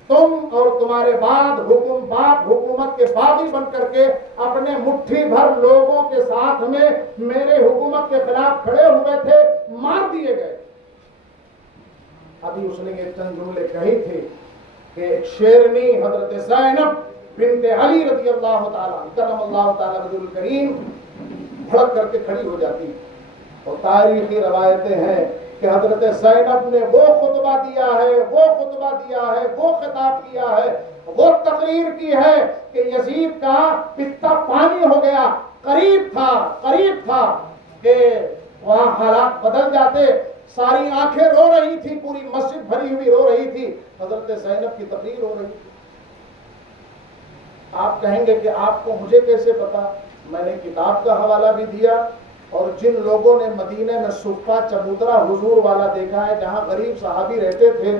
تم اور تمہارے بعد حکومت کے باغی بن کر کے اپنے مٹھی بھر لوگوں کے ساتھ میں میرے حکومت کے خلاف کھڑے ہوئے تھے، مار دیے گئے۔ ابھی اس نے یہ چند جملے کہی تھے کہ ایک شیرنی حضرت زینب بنت علی رضی اللہ تعالیٰ کرم اللہ تعالیٰ رضی الکریم بھڑک کر کے کھڑی ہو جاتی، اور تاریخی روایتیں ہیں کہ حضرت زینب نے وہ خطبہ دیا ہے، وہ خطاب کیا ہے، وہ تقریر کی ہے کہ یزید کا پتا پانی ہو گیا، قریب تھا کہ وہاں حالات بدل جاتے، ساری آنکھیں رو رہی تھی، پوری مسجد بھری ہوئی رو رہی تھی، حضرت زینب کی تقریر ہو رہی تھی۔ آپ کہیں گے کہ آپ کو مجھے کیسے پتا؟ میں نے کتاب کا حوالہ بھی دیا، اور جن لوگوں نے مدینے میں صفہ چبوترا حضور والا دیکھا ہے، جہاں غریب صحابی رہتے تھے،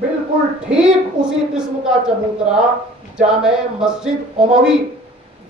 بالکل ٹھیک اسی قسم کا چبوترا جامع مسجد اموی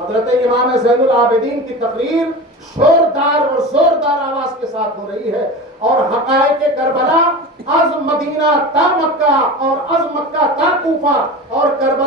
حضرت امام زین العابدین کی تقریر شوردار اور زوردار آواز کے ساتھ ہو رہی ہے، اور حقائق کربلا از مدینہ تا مکہ اور از مکہ تا کوفہ اور کرب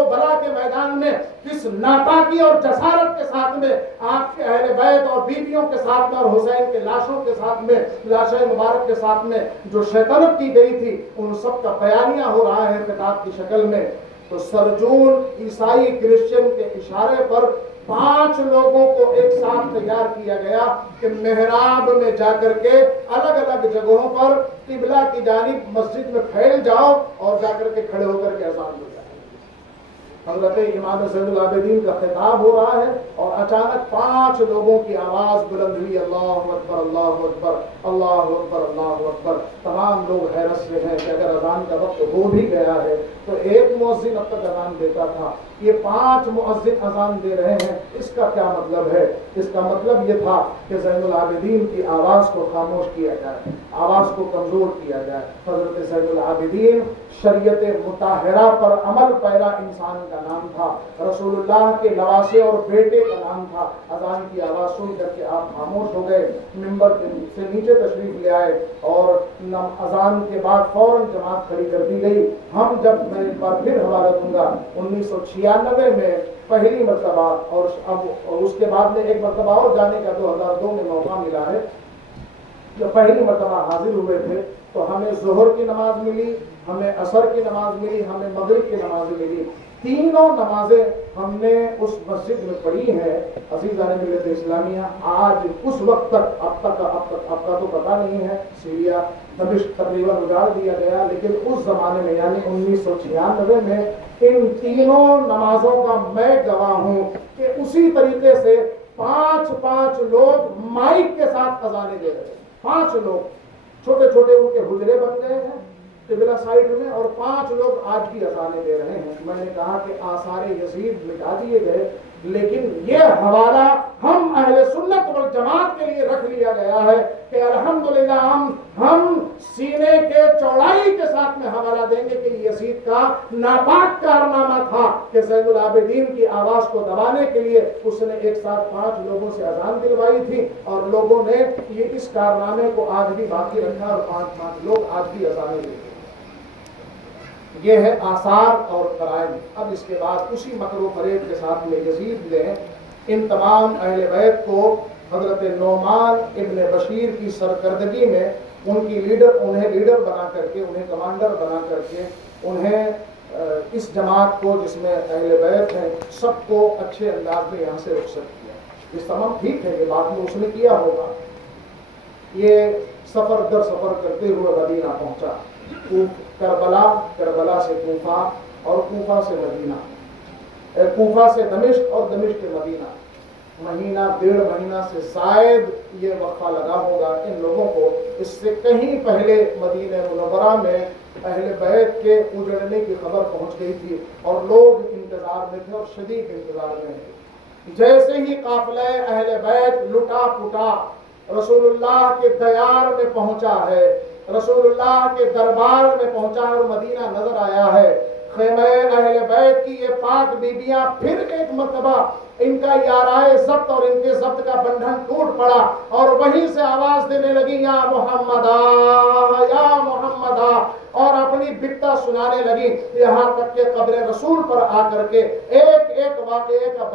و بلا کے میدان میں کس ناپاکی اور جسارت کے ساتھ میں آپ کے اہل بیت اور بیویوں کے ساتھ میں اور حسین کے لاشوں کے ساتھ میں، لاشیں مبارک کے ساتھ میں جو شیطنت کی گئی تھی، ان سب کا بیانیہ ہو رہا ہے خطاب کی شکل میں۔ تو سرجون عیسائی کرسچن کے اشارے پر 5 لوگوں کو ایک ساتھ تیار کیا گیا کہ محراب میں جا کر کے الگ الگ جگہوں پر قبلہ کی جانب مسجد میں پھیل جاؤ اور جا کر کے کھڑے ہو کر کے اذان دو۔ حضرت امام زین العابدین کا خطاب ہو رہا ہے اور اچانک 5 لوگوں کی آواز بلند ہوئی، اللہ اکبر اللہ اکبر اللہ اکبر اللہ اکبر۔ تمام لوگ حیرت سے ہیں کہ اگر اذان کا وقت ہو بھی گیا ہے تو ایک مؤذن اب تک اذان دیتا تھا، یہ 5 مؤذن اذان دے رہے ہیں، اس کا کیا مطلب ہے؟ اس کا مطلب یہ تھا کہ زین العابدین کی آواز کو خاموش کیا جائے، آواز کو کمزور کیا جائے۔ حضرت زین العابدین شریعت مطہرہ پر عمل پیرا انسان کا نام تھا، رسول اللہ کے نواسے اور بیٹے کا نام تھا۔ اذان کی آواز سن کر کے آپ خاموش ہو گئے، ممبر سے نیچے تشریف لے آئے اور اذان کے بعد فوراً جماعت کھڑی کر دی گئی۔ ہم جب میں ایک بار پھر حوالہ دوں گا 1996 میں پہلی مرتبہ، اور اب اس کے بعد میں ایک مرتبہ اور جانے کا 2002 میں موقع ملا ہے، جب پہلی مرتبہ حاضر ہوئے تھے تو ہمیں ظہر کی نماز ملی، ہمیں عصر کی نماز ملی، ہمیں مغرب کی نماز ملی۔ تینوں نمازیں ہم نے اس مسجد میں پڑھی ہیں۔ عزیزان ملت اسلامیہ، آج اس وقت تک اب کا تو پتہ نہیں ہے، سیریا دمشق تقریباً اجاڑ دیا گیا، لیکن اس زمانے میں یعنی 1996 میں ان تینوں نمازوں کا میں گواہ ہوں کہ اسی طریقے سے 5 لوگ مائک کے ساتھ اذانیں دے رہے ہیں۔ 5 لوگ، چھوٹے چھوٹے ان کے حجرے بن گئے ہیں قبلہ سائڈ میں، اور 5 لوگ آج بھی اذانیں دے رہے ہیں۔ میں نے کہا کہ آثار یزید مٹا دیے گئے، لیکن یہ حوالہ ہم اہل سنت والجماعت کے لیے رکھ لیا گیا ہے کہ الحمدللہ ہم سینے کے چوڑائی کے ساتھ میں حوالہ دیں گے کہ یزید کا ناپاک کارنامہ تھا کہ زین العابدین کی آواز کو دبانے کے لیے اس نے ایک ساتھ 5 لوگوں سے اذان دلوائی تھی، اور لوگوں نے یہ اس کارنامے کو آج بھی باقی رکھا اور 5 لوگ آج بھی اذانیں دیتے ہیں۔ یہ ہے آثار اور قرائن۔ اب اس کے بعد اسی مکر و فریب کے ساتھ میں یزید نے ان تمام اہل بیت کو حضرت نعمان ابن بشیر کی سرکردگی میں انہیں لیڈر بنا کر کے، انہیں کمانڈر بنا کر کے، انہیں اس جماعت کو جس میں اہل بیت ہیں سب کو اچھے انداز میں یہاں سے رخصت کیا۔ اس تمام ٹھیک ہے کہ بعد میں اس نے کیا ہوگا۔ یہ سفر در سفر کرتے ہوئے مدینہ پہنچا، کربلا سے کوفہ اور کوفہ سے مدینہ، کوفہ سے دمشق اور دمشق سے مدینہ، مہینہ 1.5 مہینہ سے زائد یہ وقفہ لگا ہوگا ان لوگوں کو۔ اس سے کہیں پہلے مدینہ منورہ میں اہل بیت کے اجڑنے کی خبر پہنچ گئی تھی اور لوگ انتظار میں تھے اور شدید انتظار میں تھے۔ جیسے ہی قافلہ اہل بیت لٹا پٹا رسول اللہ کے دیار میں پہنچا ہے، رسول اللہ کے دربار میں پہنچا ہے اور مدینہ نظر آیا ہے، خیمہ اہل بیت کی یہ پاک بیبیاں پھر ایک مرتبہ ان کا یارائے ضبط اور ان کے ضبط کا بندھن ٹوٹ پڑا اور وہیں سے آواز دینے لگی یا محمدہ یا محمدہ، اور اپنی بکتا سنانے لگی، یہاں تک کہ قبر رسول پر آ کر کے ایک ایک واقعے کا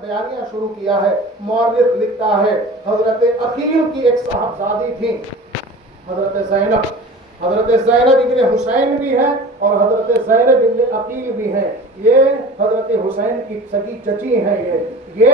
بیانیہ شروع کیا ہے۔ مورخ لکھتا ہے حضرت عقیل کی ایک صاحبزادی تھی، حضرت زینب ابن حسین بھی ہیں اور حضرت زینب ابن عقیل بھی ہیں، یہ حضرت حسین کی سگی چچی ہیں۔ یہ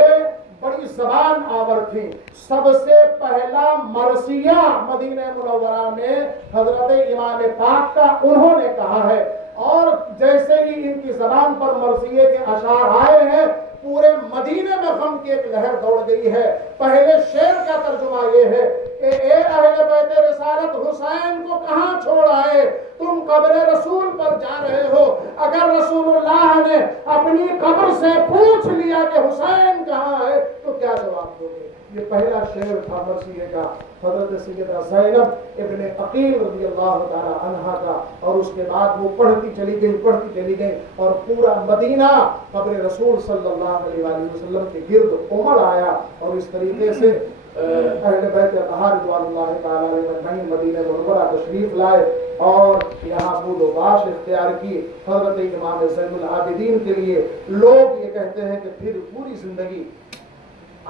بڑی زبان آور تھی۔ سب سے پہلا مرثیہ مدینہ منورہ میں حضرت امام پاک کا انہوں نے کہا ہے، اور جیسے ہی ان کی زبان پر مرثیے کے اشعار آئے ہیں پورے مدینے میں غم کی ایک لہر دوڑ گئی ہے۔ پہلے شعر کا ترجمہ یہ ہے کہ کہ اے اہل بیت رسالت حسین کو کہاں چھوڑ آئے؟ تم قبر رسول پر جا رہے ہو۔ اگر رسول اللہ نے اپنی قبر سے پوچھ لیا کہ حسین کہاں ہے تو کیا جواب دو گے؟ یہ پہلا شعر تھا مرثیہ کا حضرت سیدہ زینب ابن عقیل رضی اللہ تعالی عنہا کا، اور اس کے بعد وہ پڑھتی چلی گئی اور پورا مدینہ قبر رسول صلی اللہ علیہ وآلہ وسلم کے گرد امڑ آیا، اور اس طریقے سے اہل بیت اطہار رضوان اللہ تعالی علیہ اجمعین مدینہ منورہ تشریف لائے اور یہاں بود و باش اختیار کی حضرت امام زین العابدین کے لیے۔ لوگ یہ کہتے ہیں کہ پھر پوری زندگی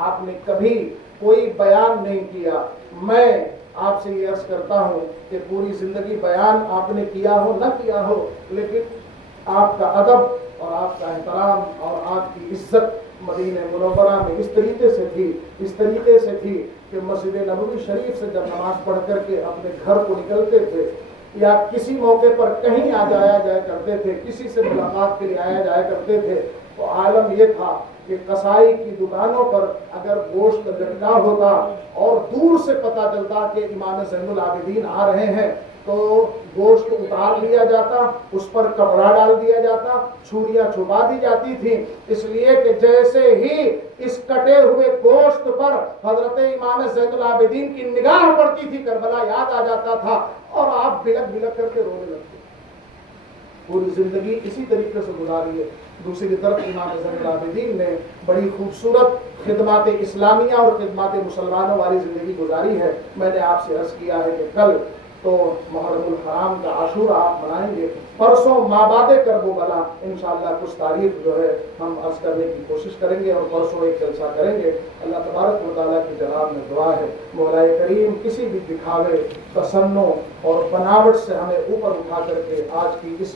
آپ نے کبھی کوئی بیان نہیں کیا۔ میں آپ سے یہ عرض کرتا ہوں کہ پوری زندگی بیان آپ نے کیا ہو نہ کیا ہو، لیکن آپ کا ادب اور آپ کا احترام اور آپ کی عزت مدینہ منورہ میں اس طریقے سے تھی کہ مسجد نبوی شریف سے جب نماز پڑھ کر کے اپنے گھر کو نکلتے تھے یا کسی موقع پر کہیں آ جایا کرتے تھے، کسی سے ملاقات کے لیے آیا جایا کرتے تھے، تو عالم یہ تھا کہ قصائی کی دکانوں پر اگر گوشت لٹکا ہوتا اور دور سے پتہ چلتا کہ امام زین العابدین آ رہے ہیں تو گوشت اتار لیا جاتا، اس پر کپڑا ڈال دیا جاتا، چھریاں چھپا دی جاتی تھیں، اس لیے کہ جیسے ہی اس کٹے ہوئے گوشت پر حضرت امام زین العابدین کی نگاہ پڑتی تھی کربلا یاد آ جاتا تھا اور آپ بلک بلک کر کے رونے لگتے۔ پوری زندگی اسی طریقے سے گزاری ہے۔ دوسری طرف امام زین العابدین نے بڑی خوبصورت خدمات اسلامیہ اور خدمات مسلمانوں والی زندگی گزاری ہے۔ میں نے آپ سے عرض کیا ہے کہ کل تو محرم الحرام کا عاشورہ آپ منائیں گے، پرسوں مابعد کربلا انشاءاللہ کچھ تاریخ جو ہے ہم عرض کرنے کی کوشش کریں گے اور پرسوں ایک جلسہ کریں گے۔ اللہ تبارک و تعالیٰ کی جناب میں دعا ہے مولا کریم کسی بھی دکھاوے، تصنع اور بناوٹ سے ہمیں اوپر اٹھا کر کے آج کی اس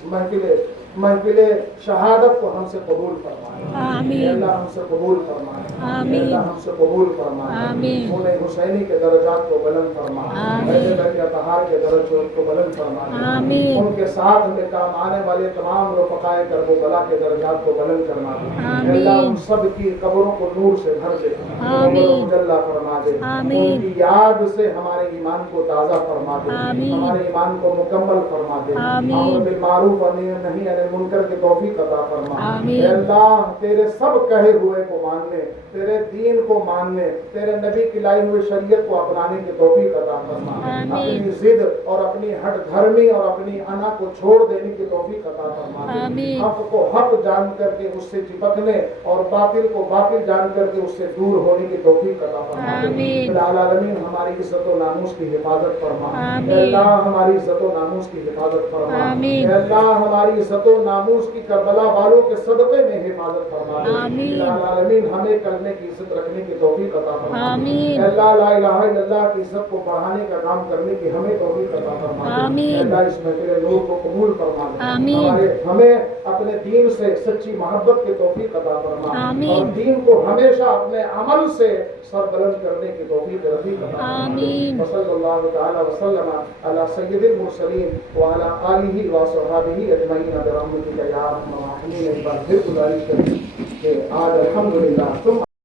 محفل شہادت کو ہم سے قبول فرمائے۔ آمین۔ اللہ ہم سے قبول فرمائے۔ آمین۔ اللہ ہم سے قبول فرمائے۔ آمین۔ خون حسینی کے درجات کو بلند فرمائے۔ آمین۔ اہل اطہار کے درجات کو بلند فرمائے۔ آمین۔ ان کے ساتھ میں کام آنے والے تمام رفقائے کربلا کے درجات کو بلند فرمائے۔ آمین۔ اللہ ان سب کی قبروں کو نور سے بھر دے، آمین، مجلہ فرما دے۔ آمین۔ ان کی یاد سے ہمارے ایمان کو تازہ فرما دے، آمین، ہمارے ایمان کو مکمل فرما دے۔ آمین۔ امر بالمعروف و نہی عن المنکر کی توفیق عطا فرما۔ آمین۔ اے اللہ تیرے سب کہے ہوئے کو ماننے، تیرے دین کو ماننے، تیرے نبی کی لائی ہوئی شریعت کو اپنانے کی توفیق عطا فرما۔ آمین۔ اپنی ضد اور اپنی ہٹ دھرمی اور اپنی انا کو چھوڑ دینے کی توفیق عطا فرما۔ آمین۔ حق کو حق جان کر کے اس سے چپکنے اور باطل کو باطل جان کر کے اس سے دور ہونے کی توفیق عطا فرما۔ آمین۔ العالمین ہماری عزت و ناموس کی حفاظت فرما۔ آمین۔ اے اللہ ہماری عزت و ناموس کی حفاظت فرما۔ آمین۔ اے اللہ ہماری عزت و ناموس کی کربلا والوں کے صدقے میں حفاظت فرما دے۔ آمین۔ العالمین ہمیں کلمے کی عزت رکھنے کی توفیق عطا فرما۔ آمین۔ اے اللہ لا الہ الا اللہ کی عزت کو بڑھانے کا کام کرنے کی ہمیں توفیق عطا فرما دے۔ آمین۔ اے اللہ اس محفل نور کو قبول فرما دے۔ آمین۔ ہمیں اپنے دین سے سچی محبت کی توفیق عطا فرما۔ آمین۔ اور دین کو ہمیشہ اپنے عمل سے سر بلند کرنے کی توفیق رفیق عطا فرما۔ آمین۔ وصلی اللہ تعالی وسلم علی سید المرسلین وعلی آلہ وصحبہ اجمعین برحمتک یا ارحم الراحمین۔ ایک بار پھر گزارش کریں کہ آج الحمدللہ